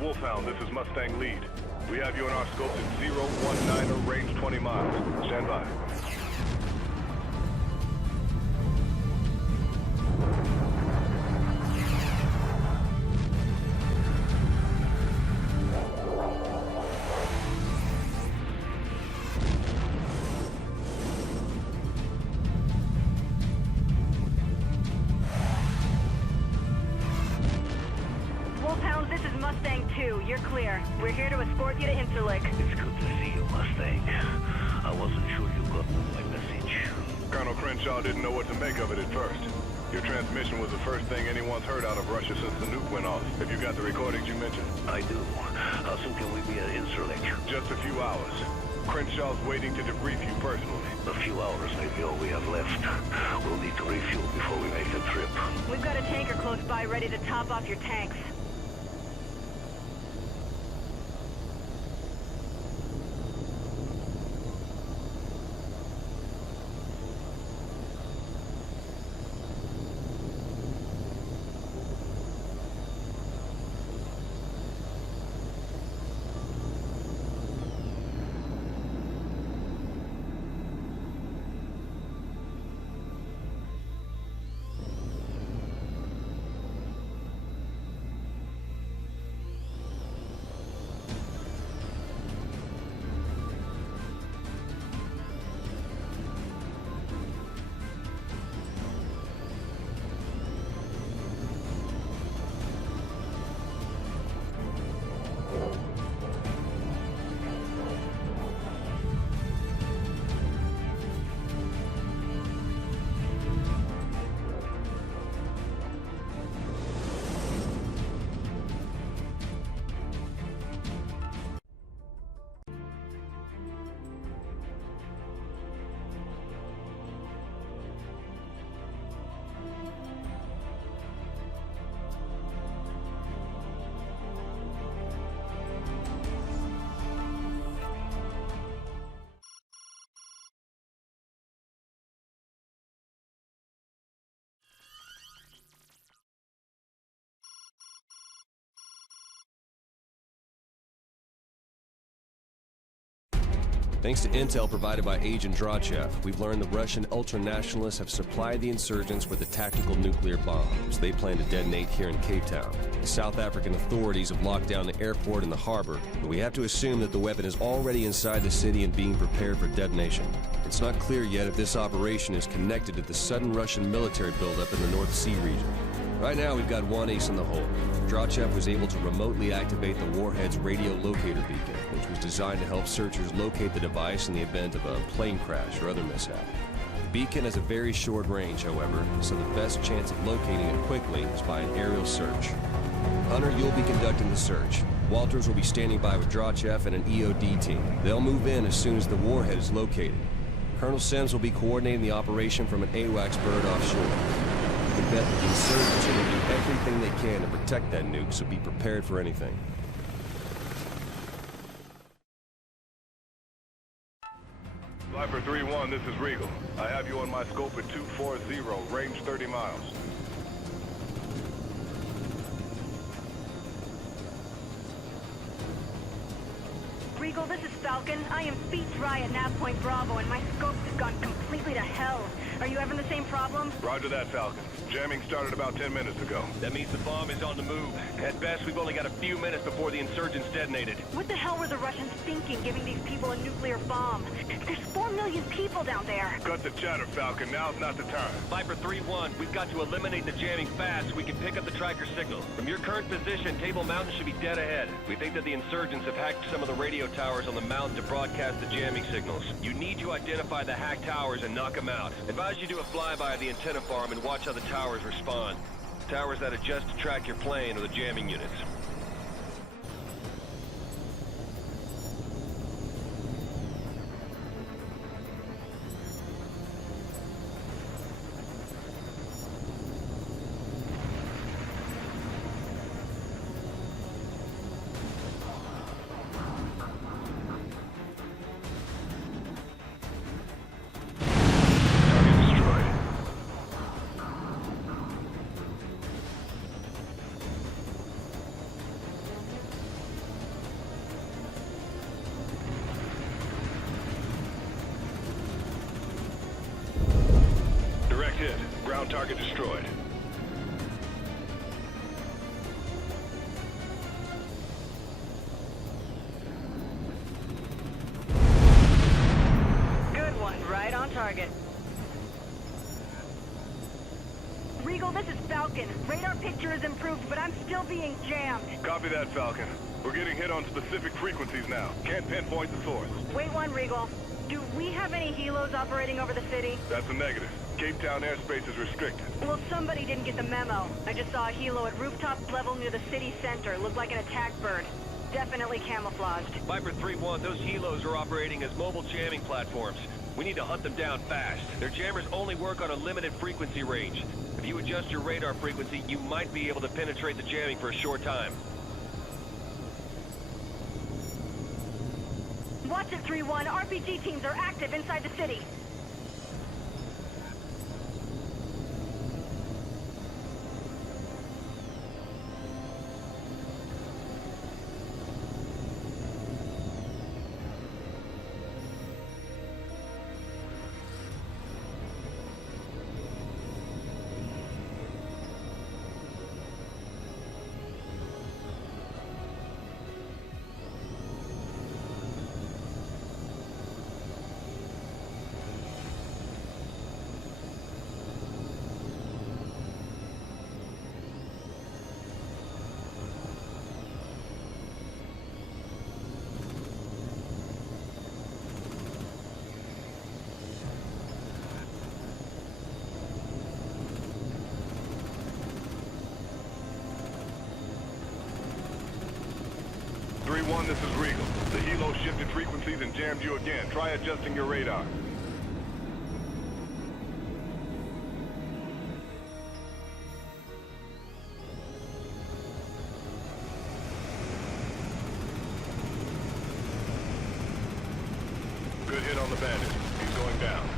Wolfhound, this is Mustang Lead. We have you in our scopes at 019er, range 20 miles. Stand by. Wolfhound, this is Mustang 2. You're clear. We're here to escort you to Interlick. It's good to see you, Mustang. I wasn't sure you got my message. Colonel Crenshaw didn't know what to make of it at first. Your transmission was the first thing anyone's heard out of Russia since the nuke went off. Have you got the recordings you mentioned? I do. How soon can we be at Interlick? Just a few hours. Crenshaw's waiting to debrief you personally. A few hours may be all we have left. We'll need to refuel before we make the trip. We've got a tanker close by ready to top off your tanks. Thanks to intel provided by Agent Drachev, we've learned the Russian ultranationalists have supplied the insurgents with a tactical nuclear bombs they plan to detonate here in Cape Town. The South African authorities have locked down the airport and the harbor, but we have to assume that the weapon is already inside the city and being prepared for detonation. It's not clear yet if this operation is connected to the sudden Russian military buildup in the North Sea region. Right now, we've got one ace in the hole. Drachev was able to remotely activate the warhead's radio locator beacon, which was designed to help searchers locate the device in the event of a plane crash or other mishap. The beacon has a very short range, however, so the best chance of locating it quickly is by an aerial search. Hunter, you'll be conducting the search. Walters will be standing by with Drachev and an EOD team. They'll move in as soon as the warhead is located. Colonel Sims will be coordinating the operation from an HAWX bird offshore. You can bet that the insurgents are going to do everything they can to protect that nuke, so be prepared for anything. Viper 3-1, this is Regal. I have you on my scope at 240, range 30 miles. Regal, this is Falcon. I am speed dry at Nav Point Bravo, and my scopes have gone completely to hell. Are you having the same problem? Roger that, Falcon. Jamming started about 10 minutes ago. That means the bomb is on the move. At best, we've only got a few minutes before the insurgents detonated. What the hell were the Russians thinking, giving these people a nuclear bomb? There's 4 million people down there. Cut the chatter, Falcon. Now's not the time. Viper 3-1, we've got to eliminate the jamming fast so we can pick up the tracker signal. From your current position, Table Mountain should be dead ahead. We think that the insurgents have hacked some of the radio towers on the mountain to broadcast the jamming signals. You need to identify the hacked towers and knock them out. Advise you do a flyby of the antenna farm and watch how the towers respond. Towers that adjust to track your plane or the jamming units. Hit. Ground target destroyed. Good one, right on target. Regal, this is Falcon. Radar picture is improved, but I'm still being jammed. Copy that, Falcon. We're getting hit on specific frequencies now. Can't pinpoint the source. Wait one, Regal. Do we have any helos operating over the city? That's a negative. Cape Town airspace is restricted. Well, somebody didn't get the memo. I just saw a helo at rooftop level near the city center. Looked like an attack bird. Definitely camouflaged. Viper 3-1, those helos are operating as mobile jamming platforms. We need to hunt them down fast. Their jammers only work on a limited frequency range. If you adjust your radar frequency, you might be able to penetrate the jamming for a short time. Watch it, 3-1. RPG teams are active inside the city. This is Regal. The helo shifted frequencies and jammed you again. Try adjusting your radar. Good hit on the bandit. He's going down.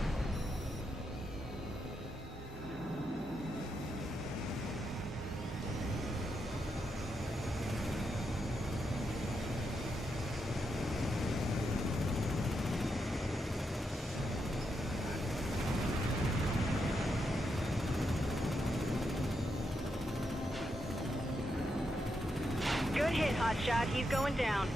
Good hit, Hotshot. He's going down.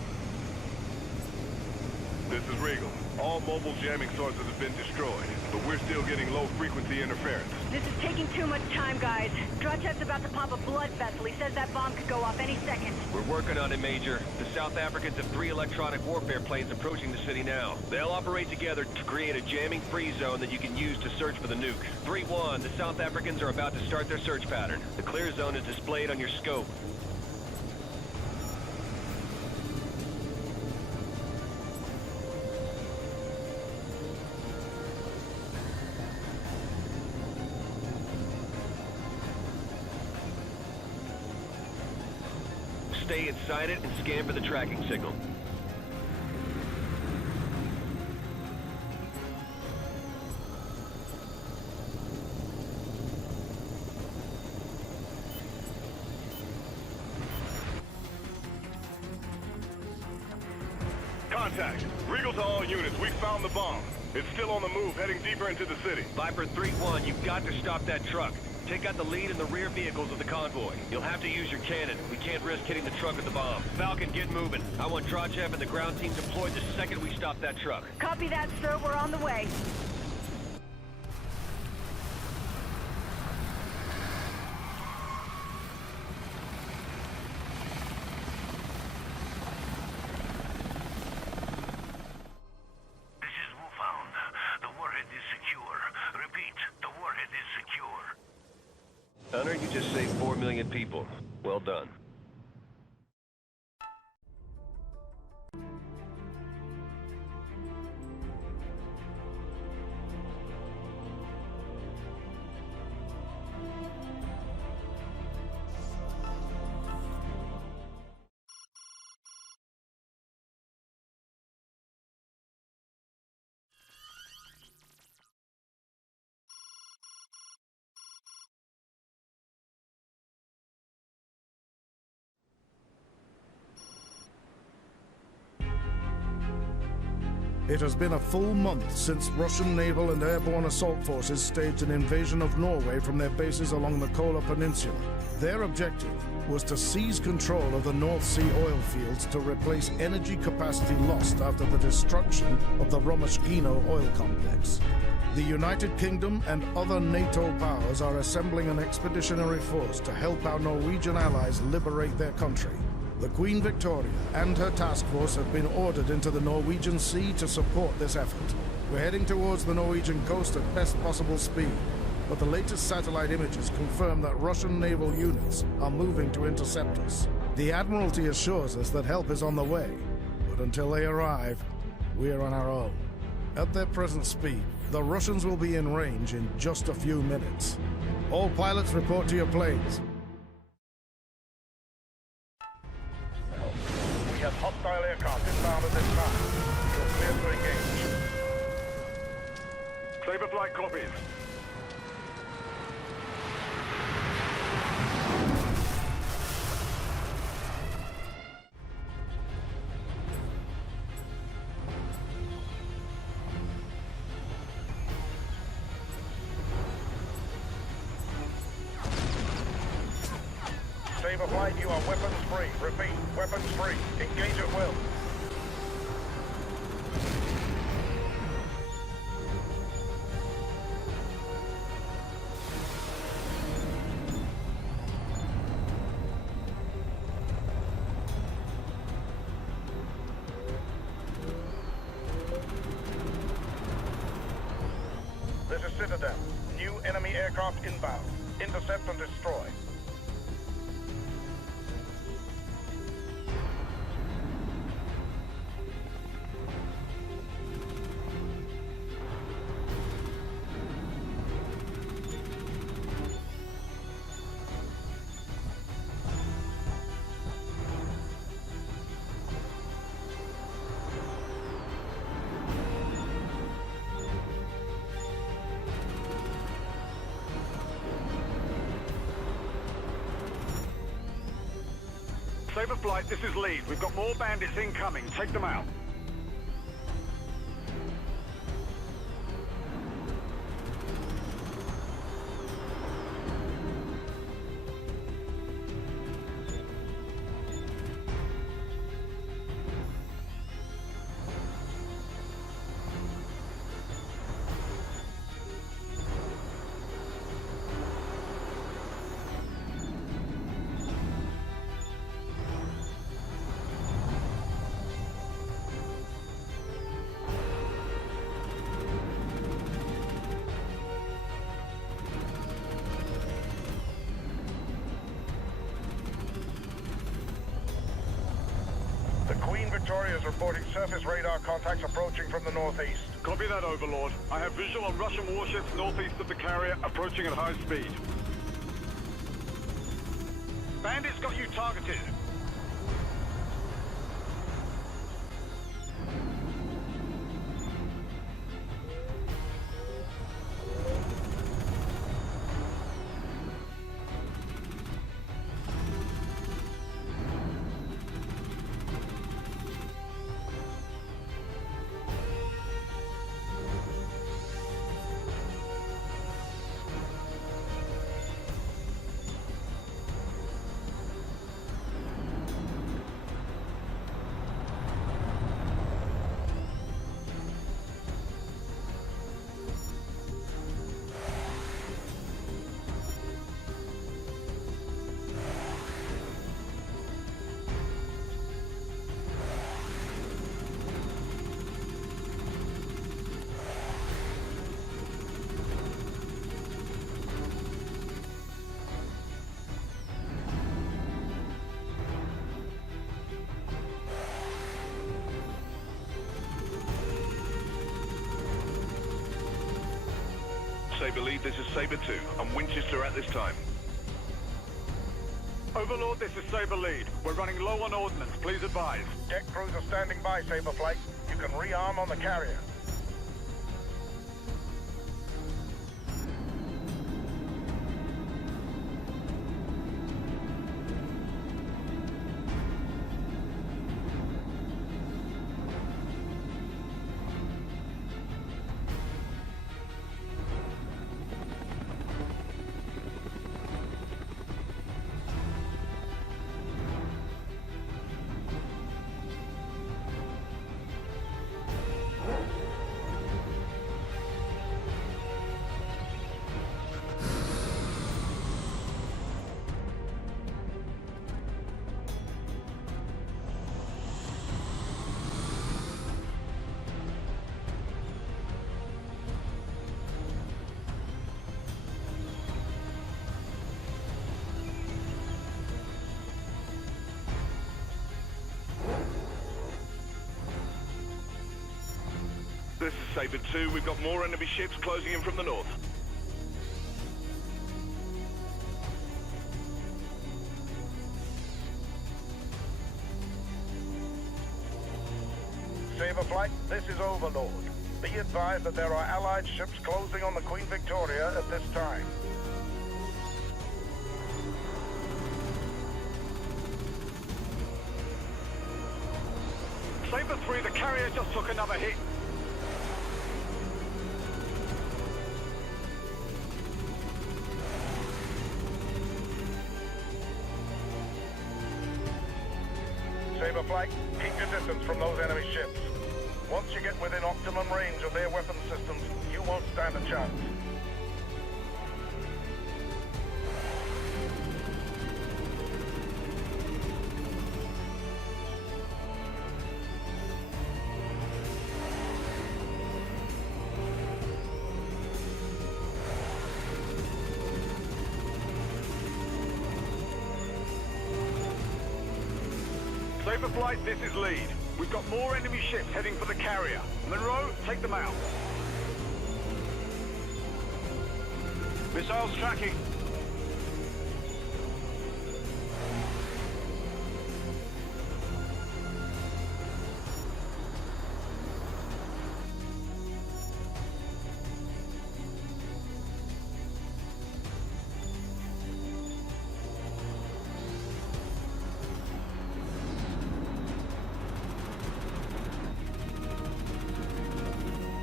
This is Regal. All mobile jamming sources have been destroyed, but we're still getting low-frequency interference. This is taking too much time, guys. Drachet's about to pop a blood vessel. He says that bomb could go off any second. We're working on it, Major. The South Africans have 3 electronic warfare planes approaching the city now. They'll operate together to create a jamming-free zone that you can use to search for the nuke. 3-1, the South Africans are about to start their search pattern. The clear zone is displayed on your scope. Stay inside it and scan for the tracking signal. Contact! contact. Regal to all units, we found the bomb. It's still on the move, heading deeper into the city. Viper 3-1, you've got to stop that truck. Take out the lead and the rear vehicles of the convoy. You'll have to use your cannon. We can't risk hitting the truck with the bomb. Falcon, get moving. I want Drachev and the ground team deployed the second we stop that truck. Copy that, sir. We're on the way. This is Wolfhound. The warhead is secure. Repeat, the warhead is secure. Hunter, you just saved 4 million people. Well done. It has been a full month since Russian naval and airborne assault forces staged an invasion of Norway from their bases along the Kola Peninsula. Their objective was to seize control of the North Sea oil fields to replace energy capacity lost after the destruction of the Romoshkino oil complex. The United Kingdom and other NATO powers are assembling an expeditionary force to help our Norwegian allies liberate their country. The Queen Victoria and her task force have been ordered into the Norwegian Sea to support this effort. We're heading towards the Norwegian coast at best possible speed, but the latest satellite images confirm that Russian naval units are moving to intercept us. The Admiralty assures us that help is on the way, but until they arrive, we're on our own. At their present speed, the Russians will be in range in just a few minutes. All pilots report to your planes. We have hostile aircraft inbound at this time. You're clear to engage. Saber flight copies. Saber flight, you are weapons free. Repeat, weapons free. Engage at will. This is Citadel. New enemy aircraft inbound. Intercept and destroy. Saber flight, this is lead. We've got more bandits incoming. Take them out. Victoria is reporting surface radar contacts approaching from the northeast. Copy that, Overlord. I have visual on Russian warships northeast of the carrier, approaching at high speed. Bandits got you targeted. Saber Lead, this is Saber 2. I'm Winchester at this time. Overlord, this is Saber Lead. We're running low on ordnance. Please advise. Deck crews are standing by, Saberflight. You can rearm on the carrier. This is Saber 2. We've got more enemy ships closing in from the north. Saberflight, this is Overlord. Be advised that there are Allied ships closing on the Queen Victoria at this time. Saber 3, the carrier just took another hit. Saberflight, keep your distance from those enemy ships. Once you get within optimum range of their weapon systems, you won't stand a chance. Saberflight, this is Lead. We've got more enemy ships heading for the carrier. Monroe, take them out. Missiles tracking.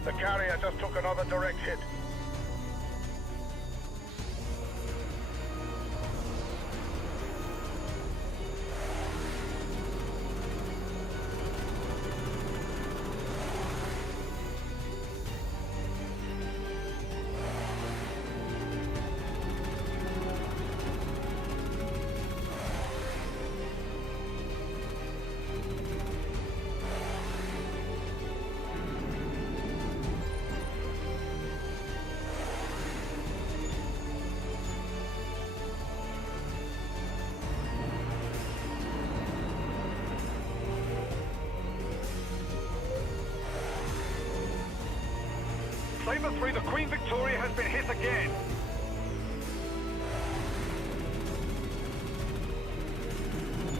The carrier just took another direct hit. Saber 3, the Queen Victoria has been hit again.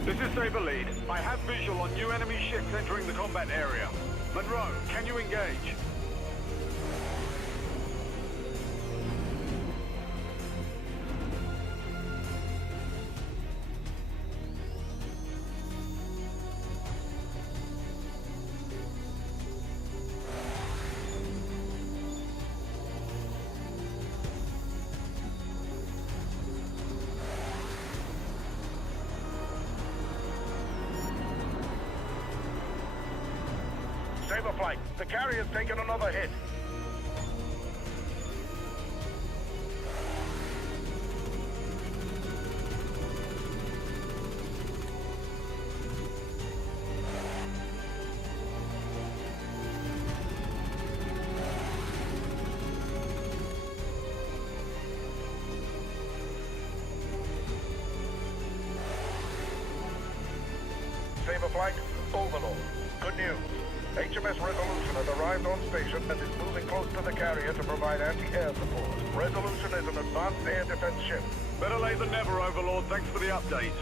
This is Saber Lead. I have visual on new enemy ships entering the combat area. Monroe, can you engage? Saberflight, the carrier's taken another hit. Saberflight, Overlord. Good news. HMS Resolution has arrived arrived on station and is moving close to the carrier to provide anti-air support. Resolution is an advanced air defense ship. Better late than never, Overlord. Thanks for the update.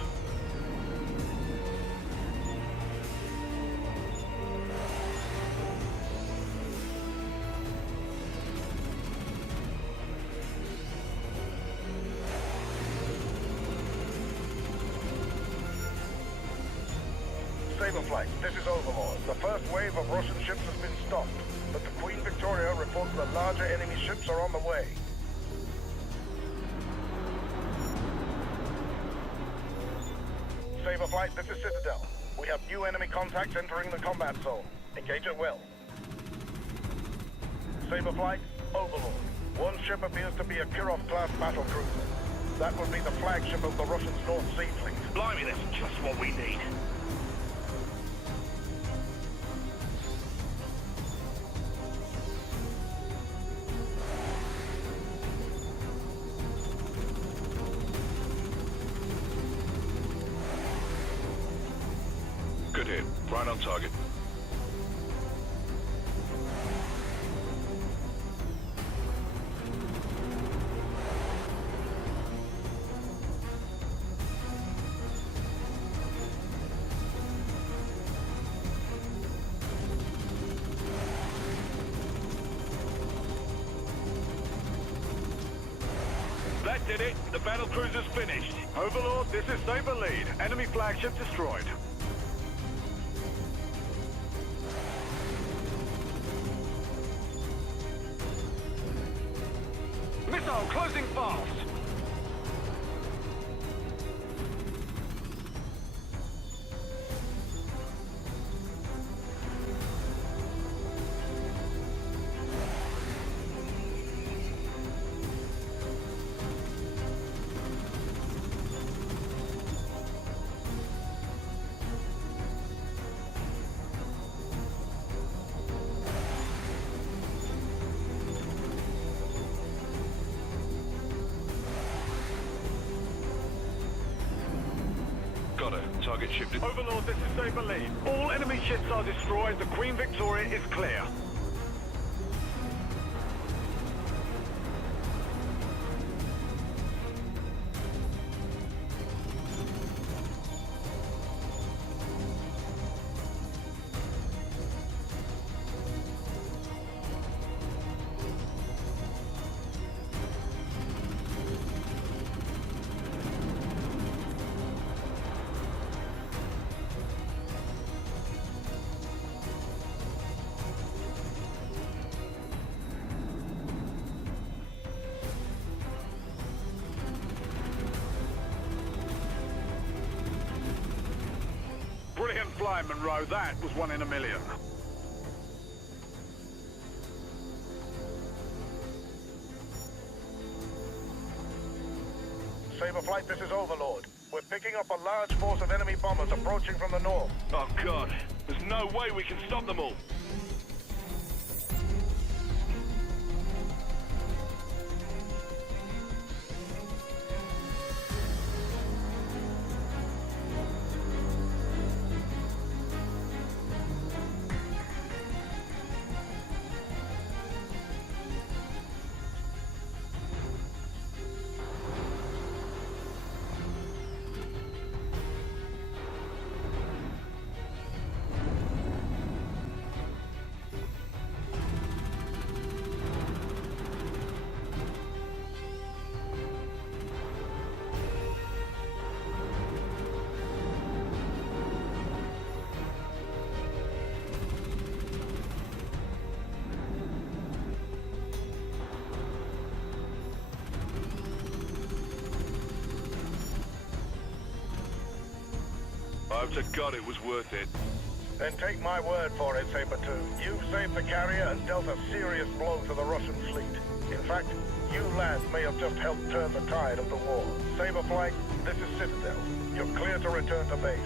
Saberflight, this is Overlord. The first wave of Russian ships has been stopped, but the Queen Victoria reports that larger enemy ships are on the way. Saberflight, this is Citadel. We have new enemy contacts entering the combat zone. Engage at will. Saberflight, Overlord. One ship appears to be a Kirov-class battlecruiser. That would be the flagship of the Russians' North Sea Fleet. Blimey, that's just what we need. Good hit. Right on target. That did it. The battle cruiser's finished. Overlord, this is Saber Lead. Enemy flagship destroyed. Missile closing fast. Got her. Target shifted. Overlord, this is Saber Lead. All enemy ships are destroyed. The Queen Victoria is clear. Brilliant fly, Monroe. That was one in a million. Saberflight, this is Overlord. We're picking up a large force of enemy bombers approaching from the north. Oh, God. There's no way we can stop them all. I hope to God it was worth it. Then take my word for it, Saber 2. You've saved the carrier and dealt a serious blow to the Russian fleet. In fact, you lads may have just helped turn the tide of the war. Saberflight, this is Citadel. You're clear to return to base.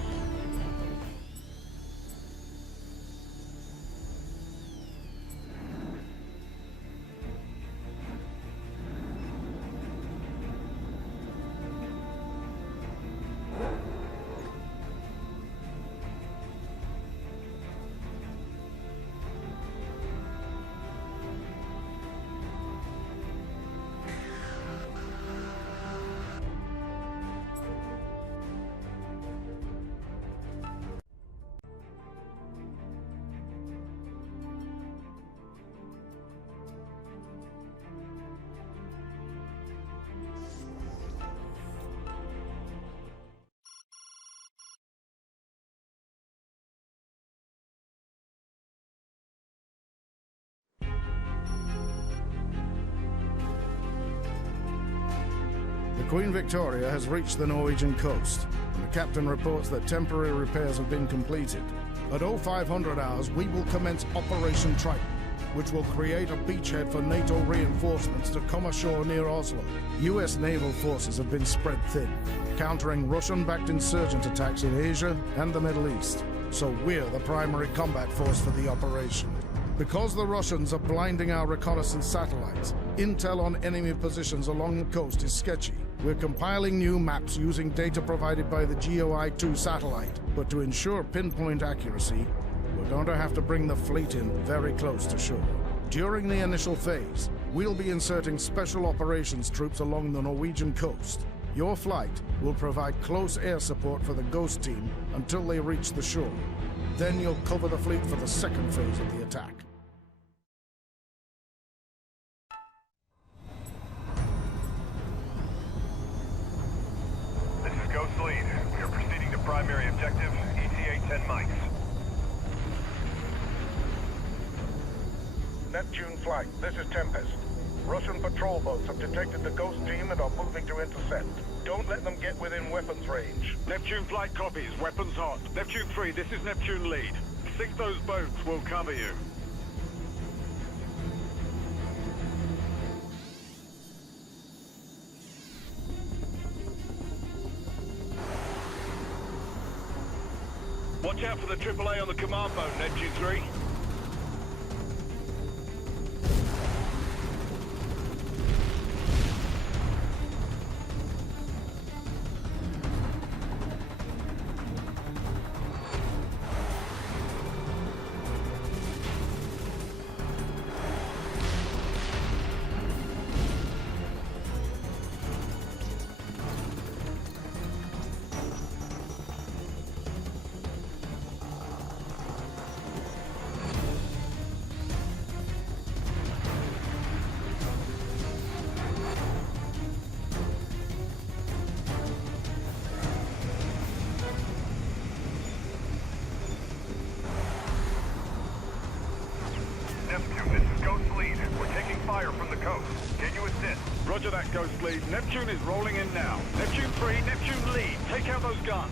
The Queen Victoria has reached the Norwegian coast, and the captain reports that temporary repairs have been completed. At 0500 hours, we will commence Operation Triton, which will create a beachhead for NATO reinforcements to come ashore near Oslo. US naval forces have been spread thin, countering Russian-backed insurgent attacks in Asia and the Middle East. So we're the primary combat force for the operation. Because the Russians are blinding our reconnaissance satellites, intel on enemy positions along the coast is sketchy. We're compiling new maps using data provided by the HAWX2 satellite, but to ensure pinpoint accuracy, we're going to have to bring the fleet in very close to shore. During the initial phase, we'll be inserting special operations troops along the Norwegian coast. Your flight will provide close air support for the Ghost team until they reach the shore. Then you'll cover the fleet for the second phase of the attack. This is Ghost Lead. We are proceeding to primary objective, ETA 10 mics. Neptune flight, this is Tempest. Russian patrol boats have detected the Ghost team and are moving to intercept. Don't let them get within weapons range. Neptune flight copies. Weapons hot. Neptune 3, this is Neptune Lead. Sink those boats. We'll cover you. Watch out for the AAA on the command boat, Neptune 3. Roger that, Ghost Lead. Neptune is rolling in now. Neptune 3, Neptune Lead. Take out those guns.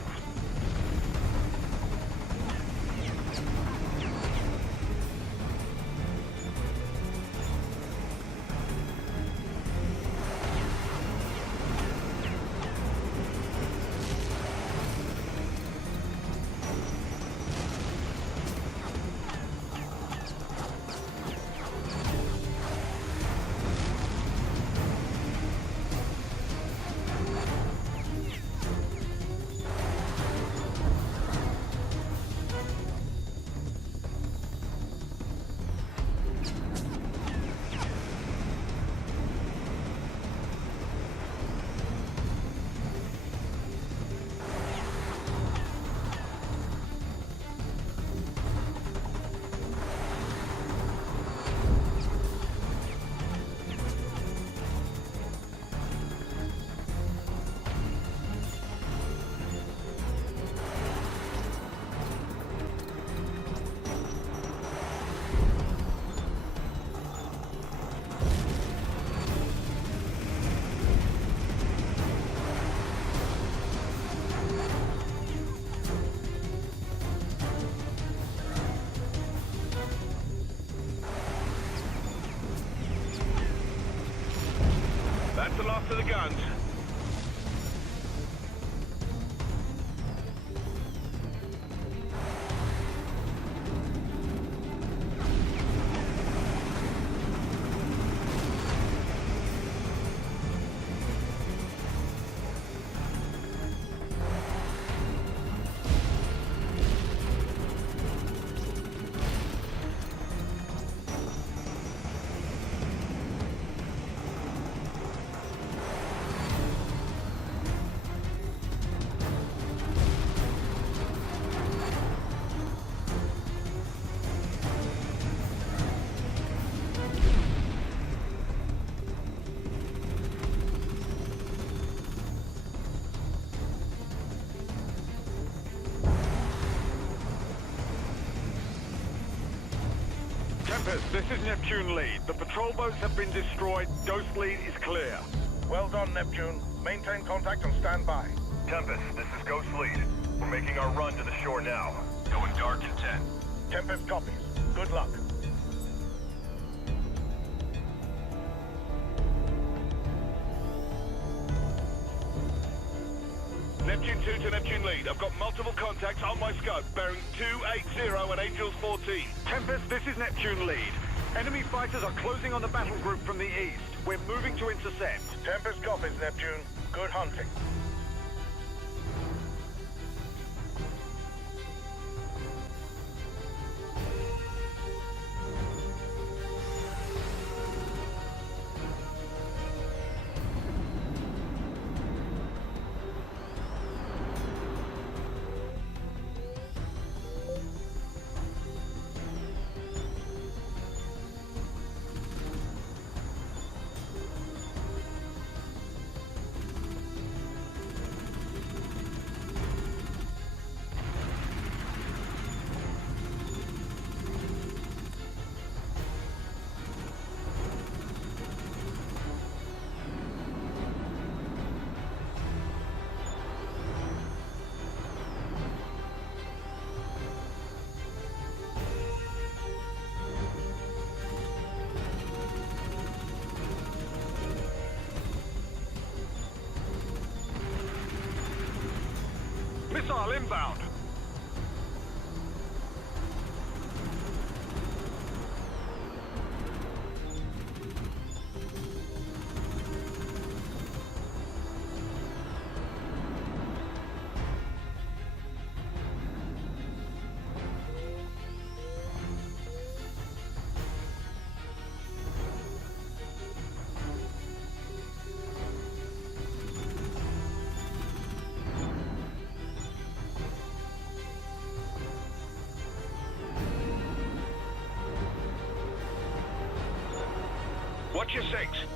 That's the last of the guns. This is Neptune Lead. The patrol boats have been destroyed. Ghost Lead is clear. Well done, Neptune. Maintain contact and stand by. Tempest, this is Ghost Lead. We're making our run to the shore now. Going dark in 10. Tempest copies. Good luck. Neptune 2 to Neptune Lead. I've got multiple contacts on my scope, bearing 280 and Angels 14. Tempest, this is Neptune Lead. Enemy fighters are closing on the battle group from the east. We're moving to intercept. Tempest copies, Neptune. Good hunting. Missile inbound. Watch your six.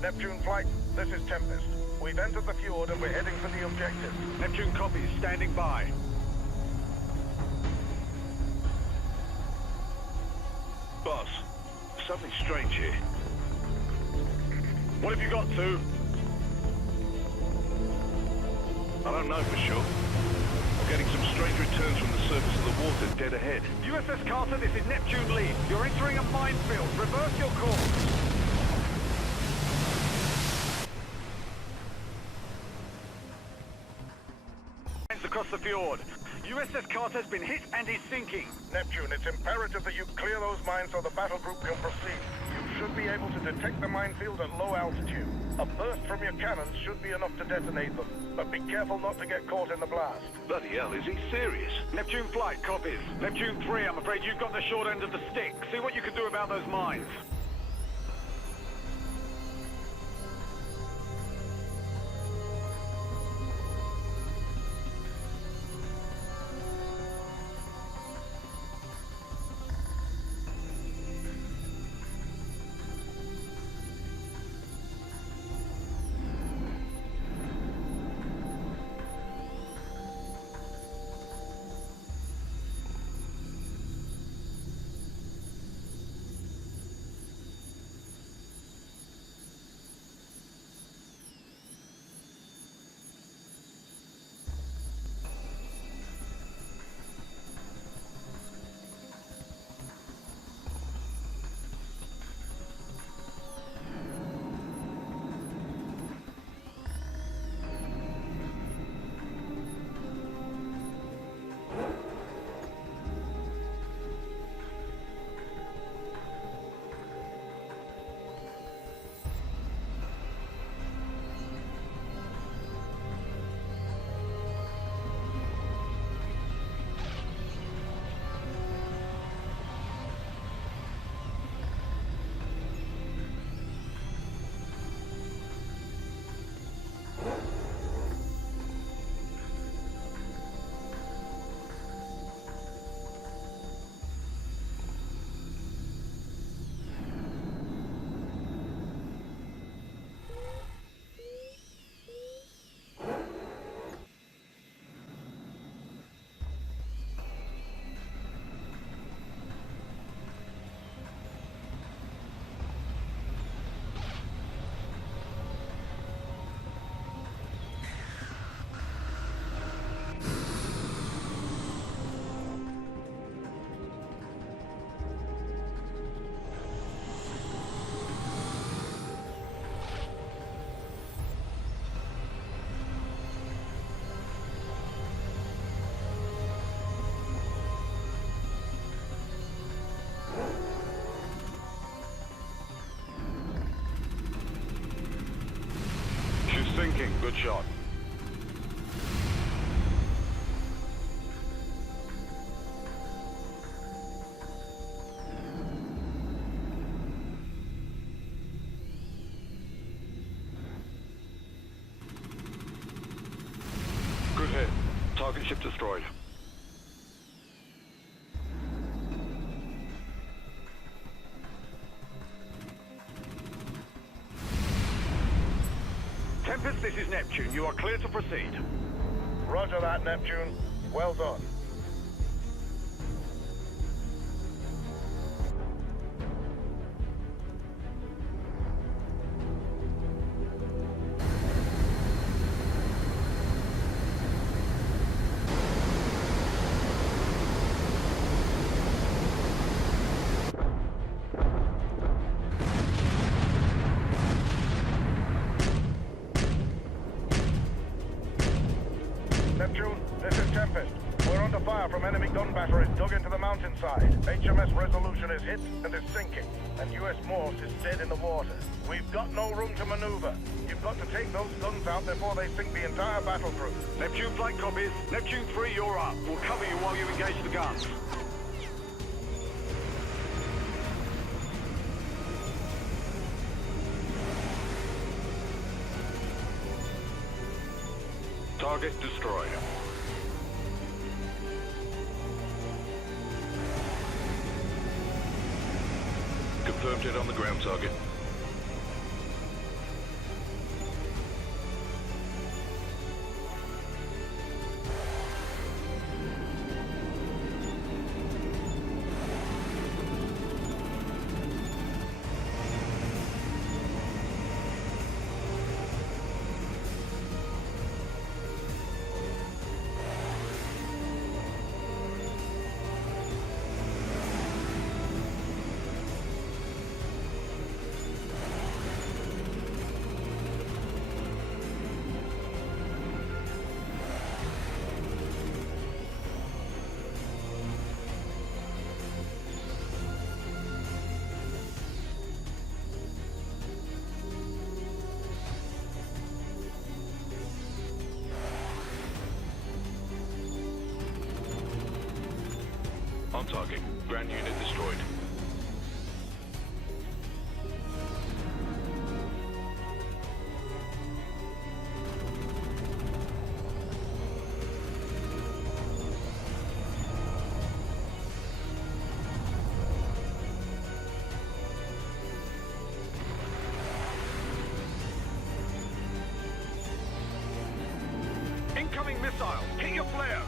Neptune Flight, this is Tempest. We've entered the fjord and we're heading for the objective. Neptune copies, standing by. Boss, something strange here. What have you got, Sue? I don't know for sure. I'm getting some strange returns from the surface of the water dead ahead. USS Carter, this is Neptune Lead. You're entering a minefield. Reverse your course. Across the fjord. USS Carter's been hit and is sinking. Neptune, it's imperative that you clear those mines so the battle group can proceed. You should be able to detect the minefield at low altitude. A burst from your cannons should be enough to detonate them, but be careful not to get caught in the blast. Bloody hell, is he serious? Neptune Flight copies. Neptune 3, I'm afraid you've got the short end of the stick. See what you can do about those mines. King. Good shot. Good hit. Target ship destroyed. Tempest, this is Neptune. You are clear to proceed. Roger that, Neptune. Well done. Neptune, this is Tempest. We're under fire from enemy gun batteries dug into the mountainside. HMS Resolution is hit and is sinking, and US Morse is dead in the water. We've got no room to maneuver. You've got to take those guns out before they sink the entire battle crew. Neptune flight copies. Neptune 3, you're up. We'll cover you while you engage the guns. Target destroyed. Confirmed hit on the ground target. On target. Ground unit destroyed. Incoming missile. Hit your flares.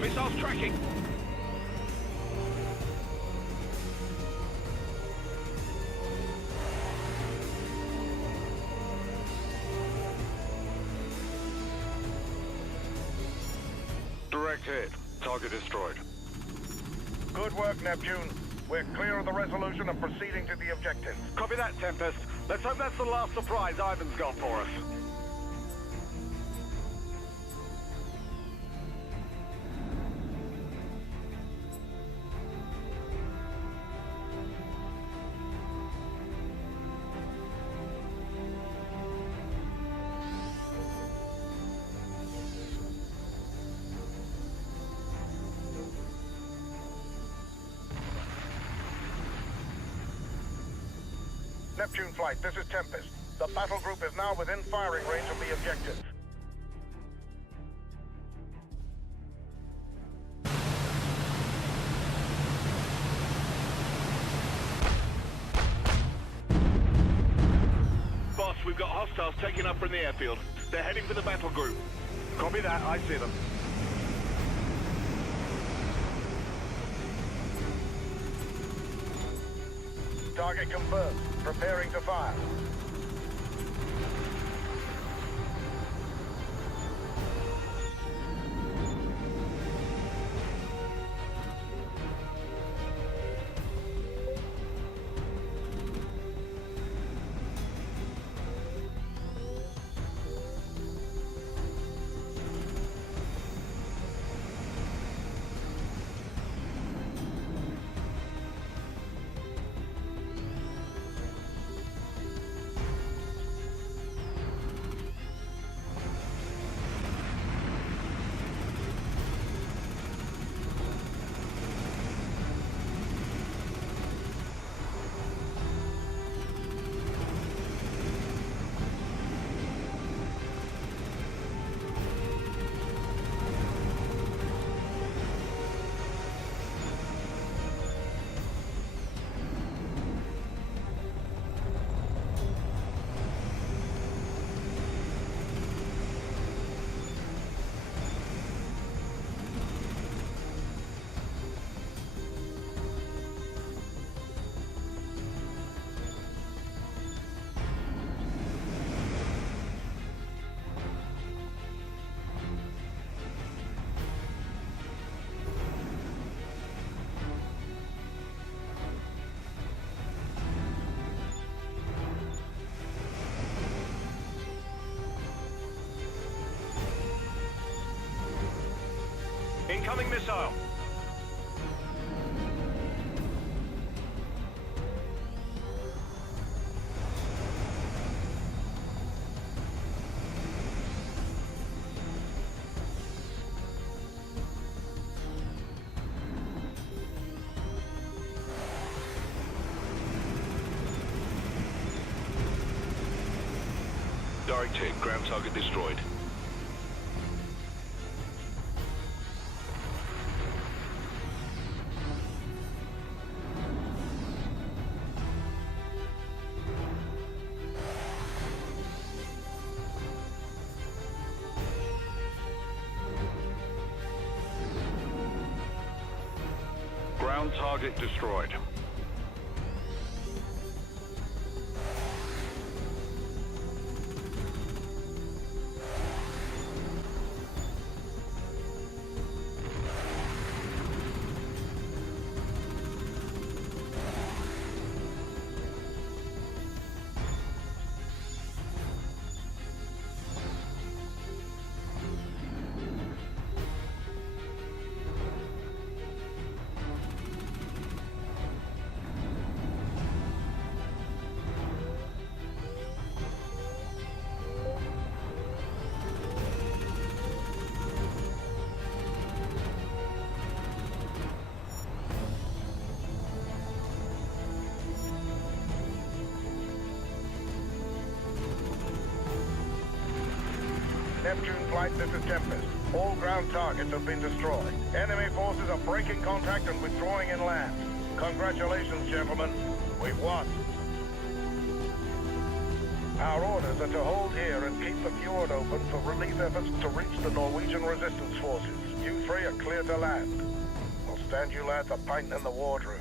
Missiles tracking. Direct hit. Target destroyed. Good work, Neptune. We're clear of the Resolution and proceeding to the objective. Copy that, Tempest. Let's hope that's the last surprise Ivan's got for us. Neptune flight, this is Tempest. The battle group is now within firing range of the objective. Boss, we've got hostiles taking up from the airfield. They're heading for the battle group. Copy that, I see them. Target confirmed. Preparing to fire. Incoming missile. Direct hit. Ground target destroyed. Ground target destroyed. Neptune flight, this is Tempest. All ground targets have been destroyed. Enemy forces are breaking contact and withdrawing inland. Congratulations, gentlemen. We've won. Our orders are to hold here and keep the fjord open for relief efforts to reach the Norwegian resistance forces. You three are clear to land. I'll stand you lads a pint in the wardroom.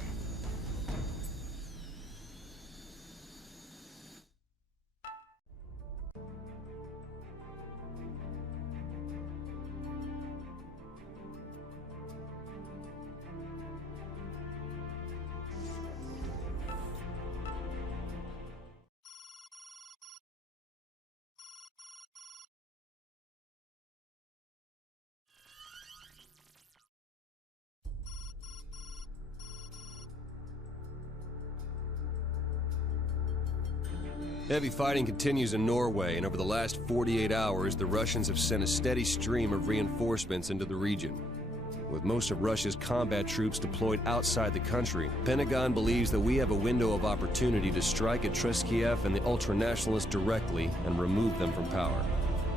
Heavy fighting continues in Norway, and over the last 48 hours, the Russians have sent a steady stream of reinforcements into the region. With most of Russia's combat troops deployed outside the country, Pentagon believes that we have a window of opportunity to strike at Treskiev and the ultranationalists directly and remove them from power.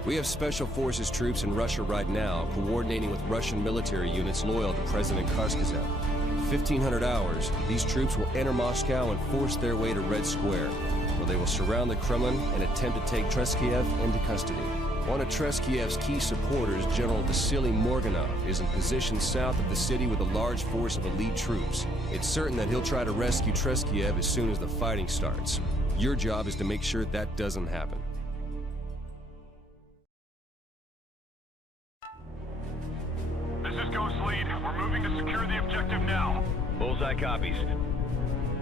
We have Special Forces troops in Russia right now, coordinating with Russian military units loyal to President Caucasus. In 1,500 hours, these troops will enter Moscow and force their way to Red Square, where they will surround the Kremlin and attempt to take Treskiev into custody. One of Treskiev's key supporters, General Vasily Morganov, is in position south of the city with a large force of elite troops. It's certain that he'll try to rescue Treskiev as soon as the fighting starts. Your job is to make sure that doesn't happen. This is Ghost Lead. We're moving to secure the objective now. Bullseye copies.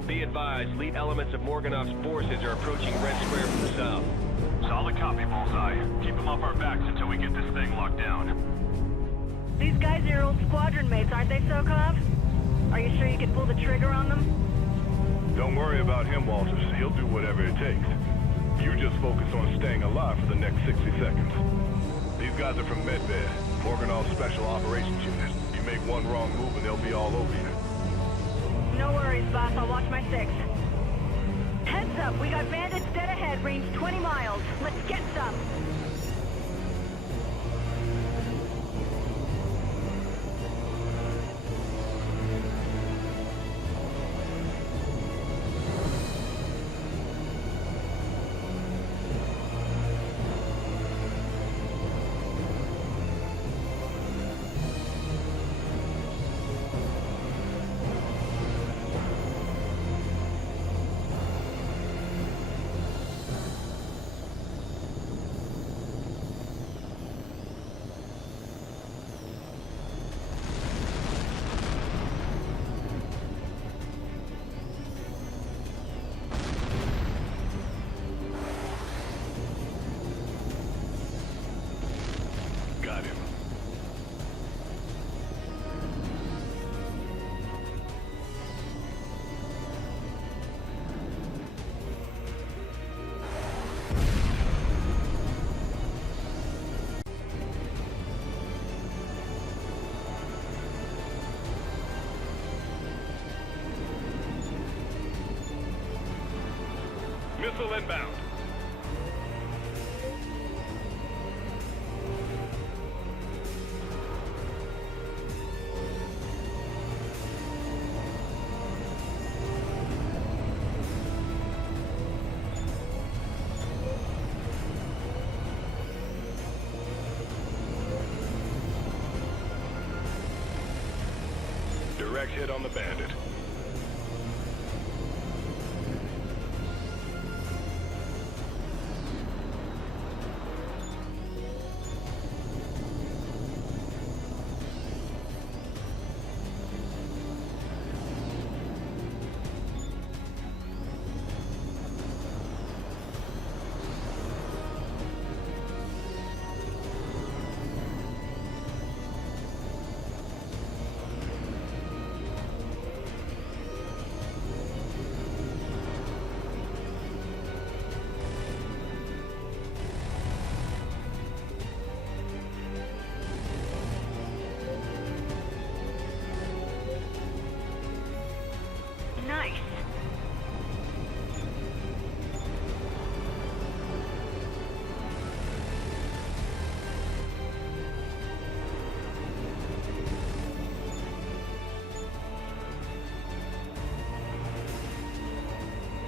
Be advised, lead elements of Morganov's forces are approaching Red Square from the south. Solid copy, Bullseye. Keep them off our backs until we get this thing locked down. These guys are your old squadron mates, aren't they, Sokov? Are you sure you can pull the trigger on them? Don't worry about him, Walters. He'll do whatever it takes. You just focus on staying alive for the next 60 seconds. These guys are from Medved, Morganov's Special Operations Unit. You make one wrong move and they'll be all over you. No worries, boss. I'll watch my six. Heads up, we got bandits dead ahead, range 20 miles. Let's get some. inbound. Direct hit on the bandit. Nice.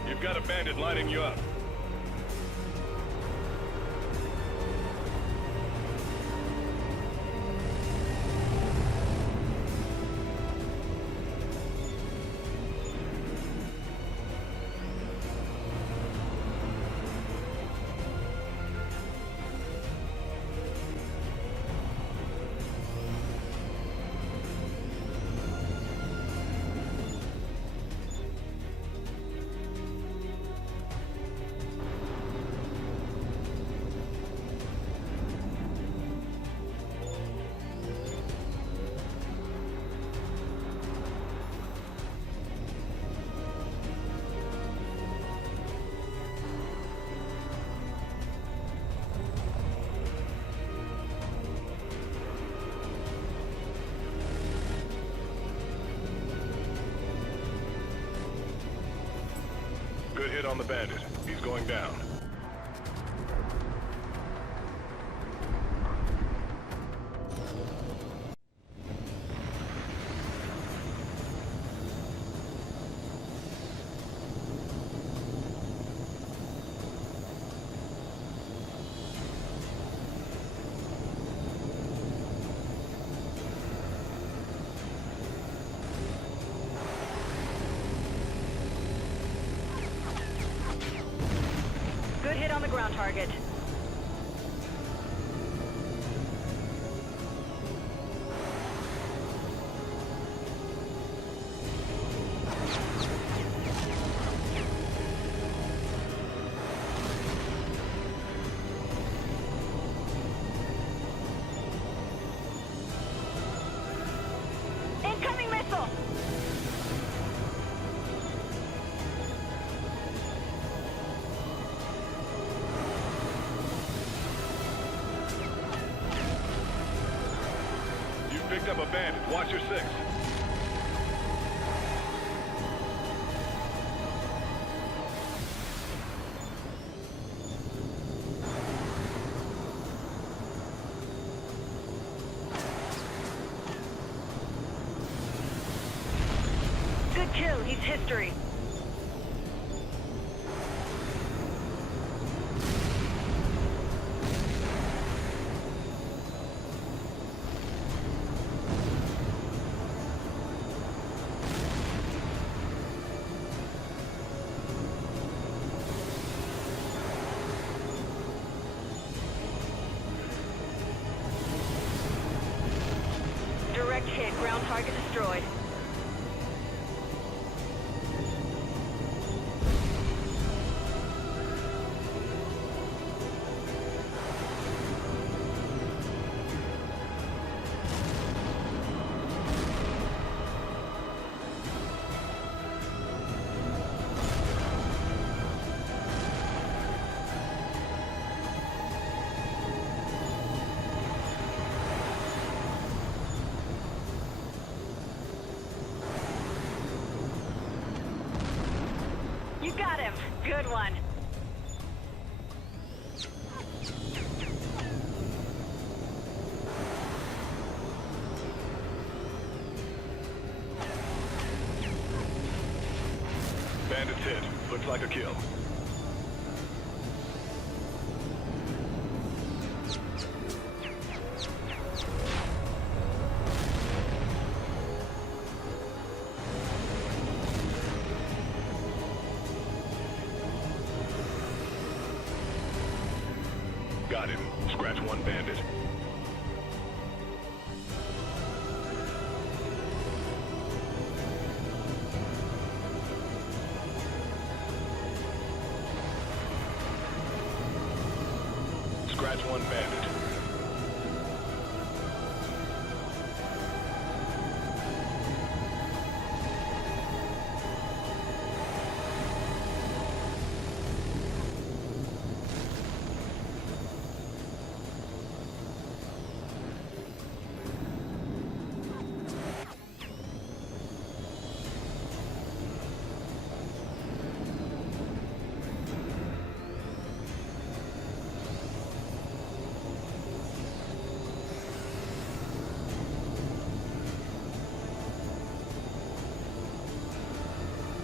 You've got a bandit lining you up. Good hit on the bandit. He's going down. Good hit on the ground target. Incoming missile! Picked up a bandit. Watch your six. Good kill. He's history. Direct hit. Ground target destroyed. You got him. Good one. kill. Got him. Scratch one bandit. Scratch one bandit.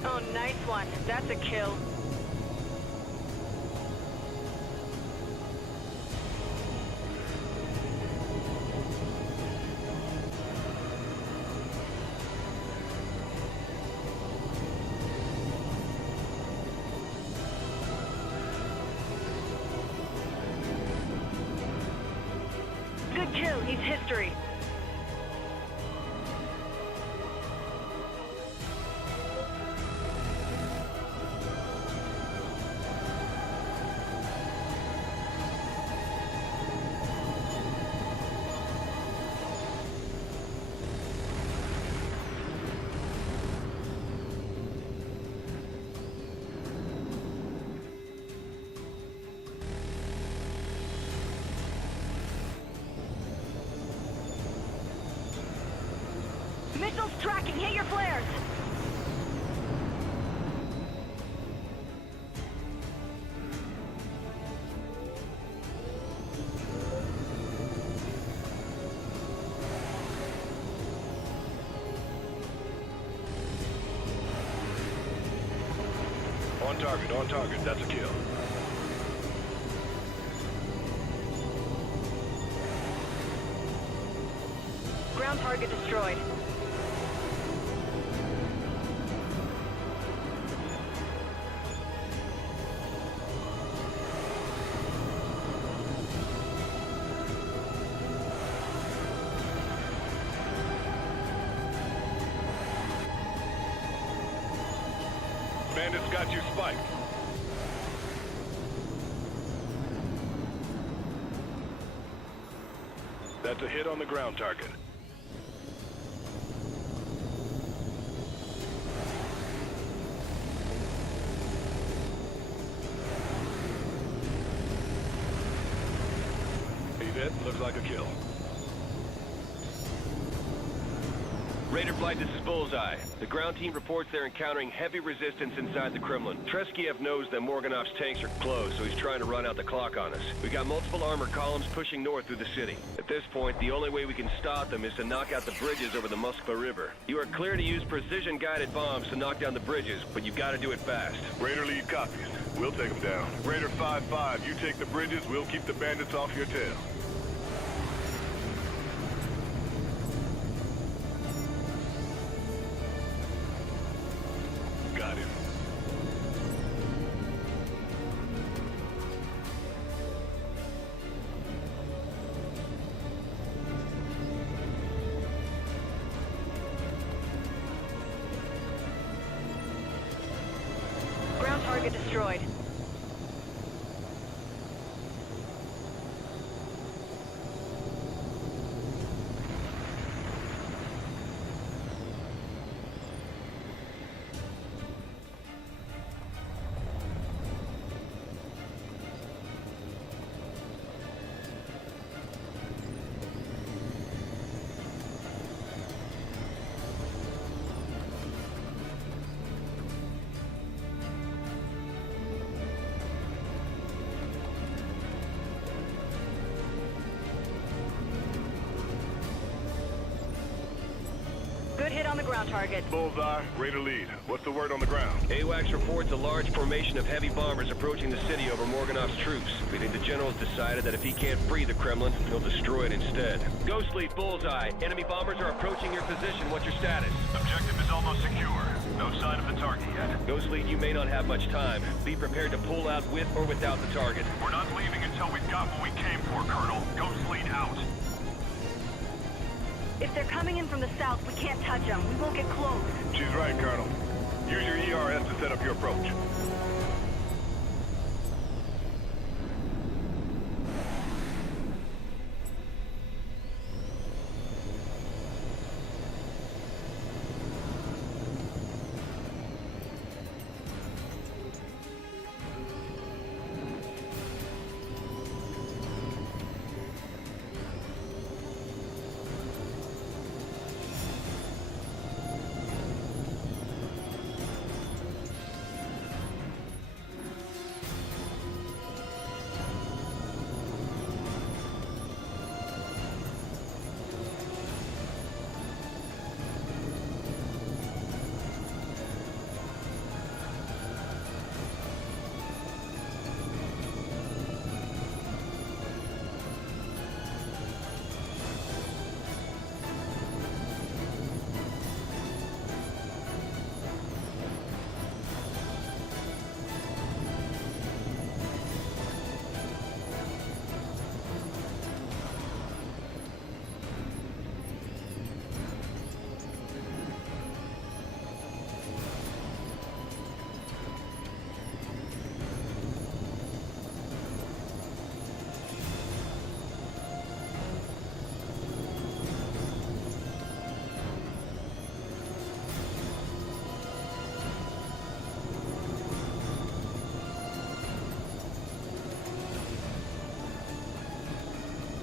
Oh, nice one. That's a kill. Good kill. He's history. Missiles tracking! Hit your flares! On target, that's a kill. Ground target destroyed. Bandits got you spiked. That's a hit on the ground target. Event looks like a kill. Raider Flight, this is Bullseye. The ground team reports they're encountering heavy resistance inside the Kremlin. Treskiev knows that Morganov's tanks are close, so he's trying to run out the clock on us. We got multiple armor columns pushing north through the city. At this point, the only way we can stop them is to knock out the bridges over the Moskva River. You are clear to use precision-guided bombs to knock down the bridges, but you've got to do it fast. Raider lead copies. We'll take them down. Raider 5-5, you take the bridges, we'll keep the bandits off your tail. Got him. Ground target destroyed. hit on the ground target. Bullseye, rate of lead. What's the word on the ground? HAWX reports a large formation of heavy bombers approaching the city over Morganov's troops. We think the general's decided that if he can't free the Kremlin, he'll destroy it instead. Ghost Lead, Bullseye. Enemy bombers are approaching your position. What's your status? Objective is almost secure. No sign of the target yet. Ghost Lead, you may not have much time. Be prepared to pull out with or without the target. We're not leaving until we've got what we came for, Colonel. Ghost Lead out. If they're coming in from the south, we can't touch them. We won't get close. She's right, Colonel. Use your ERS to set up your approach.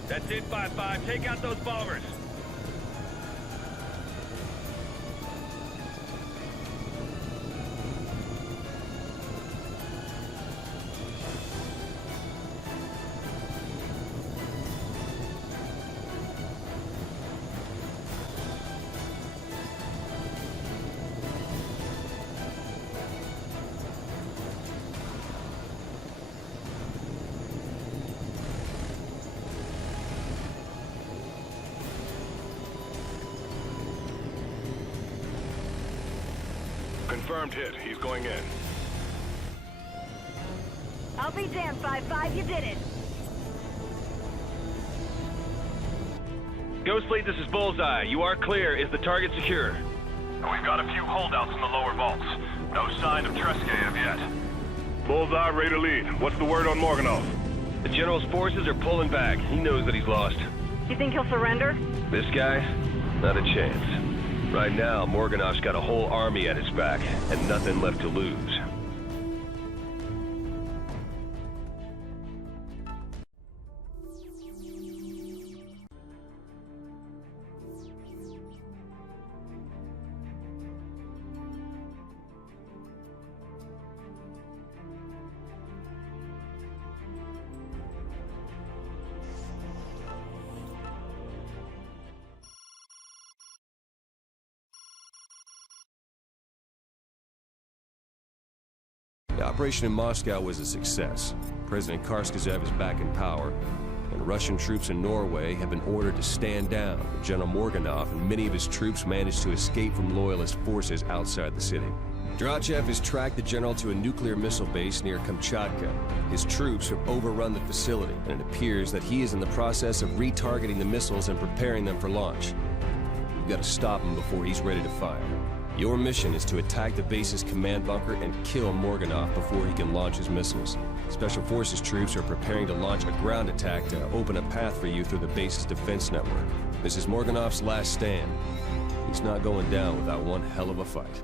That's it, 5-5. Take out those bombers. Confirmed hit. He's going in. I'll be damned, 5-5. You did it. Ghost Lead, this is Bullseye. You are clear. Is the target secure? We've got a few holdouts in the lower vaults. No sign of Treskayev yet. Bullseye, rate of lead. What's the word on Morganov? The general's forces are pulling back. He knows that he's lost. You think he'll surrender? This guy? Not a chance. Right now, Morganov's got a whole army at his back, and nothing left to lose. The operation in Moscow was a success. President Caucasus is back in power, and Russian troops in Norway have been ordered to stand down. General Morganov and many of his troops managed to escape from Loyalist forces outside the city. Drachev has tracked the general to a nuclear missile base near Kamchatka. His troops have overrun the facility, and it appears that he is in the process of retargeting the missiles and preparing them for launch. We've got to stop him before he's ready to fire. Your mission is to attack the base's command bunker and kill Morganov before he can launch his missiles. Special Forces troops are preparing to launch a ground attack to open a path for you through the base's defense network. This is Morganov's last stand. He's not going down without one hell of a fight.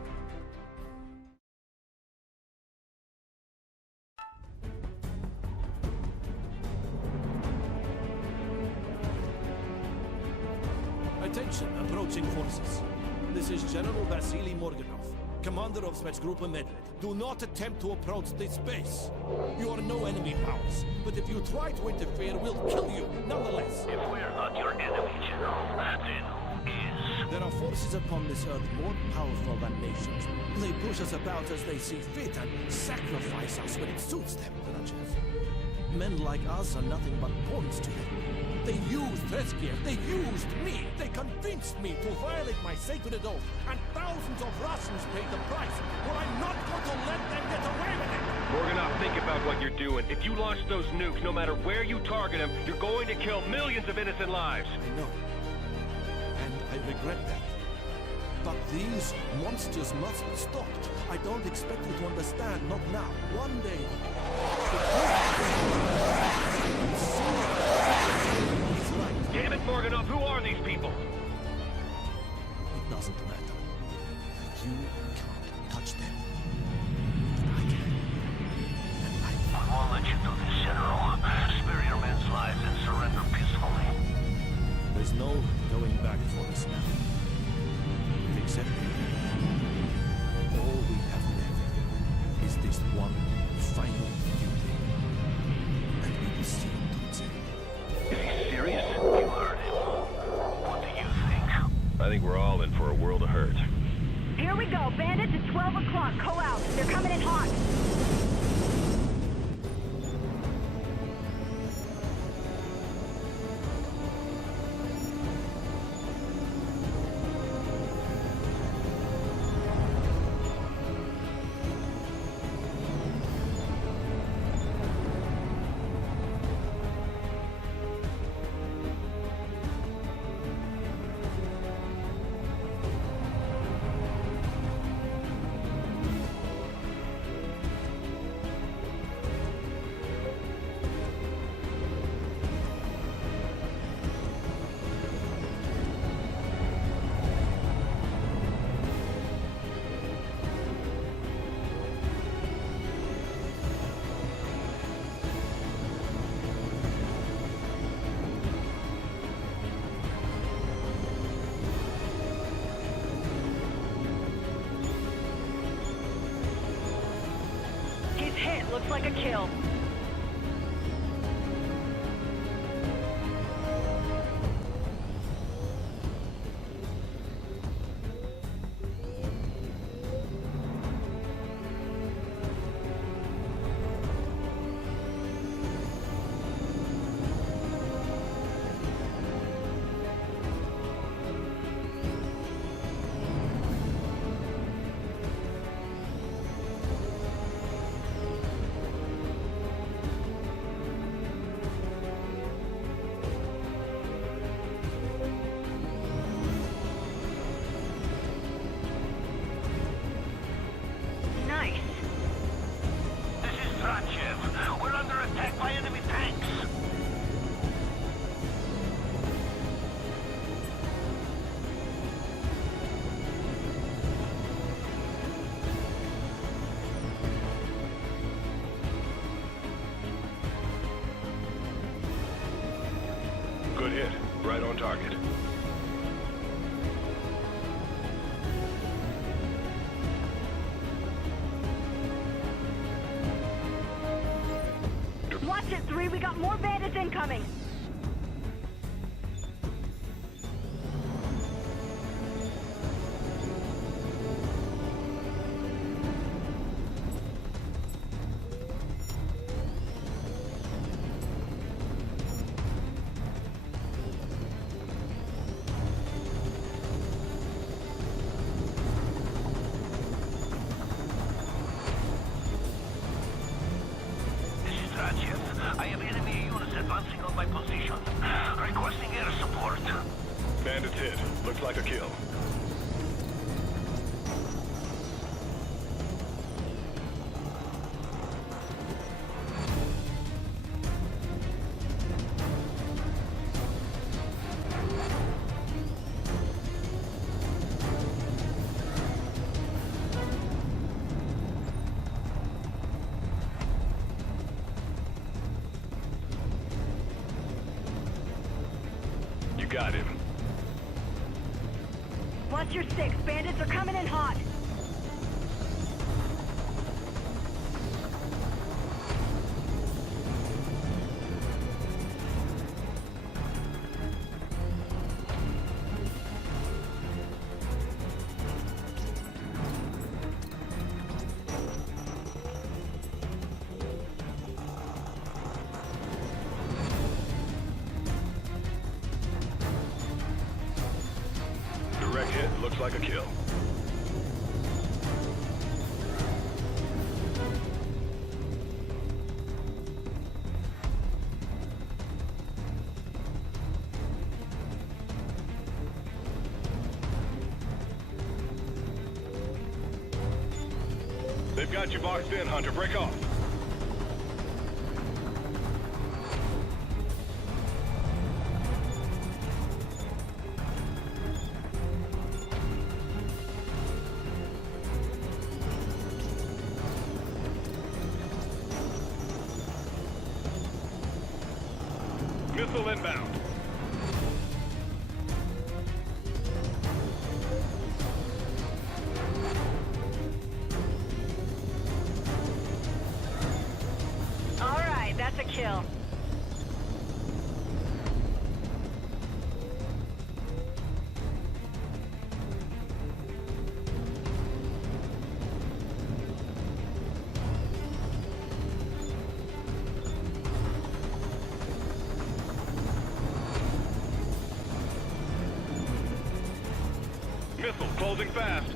Attention, approaching forces. This is General Vasily Morganov, commander of Spetsgruppe Medved. Do not attempt to approach this base. You are no enemy powers, but if you try to interfere, we'll kill you, nonetheless. If we're not your enemy, General, then who is? There are forces upon this earth more powerful than nations. They push us about as they see fit and sacrifice us when it suits them, Drachev. Men like us are nothing but pawns to them. They used Treskiev, they used me, they convinced me to violate my sacred oath, and thousands of Russians paid the price. Well, I'm not going to let them get away with it! Morganov, think about what you're doing. If you launch those nukes, no matter where you target them, you're going to kill millions of innocent lives. I know. And I regret that. But these monsters must be stopped. I don't expect you to understand, not now. One day... Damn it, Morganov, who are these people? It doesn't matter. You can't touch them. I can. And I won't let you do this, General. Spare your men's lives and surrender peacefully. There's no going back for us now. We've accepted. All we have left is this one final duty. And we will see to its end. Is he serious? You heard him. What do you think? I think we're all in for a world of hurt. Here we go. Bandits at 12 o'clock. Go out. They're coming in hot. Looks like a kill. Good hit. Right on target. Watch it, 3. We got more bandits incoming. I have enemy units advancing on my position. Requesting air support. Bandits hit. Looks like a kill. Got him. Watch your 6. Bandits are coming in hot. Looks like a kill. They've got you boxed in, Hunter. Break off. Missile inbound. All right, that's a kill. Missile closing fast.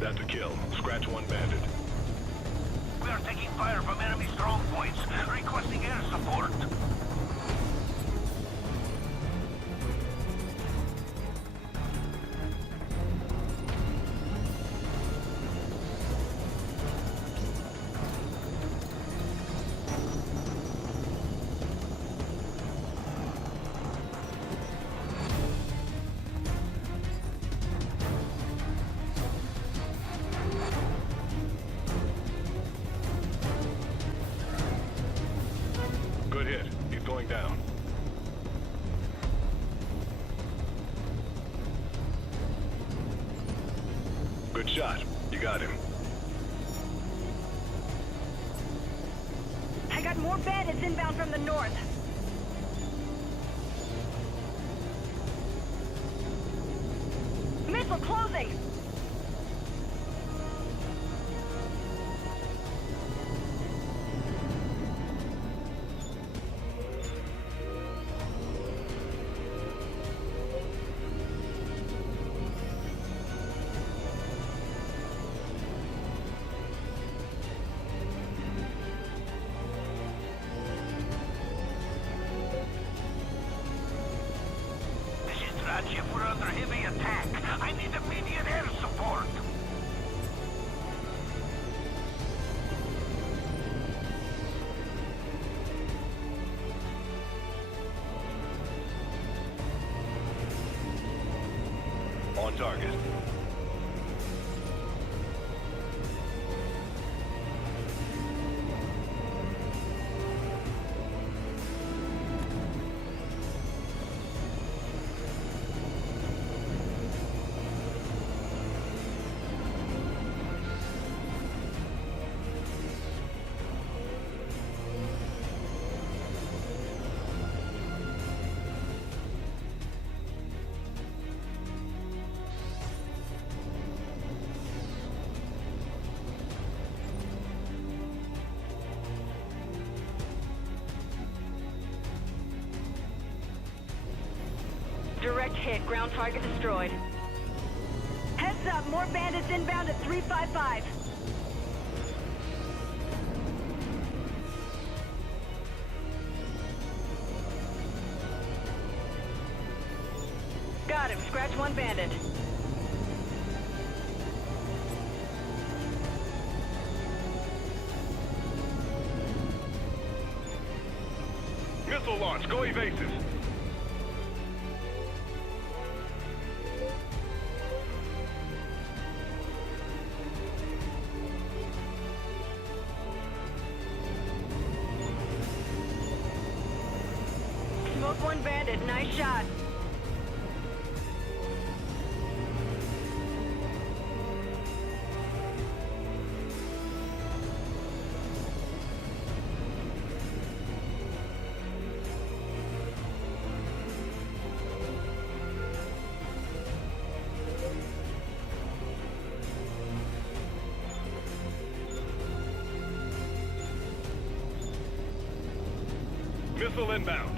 That's a kill. Scratch one bandit. We are taking fire from enemy strong points. Requesting air support. Good hit. He's going down. Good shot. You got him. I got more bandits inbound from the north. Missile closing! We're under heavy attack. I need immediate air support. On target. hit. Ground target destroyed. Heads up, more bandits inbound at 355. Got him. Scratch one bandit. Missile launch. Go evasive. Smoke one bandit. Nice shot. Missile inbound.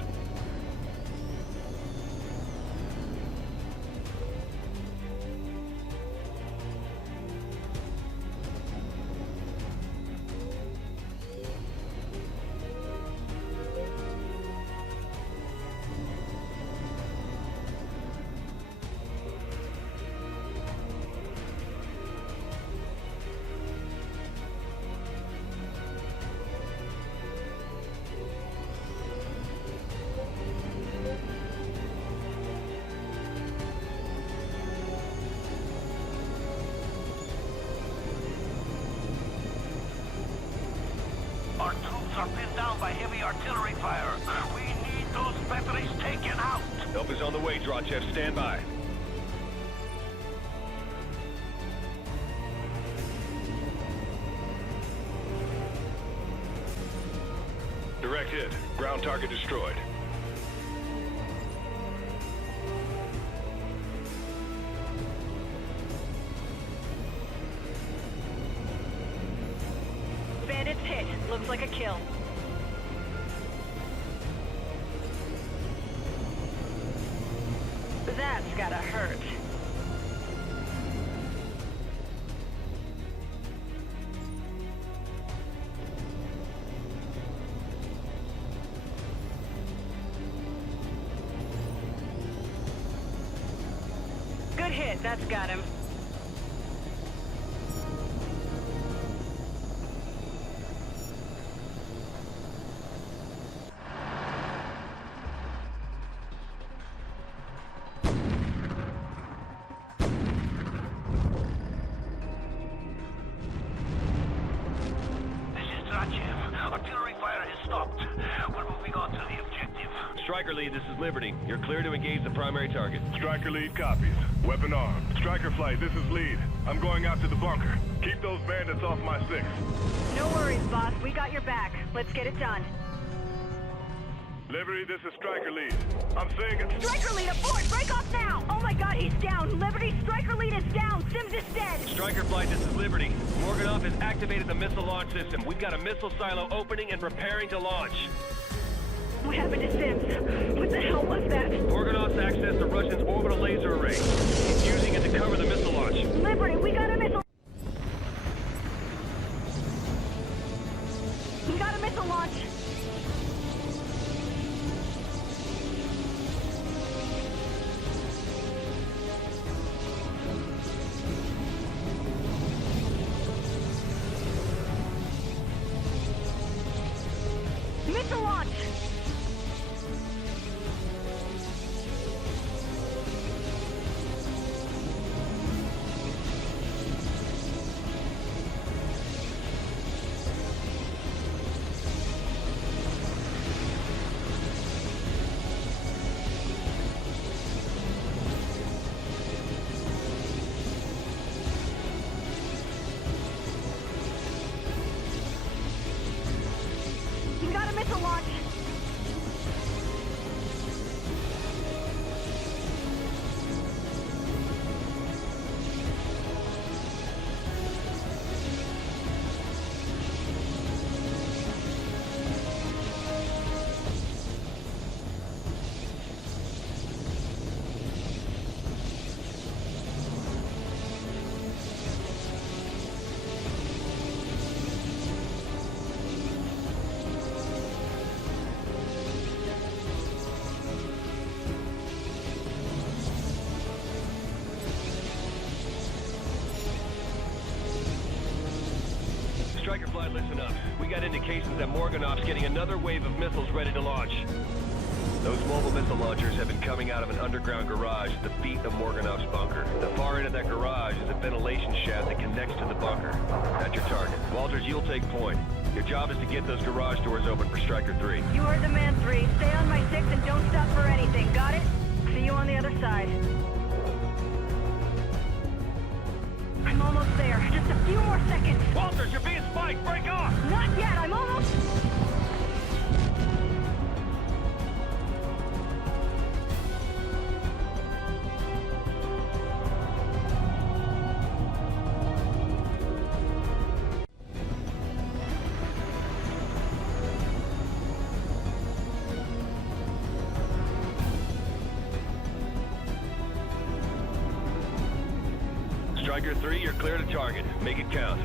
Our troops are pinned down by heavy artillery fire. We need those batteries taken out. Help is on the way, Drachev. Stand by. Direct hit. Ground target destroyed. Bandits hit. Looks like a kill. That's gotta hurt. Good hit. That's got him. Artillery fire has stopped. We're moving on to the objective. Striker Lead, this is Liberty. You're clear to engage the primary target. Striker Lead copies. Weapon armed. Striker Flight, this is Lead. I'm going after the bunker. Keep those bandits off my 6. No worries, boss. We got your back. Let's get it done. Liberty, this is Striker Lead. I'm saying it. Striker Lead aboard! Break off now! Oh my god, he's down! Liberty, Striker Lead is down! Sims is dead! Striker Flight, this is Liberty. Morganov has activated the missile launch system. We've got a missile silo opening and preparing to launch. What happened to Sims? What the hell was that? Morganov's accessed the Russians' orbital laser array. He's using it to cover the missile launch. Liberty, we got a missile... We got a missile launch! Missile launch! Striker Flight, listen up. We got indications that Morganov's getting another wave of missiles ready to launch. Those mobile missile launchers have been coming out of an underground garage at the feet of Morganov's bunker. The far end of that garage is a ventilation shaft that connects to the bunker. That's your target. Walters, you'll take point. Your job is to get those garage doors open for Striker 3. You heard the man, 3. Stay on my 6 and don't stop for anything. Got it? See you on the other side. I'm almost there. Just a few more seconds. Walters, you're being spiked. Break off! Not yet. I'm almost... Striker 3, you're clear to target. Make it count.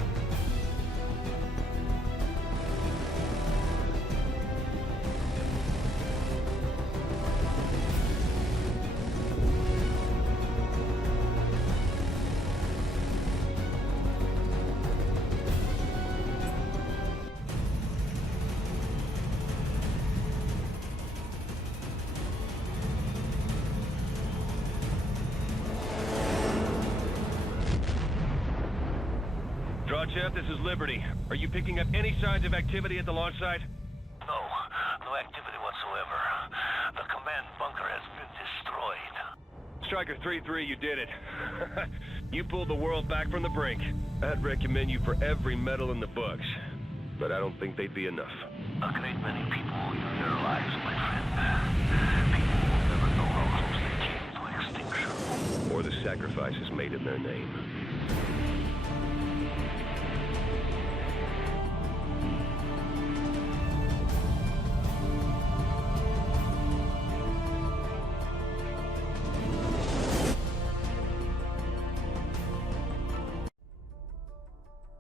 Chef, this is Liberty. Are you picking up any signs of activity at the launch site? No activity whatsoever. The command bunker has been destroyed. Striker 3-3, you did it. You pulled the world back from the brink. I'd recommend you for every medal in the books. But I don't think they'd be enough. A great many people use their lives, my friend. People will never know how close they came to extinction. Or the sacrifices made in their name.